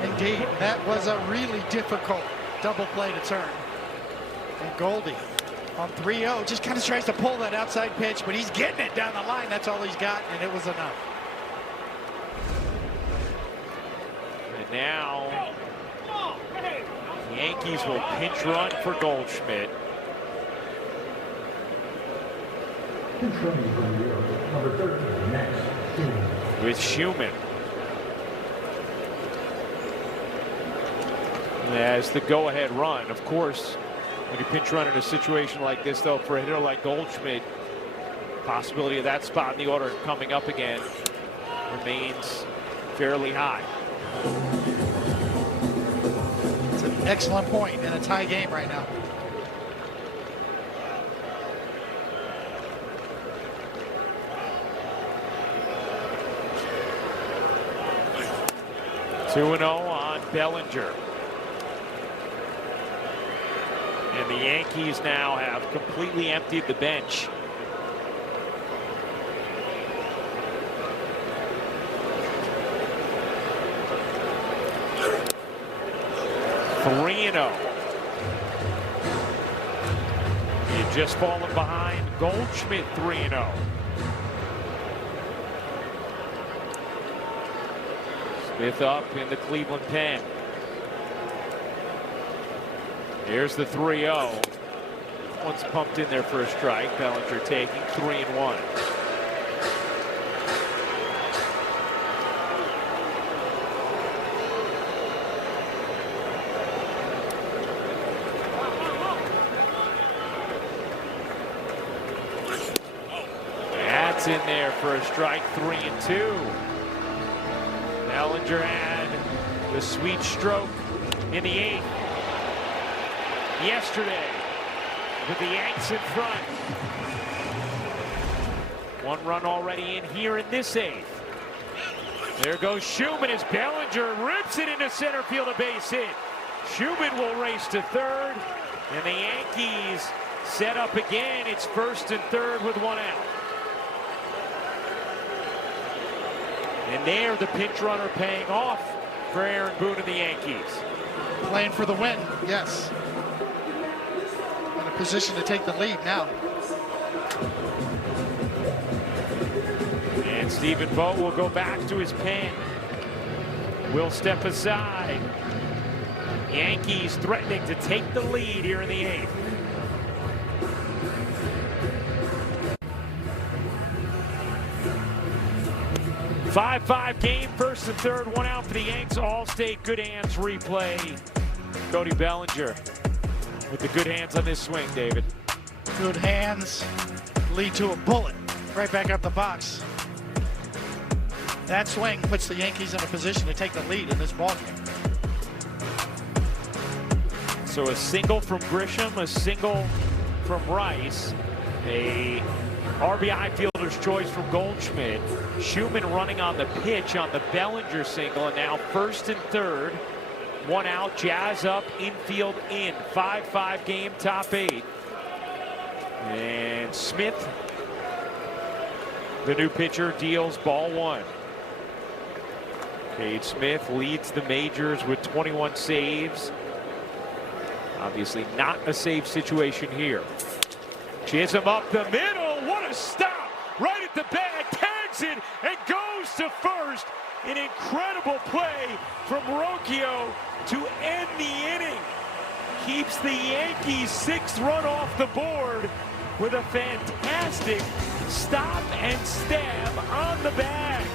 Indeed, that was a really difficult double play to turn. And Goldie on 3-0 just kind of tries to pull that outside pitch, but he's getting it down the line. That's all he's got, and it was enough. And now, the Yankees will pinch run for Goldschmidt. Number 13, next, With Schumann. As the go-ahead run. Of course, when you pinch run in a situation like this, though, for a hitter like Goldschmidt, possibility of that spot in the order coming up again remains fairly high. It's an excellent point in a tie game right now. Two 2-0 on Bellinger. And the Yankees now have completely emptied the bench. You've just fallen behind. Goldschmidt 3-0. Smith up in the Cleveland pen. Here's the 3-0. One's pumped in there for a strike. Bellinger taking 3-1. That's in there for a strike. 3-2. Bellinger had the sweet stroke in the 8th yesterday with the Yanks in front. 1 run already in here in this 8th. There goes Schumann as Bellinger rips it into center field, a base hit. Schumann will race to third, and the Yankees set up again. It's first and third with 1 out. And there, the pinch runner paying off for Aaron Boone and the Yankees. Playing for the win, yes. In a position to take the lead now. And Stephen Vogt will go back to his pen. Will step aside. Yankees threatening to take the lead here in the 8th. Five game, first and third, 1 out for the Yanks. All-State good hands replay. Cody Bellinger with the good hands on this swing, David. Good hands lead to a bullet right back up the box. That swing puts the Yankees in a position to take the lead in this ballgame. So a single from Grisham, a single from Rice, a RBI fielder's choice from Goldschmidt. Schumann running on the pitch on the Bellinger single, and now first and third, 1 out. Jazz up, infield in. 5-5 game, top 8. And Smith, the new pitcher, deals ball 1. Cade Smith leads the majors with 21 saves. Obviously not a save situation here. Chisholm up the middle. What a stop! Right at the bag, tags it, and goes to first. An incredible play from Rocchio to end the inning. Keeps the Yankees' 6th run off the board with a fantastic stop and stab on the bag.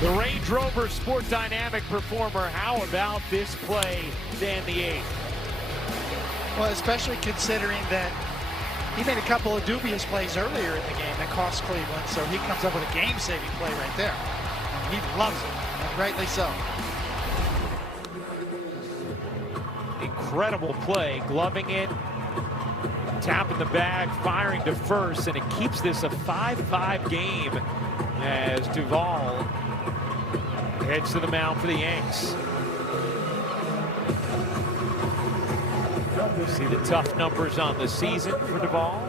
The Range Rover Sport Dynamic performer. How about this play to end the 8th? Well, especially considering that he made a couple of dubious plays earlier in the game that cost Cleveland, so he comes up with a game-saving play right there. And he loves it, and rightly so. Incredible play, gloving it, tapping the bag, firing to first, and it keeps this a 5-5 game as Duvall heads to the mound for the Yanks. See the tough numbers on the season for Duvall.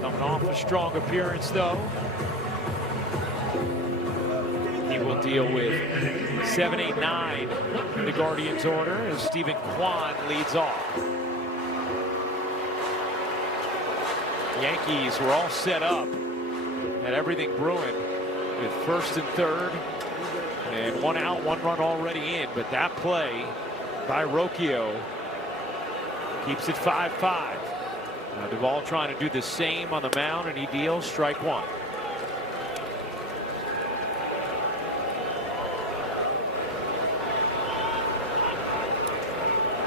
Coming off a strong appearance, though. He will deal with 7, 8, 9 in the Guardians order as Stephen Kwan leads off. Yankees were all set up, had everything brewing with first and third. And 1 out, 1 run already in, but that play by Rocchio keeps it 5-5. Now Duvall trying to do the same on the mound, and he deals strike 1.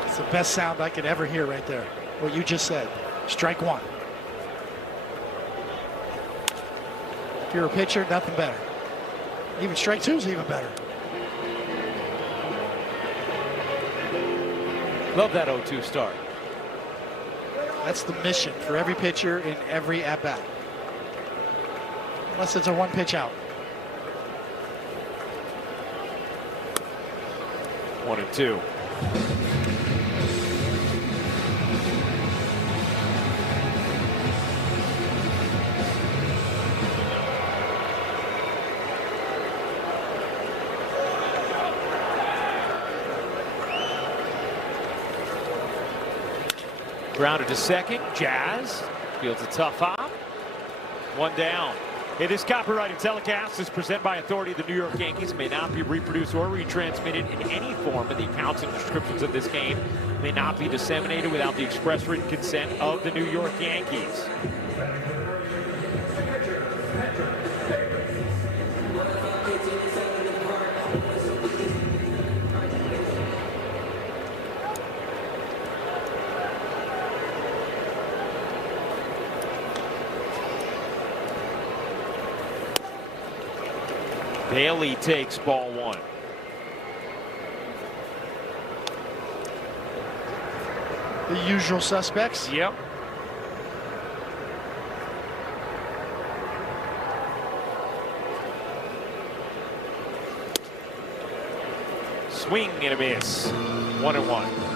It's the best sound I could ever hear right there. What you just said. Strike 1. If you're a pitcher, nothing better. Even strike 2 is even better. Love that 0-2 start. That's the mission for every pitcher in every at-bat. Unless it's a 1-pitch out. 1-2. Grounded to second. Jazz fields a tough hop. One down. Hey, this copyrighted telecast is presented by authority of the New York Yankees. It may not be reproduced or retransmitted in any form, but the accounts and descriptions of this game may not be disseminated without the express written consent of the New York Yankees. Bailey takes ball one. The usual suspects. Yep. Swing and a miss. 1-1.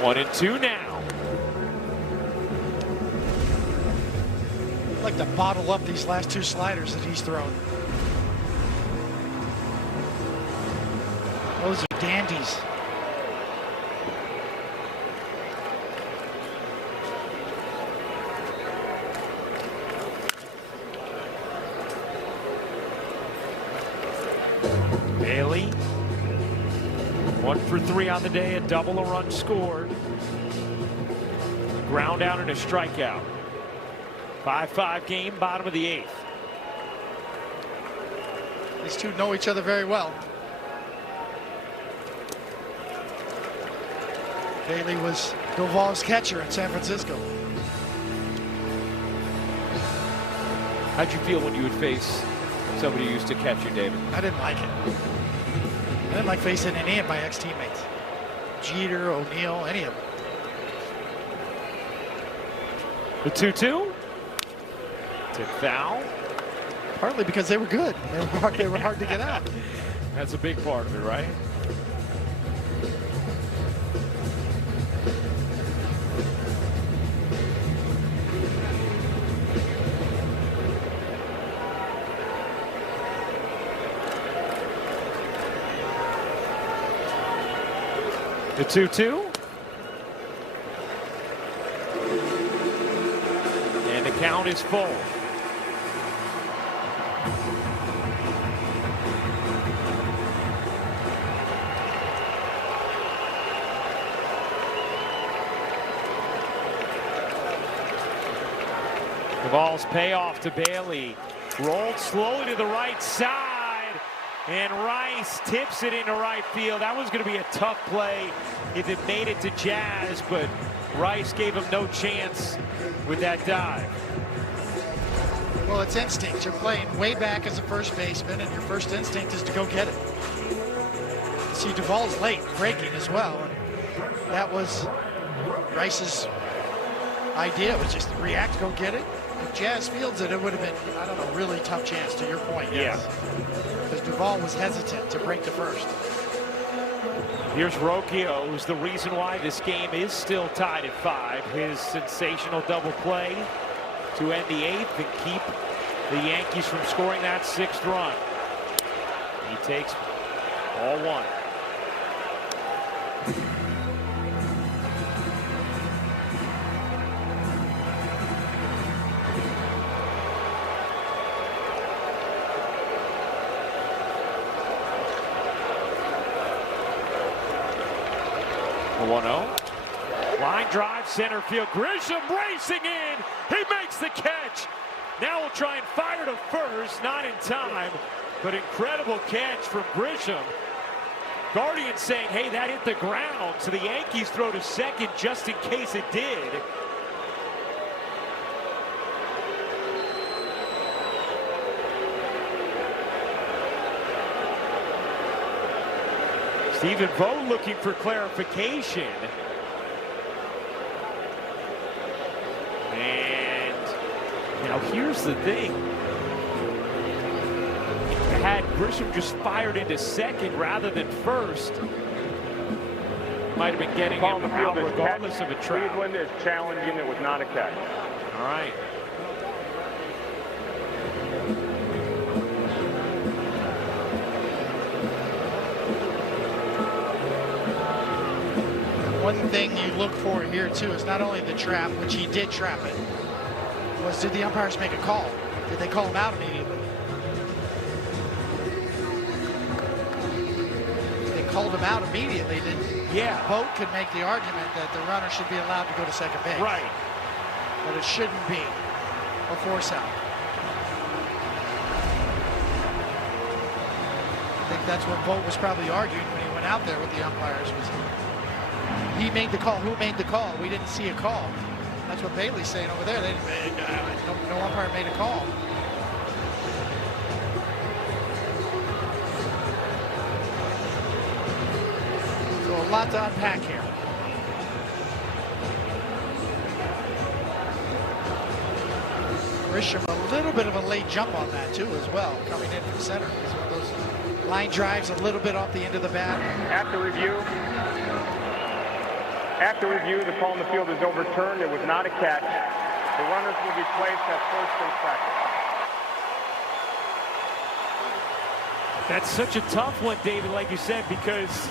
One and two now. I'd like to bottle up these last two sliders that he's thrown. Those are dandies. Bailey. 1 for 3 on the day, a double, a run scored. Ground out and a strikeout. 5-5 game, bottom of the 8th. These two know each other very well. Bailey was Duvall's catcher in San Francisco. How'd you feel when you would face somebody who used to catch you, David? I didn't like it. I didn't like facing any of my ex-teammates. Jeter, O'Neill, any of them. The 2-2. Tip foul. Partly because they were good. They were hard to get out. That's a big part of it, right? The 2-2. And the count is full. The ball's payoff to Bailey. Rolled slowly to the right side. And Rice tips it into right field. That was going to be a tough play if it made it to Jazz, but Rice gave him no chance with that dive. Well, it's instinct. You're playing way back as a first baseman, and your first instinct is to go get it. See, Duvall's late, breaking as well. And that was Rice's idea, was just react, go get it. If Jazz fields it, it would have been, I don't know, really tough chance, to your point. Yes. Because Duvall was hesitant to break the first. Here's Rocchio, who's the reason why this game is still tied at 5. His sensational double play to end the 8th and keep the Yankees from scoring that 6th run. He takes all one. The 1-0. Line drive, center field. Grisham racing in. He makes the catch. Now we'll try and fire to first. Not in time, but incredible catch from Grisham. Guardian saying, hey, that hit the ground. So the Yankees throw to second just in case it did. Stephen Vogt looking for clarification. And now here's the thing. Had Grisham just fired into second rather than first, might have been getting him out regardless of a trap. Cleveland is challenging. It was not a catch. All right. one thing you look for here too is not only the trap, which he did trap it, was did the umpires make a call? Did they call him out immediately? They called him out immediately. Yeah. Boat could make the argument that the runner should be allowed to go to second base. Right. But it shouldn't be a force out. I think that's what Boat was probably arguing when he went out there with the umpires. Was he made the call? Who made the call? We didn't see a call. That's what Bailey's saying over there. No umpire made a call. So a lot to unpack here. Grisham, a little bit of a late jump on that too as well, coming in from center. Those line drives a little bit off the end of the bat. After review, the call in the field is overturned. It was not a catch. The runners will be placed at first and second. That's such a tough one, David, like you said, because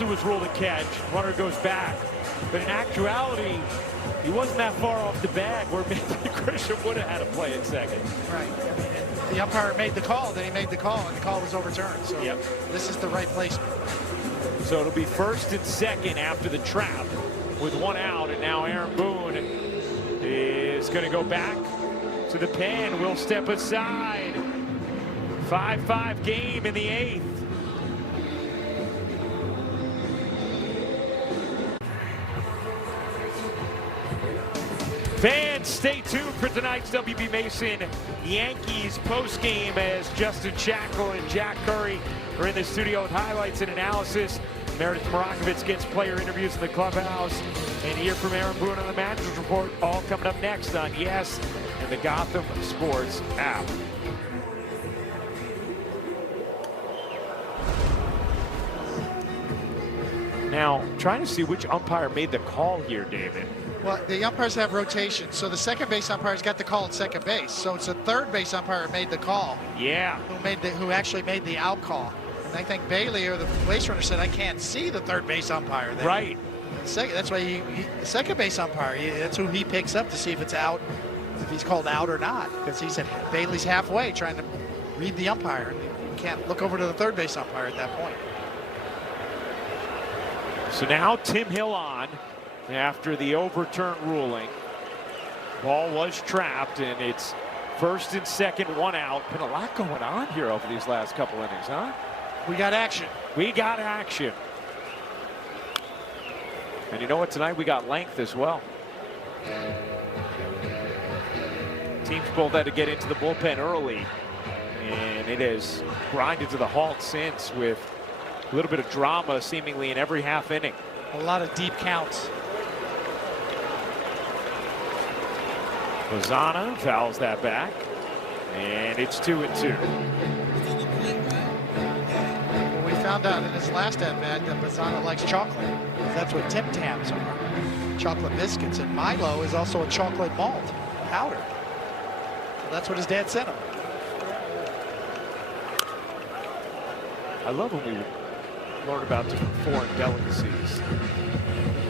it was ruled a catch, runner goes back. But in actuality, he wasn't that far off the bag where maybe Grisham would have had to play at second. Right. I mean, the umpire made the call, then he made the call, and the call was overturned. So this is the right placement. So it'll be first and second after the trap with one out, and now Aaron Boone is going to go back to the pen. Will step aside. 5-5 game in the 8th. Fans, stay tuned for tonight's WB Mason Yankees postgame as Justin Shackle and Jack Curry are in the studio with highlights and analysis. Meredith Marakovitz gets player interviews in the clubhouse. And hear from Aaron Boone on the Manager's Report, all coming up next on Yes and the Gotham Sports app. Now, trying to see which umpire made the call here, David. Well, the umpires have rotation, so the second base umpires got the call at second base. So it's the third base umpire who made the call. Yeah. Who actually made the out call. And I think Bailey or the base runner said, I can't see the third base umpire. Then right. That's why the second base umpire, that's who he picks up to see if it's out, if he's called out or not. Because he said Bailey's halfway trying to read the umpire. You can't look over to the third base umpire at that point. So now Tim Hill on after the overturned ruling. Ball was trapped, and it's first and second, one out. Been a lot going on here over these last couple innings, huh? We got action. We got action. And you know what? Tonight we got length as well. Teams both had to get into the bullpen early, and it has grinded to the halt since, with a little bit of drama seemingly in every half inning. A lot of deep counts. Lozana fouls that back, and it's 2-2. Well, we found out in his last at-bat that Lozana likes chocolate. That's what Tim Tams are, chocolate biscuits. And Milo is also a chocolate malt powder. So that's what his dad sent him. I love when we learn about different foreign delicacies.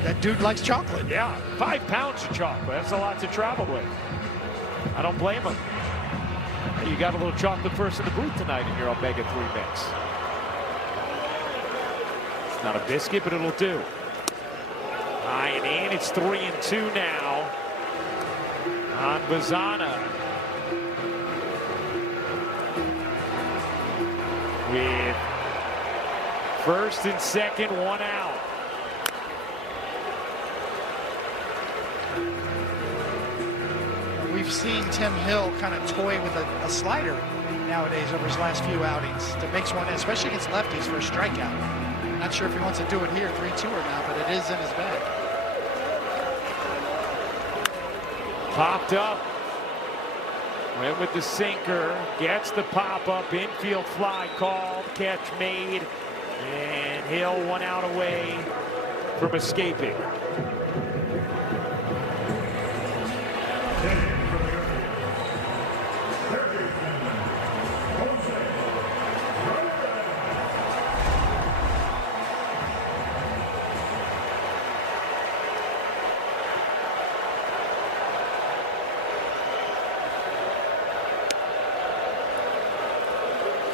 That dude likes chocolate. Yeah, 5 pounds of chocolate. That's a lot to travel with. I don't blame him. You got a little chocolate first in the booth tonight in your omega-3 mix. It's not a biscuit, but it'll do. High and in. It's 3-2 now on Lozana. With first and second, one out. We've seen Tim Hill kind of toy with a slider nowadays over his last few outings to mix one in, especially against lefties for a strikeout. Not sure if he wants to do it here, 3-2 or not, but it is in his bag. Popped up. Went with the sinker. Gets the pop-up. Infield fly called. Catch made. And Hill 1 out away from escaping.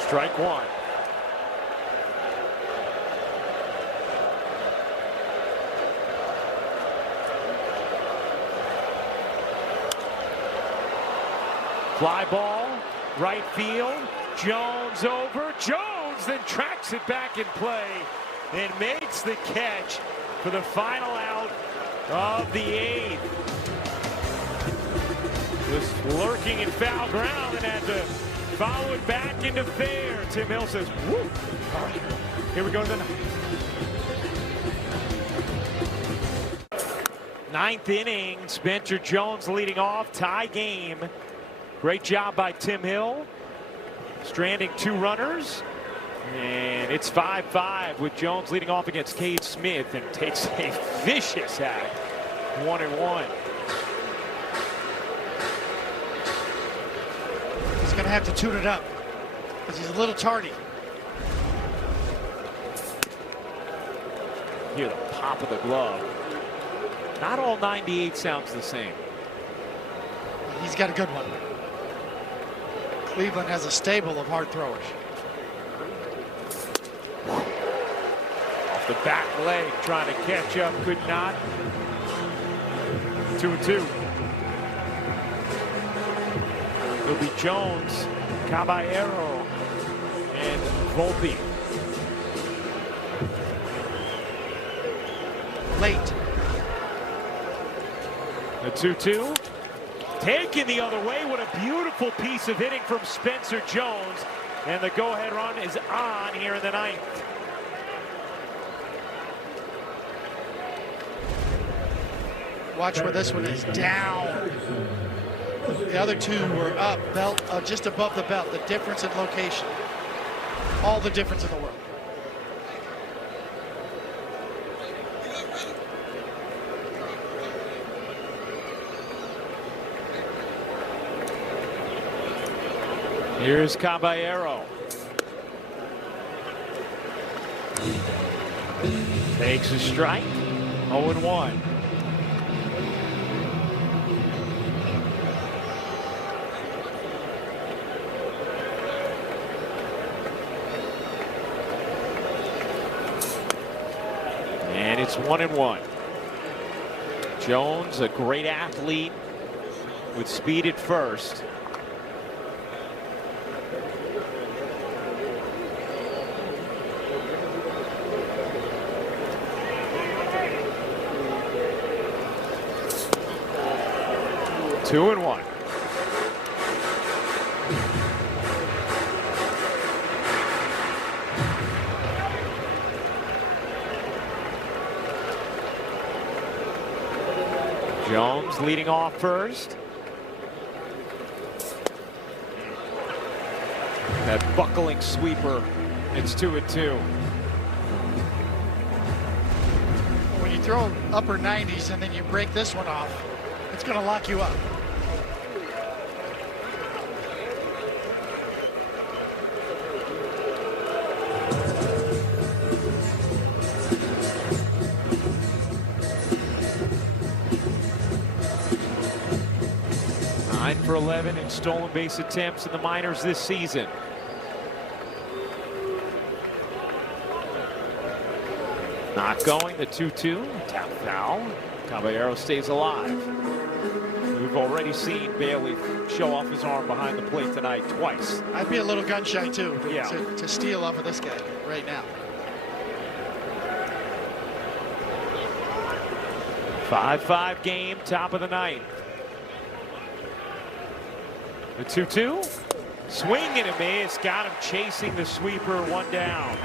Strike one. Fly ball, right field. Jones over. Jones then tracks it back in play and makes the catch for the final out of the 8th. Was lurking in foul ground and had to follow it back into fair. Tim Hill says, woo. All right, here we go to the 9th inning. Spencer Jones leading off, tie game. Great job by Tim Hill, stranding 2 runners. And it's 5-5 with Jones leading off against Cade Smith, and takes a vicious hack. 1-1. He's going to have to tune it up because he's a little tardy. Hear the pop of the glove. Not all 98 sounds the same. He's got a good one. Cleveland has a stable of hard throwers. Off the back leg, trying to catch up, could not. 2-2. It'll be Jones, Caballero, and Volpe. Late. The 2-2. Taken the other way. What a beautiful piece of hitting from Spencer Jones. And the go-ahead run is on here in the 9th. Watch where this one is down. The other 2 were up, belt, just above the belt. The difference in location. All the difference in the world. Here's Caballero. Takes a strike. 0-1. And it's 1-1. Jones, a great athlete with speed at first. Two and 1. Jones leading off first. That buckling sweeper. It's 2-2. When you throw upper 90s and then you break this one off, it's going to lock you up. For 11 in stolen base attempts in the minors this season. Not going, the 2-2, tap foul. Caballero stays alive. We've already seen Bailey show off his arm behind the plate tonight twice. I'd be a little gun shy too, yeah. to steal off of this guy right now. 5-5 game, top of the 9th. The 2-2, swing and a miss, got him chasing the sweeper, 1 down.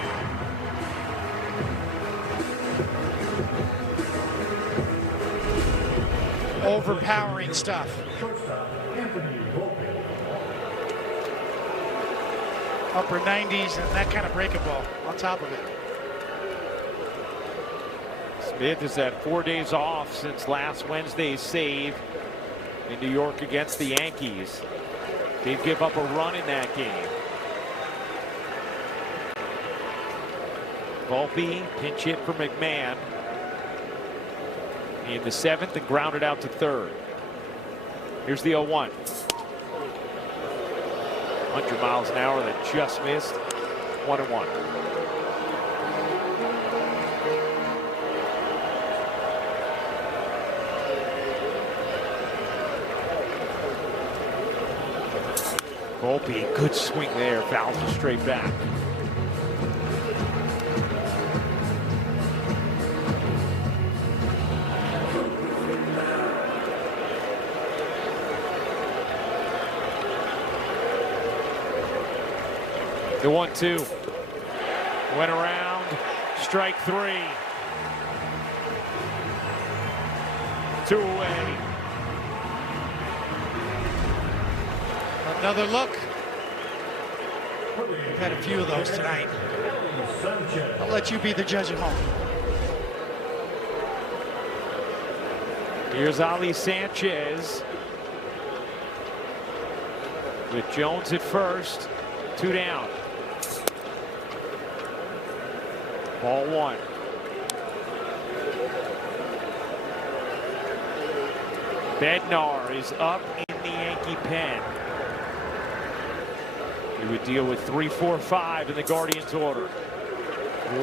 Overpowering stuff. Upper 90s and that kind of breaking ball on top of it. Smith has had 4 days off since last Wednesday's save in New York against the Yankees. They'd give up a run in that game. Volpe, pinch hit for McMahon in the 7th and grounded out to 3rd. Here's the 0-1. 100 miles an hour that just missed. 1-1. Volpe, good swing there, fouls it straight back. The 1-2 went around, strike 3. 2 away. Another look. We've had a few of those tonight. I'll let you be the judge at home. Here's Ali Sanchez with Jones at first. 2 down. Ball 1. Bednar is up in the Yankee pen. He would deal with 3, 4, 5 in the Guardians order.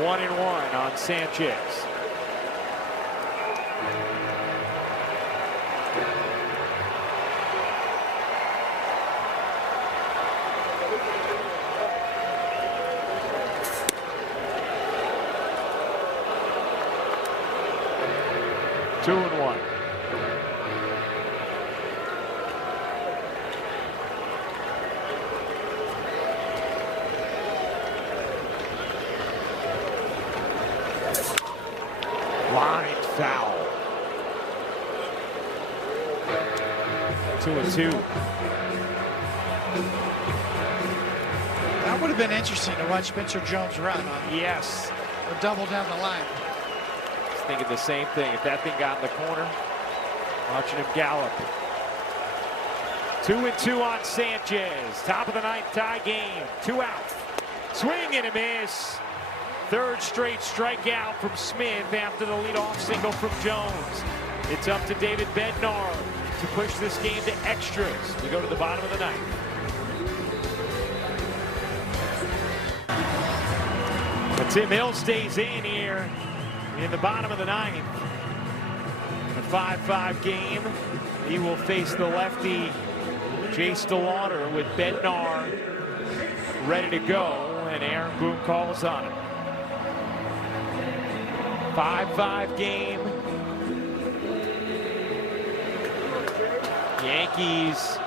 1-1 on Sanchez. Two and 1. Line foul. 2-2. That would have been interesting to watch Spencer Jones run on. Yes. Or double down the line. Thinking the same thing. If that thing got in the corner, watching him gallop. 2-2 on Sanchez. Top of the 9th, tie game. 2 out. Swing and a miss. 3rd straight strikeout from Smith after the leadoff single from Jones. It's up to David Bednar to push this game to extras. We go to the bottom of the 9th. But Tim Hill stays in here in the bottom of the 9th. A 5-5 game. He will face the lefty Jace DeLauder with Bednar ready to go, and Aaron Boone calls on him. 5-5 game. Yankees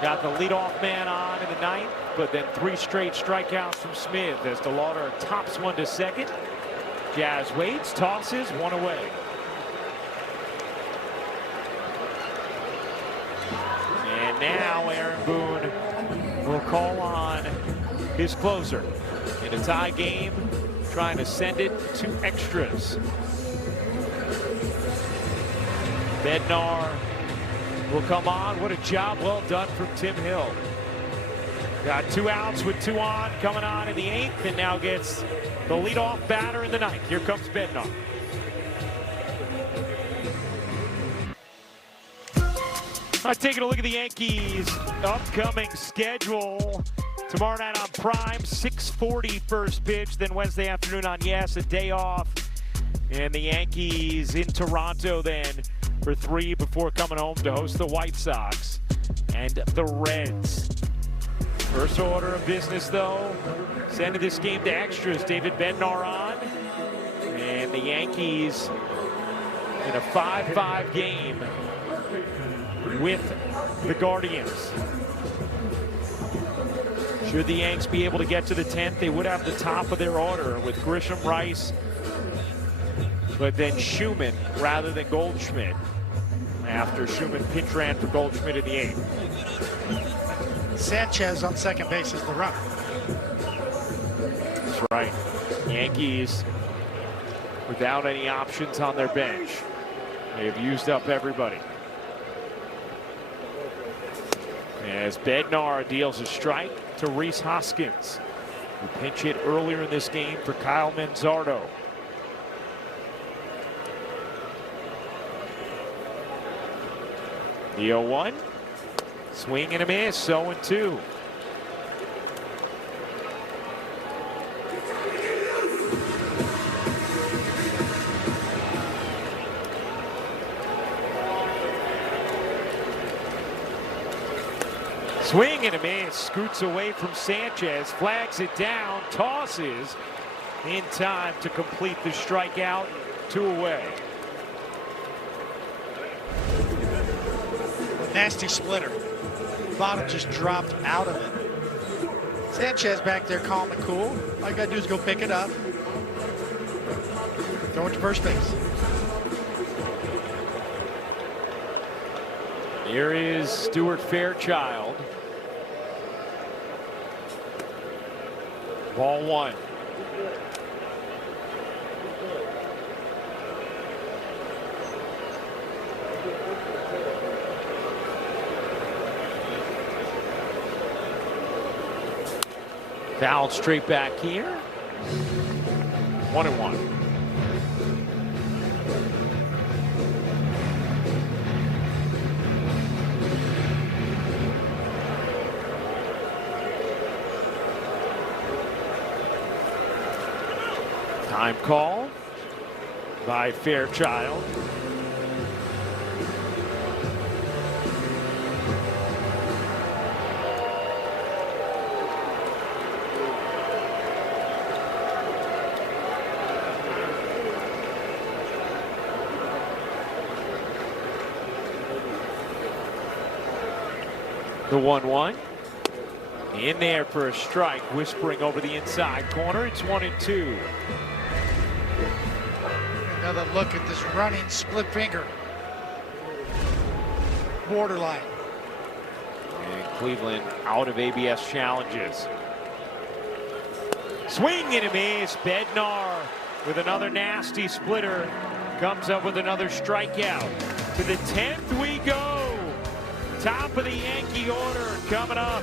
got the leadoff man on in the 9th, but then 3 straight strikeouts from Smith as DeLauder tops one to second. Jazz waits, tosses, 1 away. And now Aaron Boone will call on his closer in a tie game, trying to send it to extras. Bednar will come on. What a job well done from Tim Hill. Got 2 outs with 2 on, coming on in the 8th, and now gets the leadoff batter in the 9th. Here comes Bednar. All right, taking a look at the Yankees' upcoming schedule. Tomorrow night on Prime, 6:40 first pitch. Then Wednesday afternoon on Yes, a day off. And the Yankees in Toronto then for 3 before coming home to host the White Sox and the Reds. First order of business, though, sending this game to extras. David Bednar on. And the Yankees in a 5-5 game with the Guardians. Should the Yanks be able to get to the 10th, they would have the top of their order with Grisham, Rice, but then Schumann rather than Goldschmidt after Schumann pinch ran for Goldschmidt in the 8th. Sanchez on second base is the runner. That's right. Yankees without any options on their bench. They have used up everybody. As Bednar deals a strike to Rhys Hoskins, who pinch hit earlier in this game for Kyle Manzardo. The 0-1. Swing and a miss, 0-2. Swing and a miss. Scoots away from Sanchez. Flags it down. Tosses in time to complete the strikeout. 2 away. Nasty splitter. Bottom just dropped out of it. Sanchez back there calm and cool. All you got to do is go pick it up. Throw it to first base. Here is Stuart Fairchild. Ball 1. Fouled straight back here. 1-1. Time call by Fairchild. The 1-1. In there for a strike, whispering over the inside corner. It's 1-2. Another look at this running split finger. Borderline. And Cleveland out of ABS challenges. Swing and a miss. Bednar with another nasty splitter. Comes up with another strikeout. To the 10th we go. Top of the Yankee order coming up.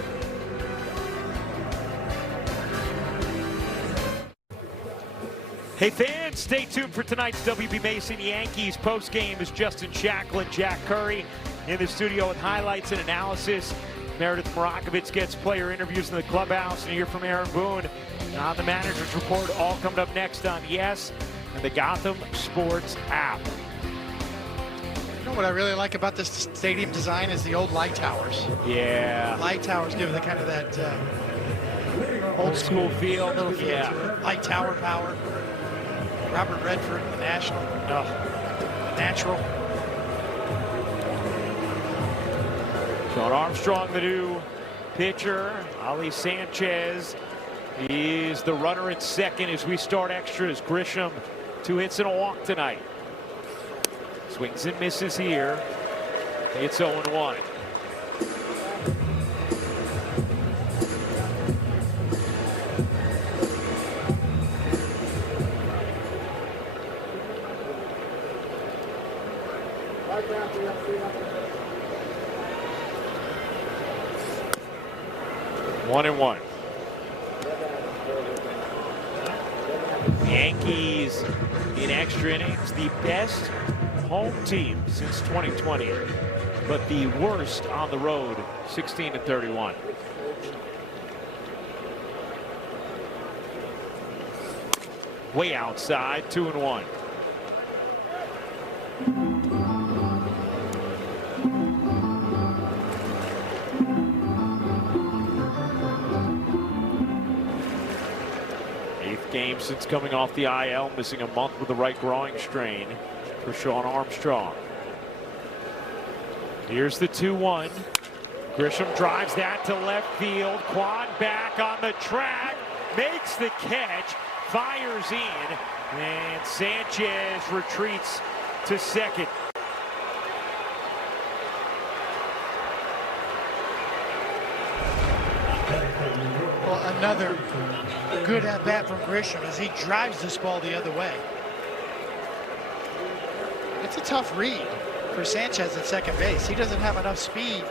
Hey fans, stay tuned for tonight's WB Mason Yankees postgame as Justin Shackle and Jack Curry in the studio with highlights and analysis. Meredith Marakovitz gets player interviews in the clubhouse, and hear from Aaron Boone on the manager's report. All coming up next on Yes and the Gotham Sports app. You know what I really like about this stadium design is the old light towers. Yeah. Light towers give it kind of that old school feel. Little feel to it. Light tower power. Robert Redford, the National. Natural. Sean Armstrong, the new pitcher. Ali Sanchez is the runner at second as we start extras. Grisham, 2 hits and a walk tonight. Swings and misses here. It's 0-1. One and one. Yankees in extra innings, the best home team since 2020, but the worst on the road, 16-31. Way outside, 2-1. Game since coming off the IL, missing a month with the right groin strain for Sean Armstrong. Here's the 2-1. Grisham drives that to left field. Quad back on the track, makes the catch, fires in, and Sanchez retreats to second. Well, another good at bat from Grisham as he drives this ball the other way. It's a tough read for Sanchez at second base. He doesn't have enough speed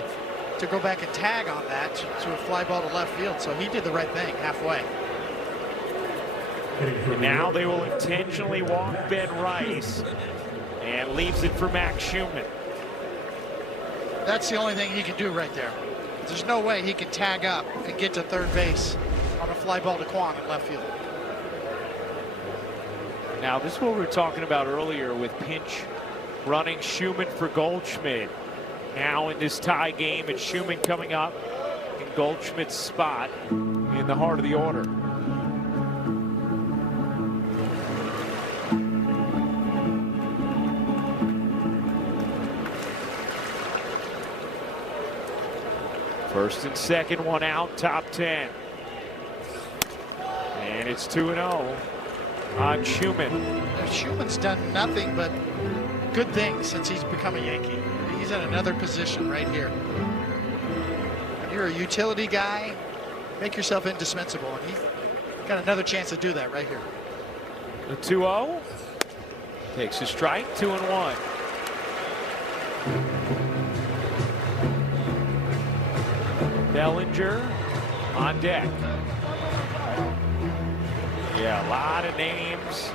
to go back and tag on that to a fly ball to left field, so he did the right thing halfway. And now they will intentionally walk Ben Rice and leaves it for Max Schumann. That's the only thing he can do right there. There's no way he can tag up and get to third base on a fly ball to Quan in left field. Now this is what we were talking about earlier with pinch running Schumann for Goldschmidt. Now in this tie game, it's Schumann coming up taking Goldschmidt's spot in the heart of the order. First and second, one out, top 10. And it's 2-0 on Schumann. Schumann's done nothing but good things since he's become a Yankee. He's in another position right here. When you're a utility guy, make yourself indispensable, and he's got another chance to do that right here. The 2-0 takes a strike, 2-1. Bellinger on deck. Yeah, a lot of names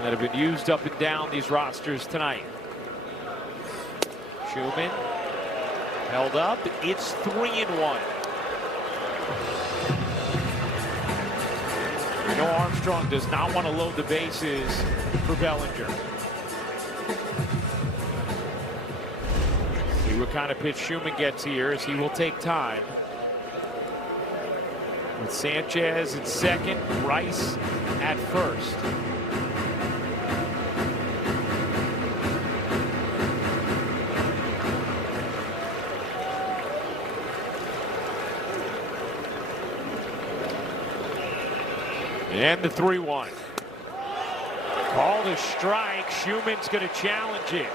that have been used up and down these rosters tonight. Schumann held up. It's 3-1. You know Armstrong does not want to load the bases for Bellinger. See what kind of pitch Schumann gets here, as he will take time. With Sanchez at second, Rice at first. And the 3-1. Called a strike. Schumann's going to challenge it.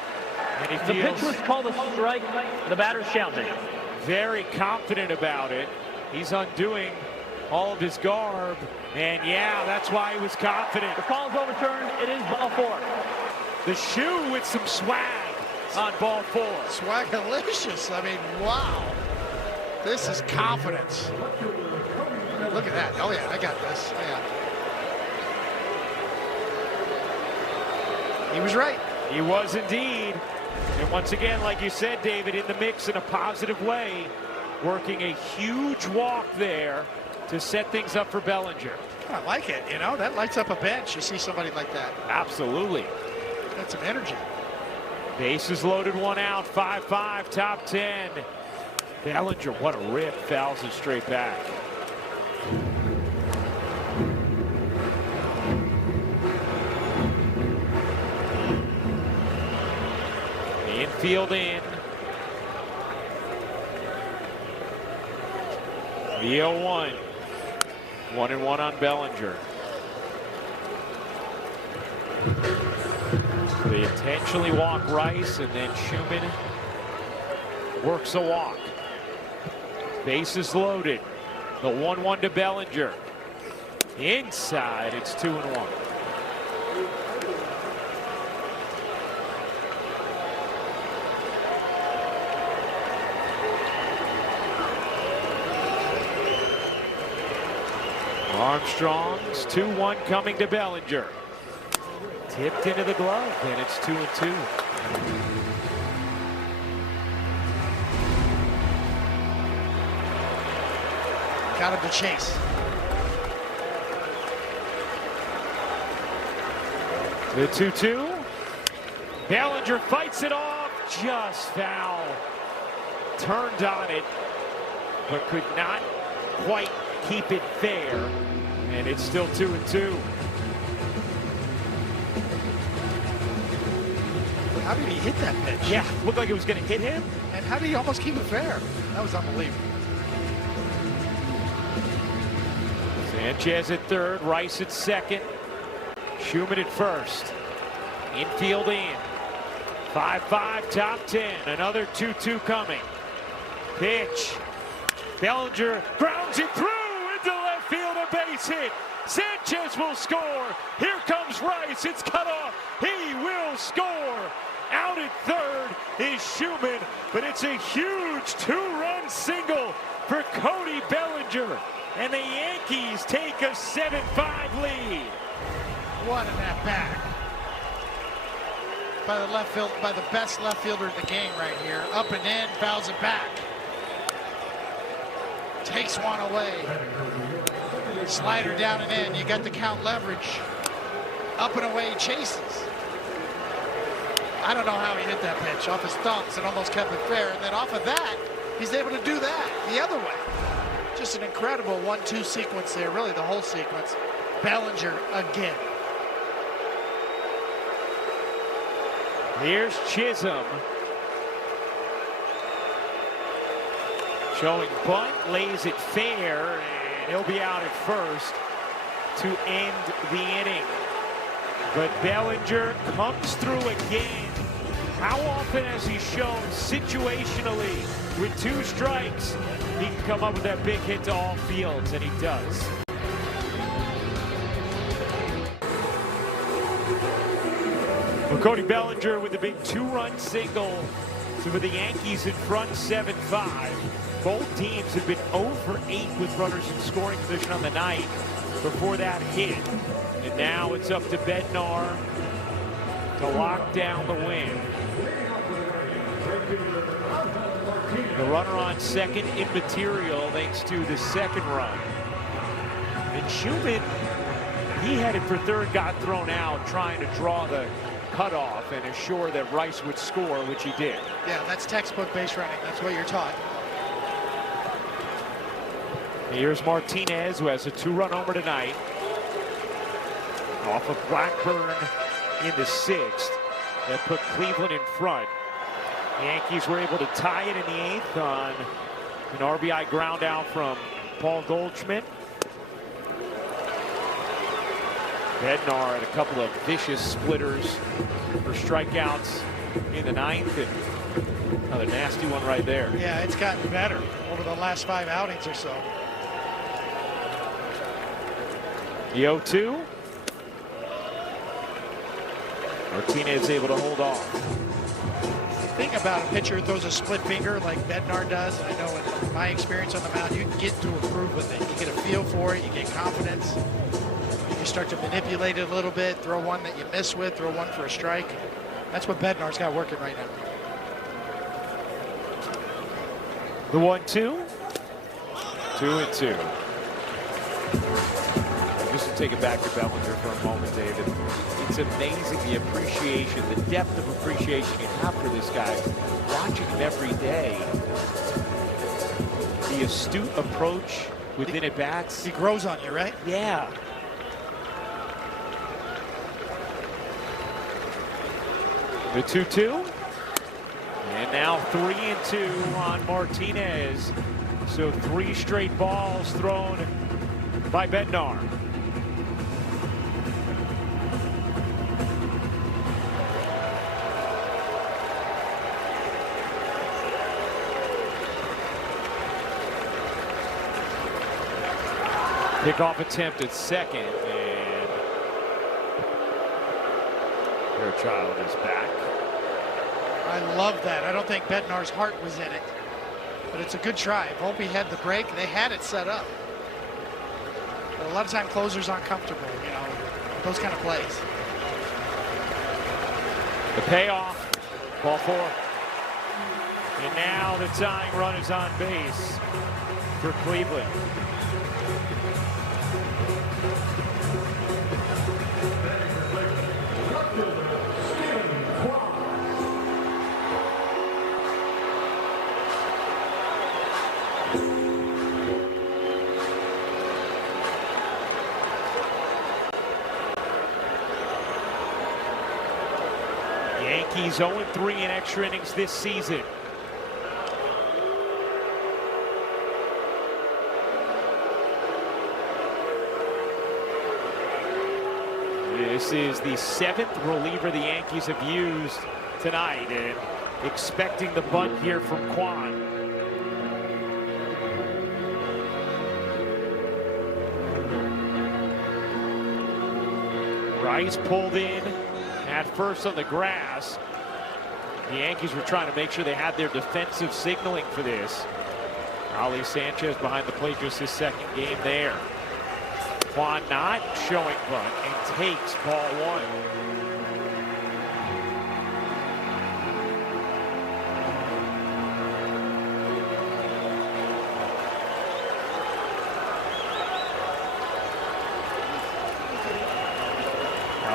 And he The feels pitch was called a strike. The batter's challenging. very confident about it. He's undoing all of his garb. And yeah, that's why he was confident. The call is overturned. It is ball 4. The shoe with some swag on ball 4. Swagalicious. I mean, wow. This is confidence. Look at that. Oh, yeah, I got this. Yeah. He was right. He was indeed. And once again, like you said, David, in the mix in a positive way, working a huge walk there to set things up for Bellinger. I like it, you know, that lights up a bench. You see somebody like that. Absolutely. That's some energy. Bases loaded, one out, 5-5, top 10. Bellinger, what a rip, fouls it straight back. Infield in. The 0-1. 1-1 on Bellinger. They intentionally walk Rice, and then Schumann works a walk. Bases loaded. The 1-1 to Bellinger. Inside, it's 2-1. Armstrong's 2-1 coming to Bellinger. Tipped into the glove, and it's 2-2. Got him to chase. The 2-2. Bellinger fights it off, just foul. Turned on it, but could not quite keep it fair. And it's still 2-2. How did he hit that pitch? Yeah, looked like it was going to hit him. And how did he almost keep it fair? That was unbelievable. Sanchez at third, Rice at second, Schumann at first. Infield in. 5-5, top 10. Another 2-2 coming. Pitch. Bellinger grounds it through into left field, a base hit. Sanchez will score. Here comes Rice. It's cut off. He will score. Out at third is Schumann, but it's a huge two-run single for Cody Bellinger. And the Yankees take a 7-5 lead. What an at-bat. By the left field, by the best left fielder in the game right here. Up and in, fouls it back. Takes one away. Slider down and in. You got the count leverage. Up and away, chases. I don't know how he hit that pitch. Off his thumbs and almost kept it fair. And then off of that, he's able to do that the other way. Just an incredible 1-2 sequence there, really the whole sequence. Bellinger again. Here's Chisholm. Showing bunt, lays it fair, and he'll be out at first to end the inning. But Bellinger comes through again. How often has he shown situationally with 2 strikes, he can come up with that big hit to all fields, and he does. Well, Cody Bellinger with a big 2-run single to put the Yankees in front 7-5. Both teams have been 0 for 8 with runners in scoring position on the night before that hit. And now it's up to Bednar to lock down the win. The runner on second immaterial thanks to the second run. And Schumann, he headed for third, got thrown out trying to draw the cutoff and assure that Rice would score, which he did. Yeah, that's textbook base running. That's what you're taught. Here's Martinez, who has a 2-run homer tonight. Off of Blackburn in the 6th. That put Cleveland in front. The Yankees were able to tie it in the 8th on an RBI ground out from Paul Goldschmidt. Bednar had a couple of vicious splitters for strikeouts in the 9th. And another nasty one right there. Yeah, it's gotten better over the last 5 outings or so. The 0-2. Martinez able to hold off. The thing about a pitcher who throws a split finger like Bednar does, and I know in my experience on the mound, you can get to a groove with it. You get a feel for it, you get confidence. You start to manipulate it a little bit, throw one that you miss with, throw one for a strike. That's what Bednar's got working right now. The 1-2. 2-2. Just to take it back to Bellinger for a moment, David. It's amazing the appreciation, the depth of appreciation you have for this guy. Watching him every day. The astute approach within at bats. He grows on you, right? Yeah. The 2-2. And now 3-2 on Martinez. So 3 straight balls thrown by Bednar. Kickoff attempt at second, and Fairchild is back. I love that. I don't think Bednar's heart was in it, but it's a good try. Volpe had the break. They had it set up. But a lot of time closers aren't comfortable, you know, those kind of plays. The payoff, ball 4. And now the tying run is on base for Cleveland. Yankees 0-3 in extra innings this season. This is the 7th reliever the Yankees have used tonight, and expecting the bunt here from Kwan. Rice pulled in at first on the grass. The Yankees were trying to make sure they had their defensive signaling for this. Ali Sanchez behind the plate, just his 2nd game there. Kwan not showing bunt and takes ball 1.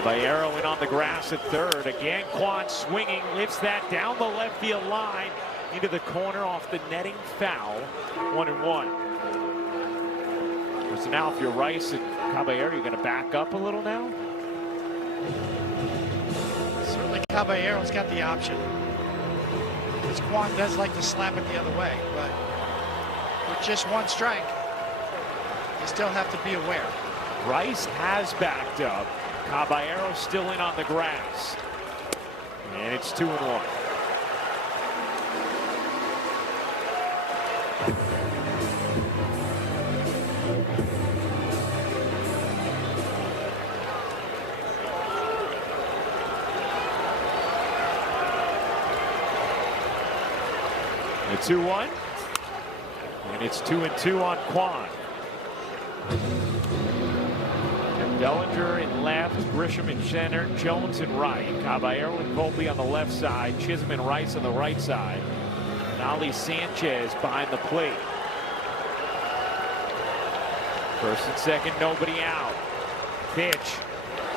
Caballero in on the grass at 3rd. Again, Kwan swinging, lifts that down the left field line. into the corner off the netting foul. 1-1. So now if you're Rice and Caballero, you're going to back up a little now? Certainly Caballero's got the option. Because Quan does like to slap it the other way, but with just one strike, you still have to be aware. Rice has backed up. Caballero still in on the grass. And it's 2-1. A 2-1. And it's 2-2 on Quan. Bellinger in left, Grisham in center, Jones in right, Caballero and Volpe on the left side, Chisholm and Rice on the right side, and Ali Sanchez behind the plate. First and second, nobody out. Pitch.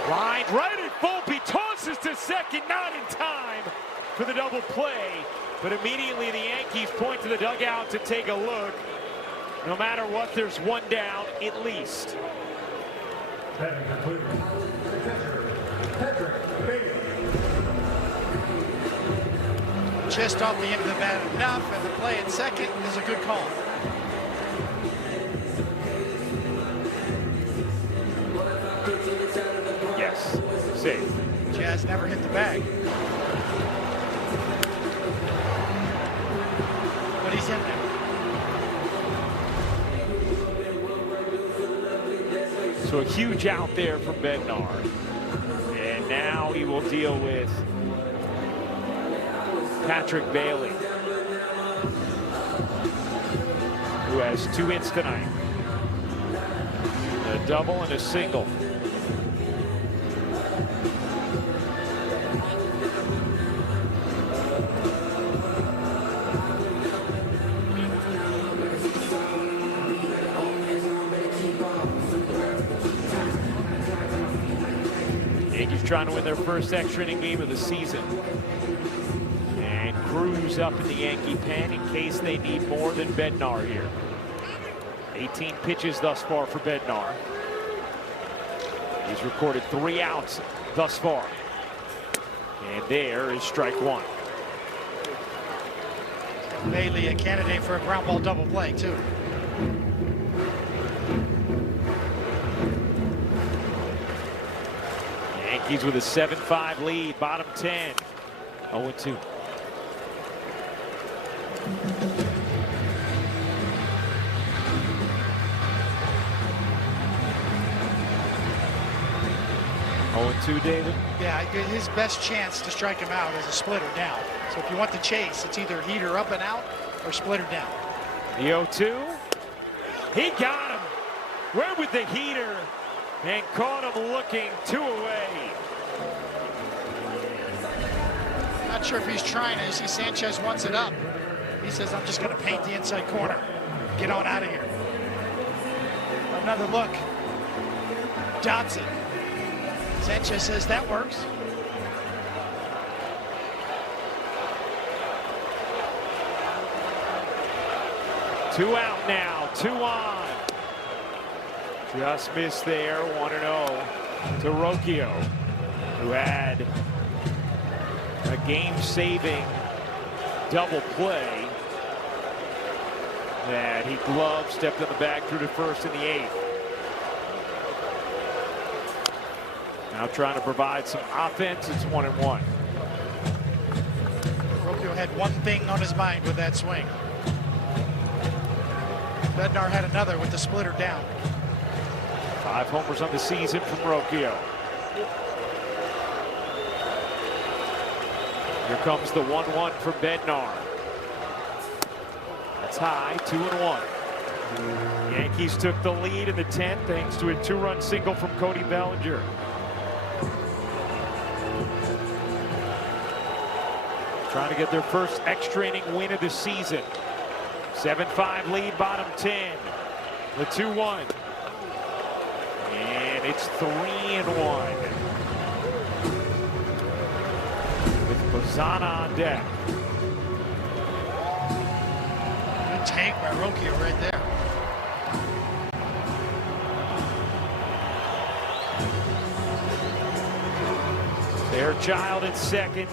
Line right at Volpe, tosses to second, not in time for the double play. But immediately the Yankees point to the dugout to take a look. No matter what, there's one down at least. Just off the end of the bat enough, and the play at second is a good call. Yes, safe. Jazz never hit the bag. But he's in there. So a huge out there from Bednar. And now he will deal with Patrick Bailey, who has 2 hits tonight. A double and a single. Yankees trying to win their first extra inning game of the season. And Cruz up in the Yankee pen in case they need more than Bednar here. 18 pitches thus far for Bednar. He's recorded 3 outs thus far. And there is strike 1. Bailey, a candidate for a ground ball double play, too. Yankees with a 7-5 lead, bottom 10. 0-2. David? Yeah, his best chance to strike him out is a splitter down. So if you want the chase, it's either heater up and out or splitter down. The 0-2. He got him. Where with the heater? And caught him looking 2 away. Not sure if he's trying to. You see Sanchez wants it up. He says, I'm just going to paint the inside corner. Get on out of here. Another look. Dots it. Sanchez says that works. Two out now, 2 on. Just missed there, 1-0 to Rocchio, who had a game-saving double play that he gloved, stepped in the bag through to first in the 8th. Now trying to provide some offense. It's 1-1. Rocchio had one thing on his mind with that swing. Bednar had another with the splitter down. 5 homers on the season from Rocchio. Here comes the 1-1 from Bednar. That's high, 2-1. Yankees took the lead in the 10th thanks to a 2-run single from Cody Bellinger. Trying to get their first extra inning win of the season. 7-5 lead, bottom 10. The 2-1. And it's 3-1. With Bazana on deck. mistake by Rocchio right there. Fairchild at second.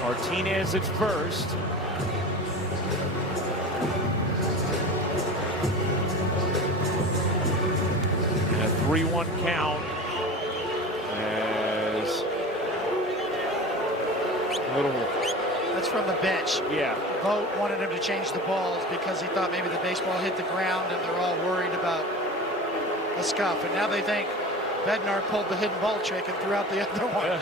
Martinez at first. And a 3-1 count as little. That's from the bench. Yeah. Vogt wanted him to change the balls because he thought maybe the baseball hit the ground and they're all worried about a scuff. And now they think Bednar pulled the hidden ball trick and threw out the other one.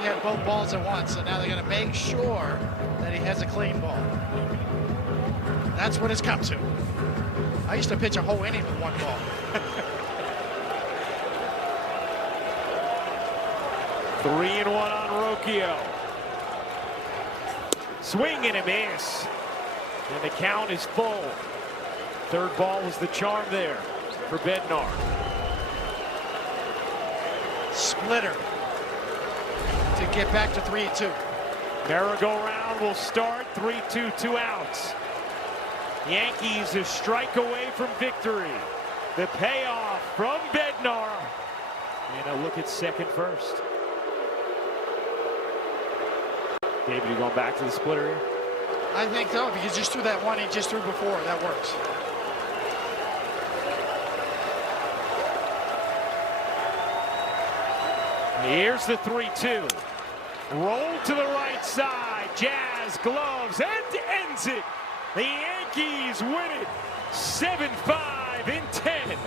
He had both balls at once, so now they're going to make sure that he has a clean ball. That's what it's come to. I used to pitch a whole inning with one ball. 3-1 on Rocchio. Swing and a miss. And the count is full. Third ball was the charm there for Bednar. Splitter to get back to 3-2. Merry-go-round will start. 3-2, 2 outs. Yankees a strike away from victory. The payoff from Bednar. And a look at second first. David, you going back to the splitter here? I think so, because just threw that one he just threw before. That works. Here's the 3-2. Roll to the right side. Jazz gloves and ends it. The Yankees win it 7-5 in 10.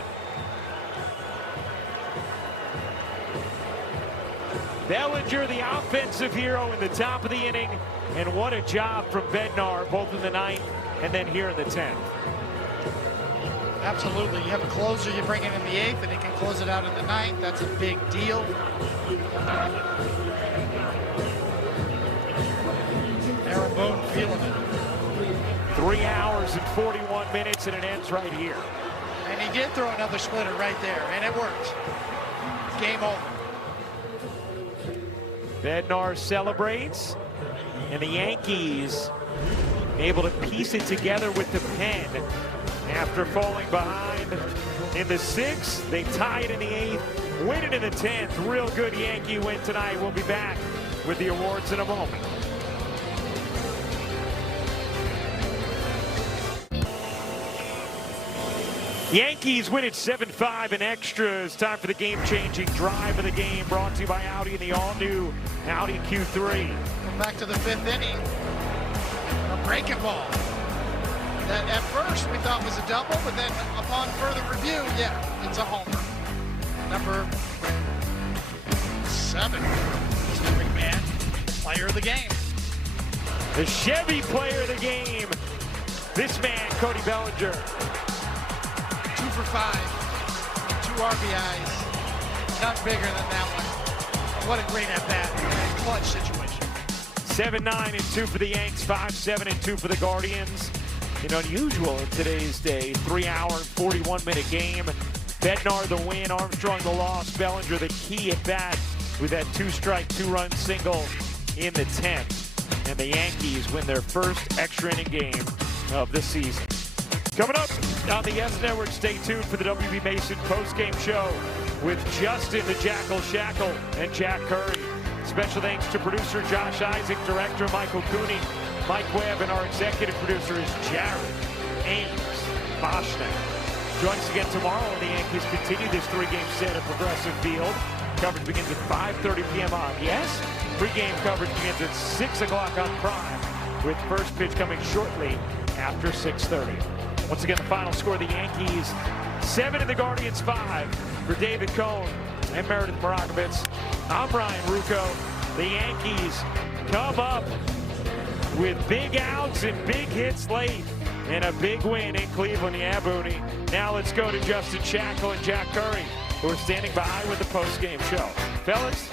Bellinger, the offensive hero in the top of the inning. And what a job from Bednar, both in the ninth and then here in the 10th. Absolutely. You have a closer, you bring it in the eighth, and he can close it out in the ninth. That's a big deal. Aaron Boone feeling it. 3 hours and 41 minutes, and it ends right here. And he did throw another splitter right there, and it worked. Game over. Bednar celebrates, and the Yankees able to piece it together with the pen. After falling behind in the 6th, they tie it in the 8th, win it in the 10th. Real good Yankee win tonight. We'll be back with the awards in a moment. Yankees win it 7-5 in extras. Time for the game-changing drive of the game, brought to you by Audi and the all-new Audi Q3. Back to the 5th inning. A breaking ball. That at first we thought was a double, but then upon further review, yeah, it's a homer. Number 7, Mr. McMahon, player of the game. The Chevy player of the game. This man, Cody Bellinger. 2 for 5, 2 RBIs. Not bigger than that one. What a great at-bat. Clutch situation. 7-9 and 2 for the Yanks, 5-7 and 2 for the Guardians. Unusual in today's day, 3 hour and 41 minute game. Bednar the win, Armstrong the loss, Bellinger the key at bat with that 2-strike, 2-run single in the 10th. And the Yankees win their first extra inning game of the season. Coming up on the Yes Network, stay tuned for the WB Mason post-game show with Justin the Jackal Shackle and Jack Curry. Special thanks to producer Josh Isaac, director Michael Cooney, Mike Webb, and our executive producer is Jared Ames Boschner. Join us again tomorrow when the Yankees continue this 3-game set at Progressive Field. Coverage begins at 5:30 p.m. on Yes. Pre-game coverage begins at 6 o'clock on Prime, with first pitch coming shortly after 6:30. Once again, the final score, the Yankees 7 and the Guardians 5. For David Cohn and Meredith Morakovitz, I'm Ryan Rucco. The Yankees come up with big outs and big hits late, and a big win in Cleveland. Yeah, Booney. Now let's go to Justin Shackle and Jack Curry, who are standing by with the post-game show. Fellas,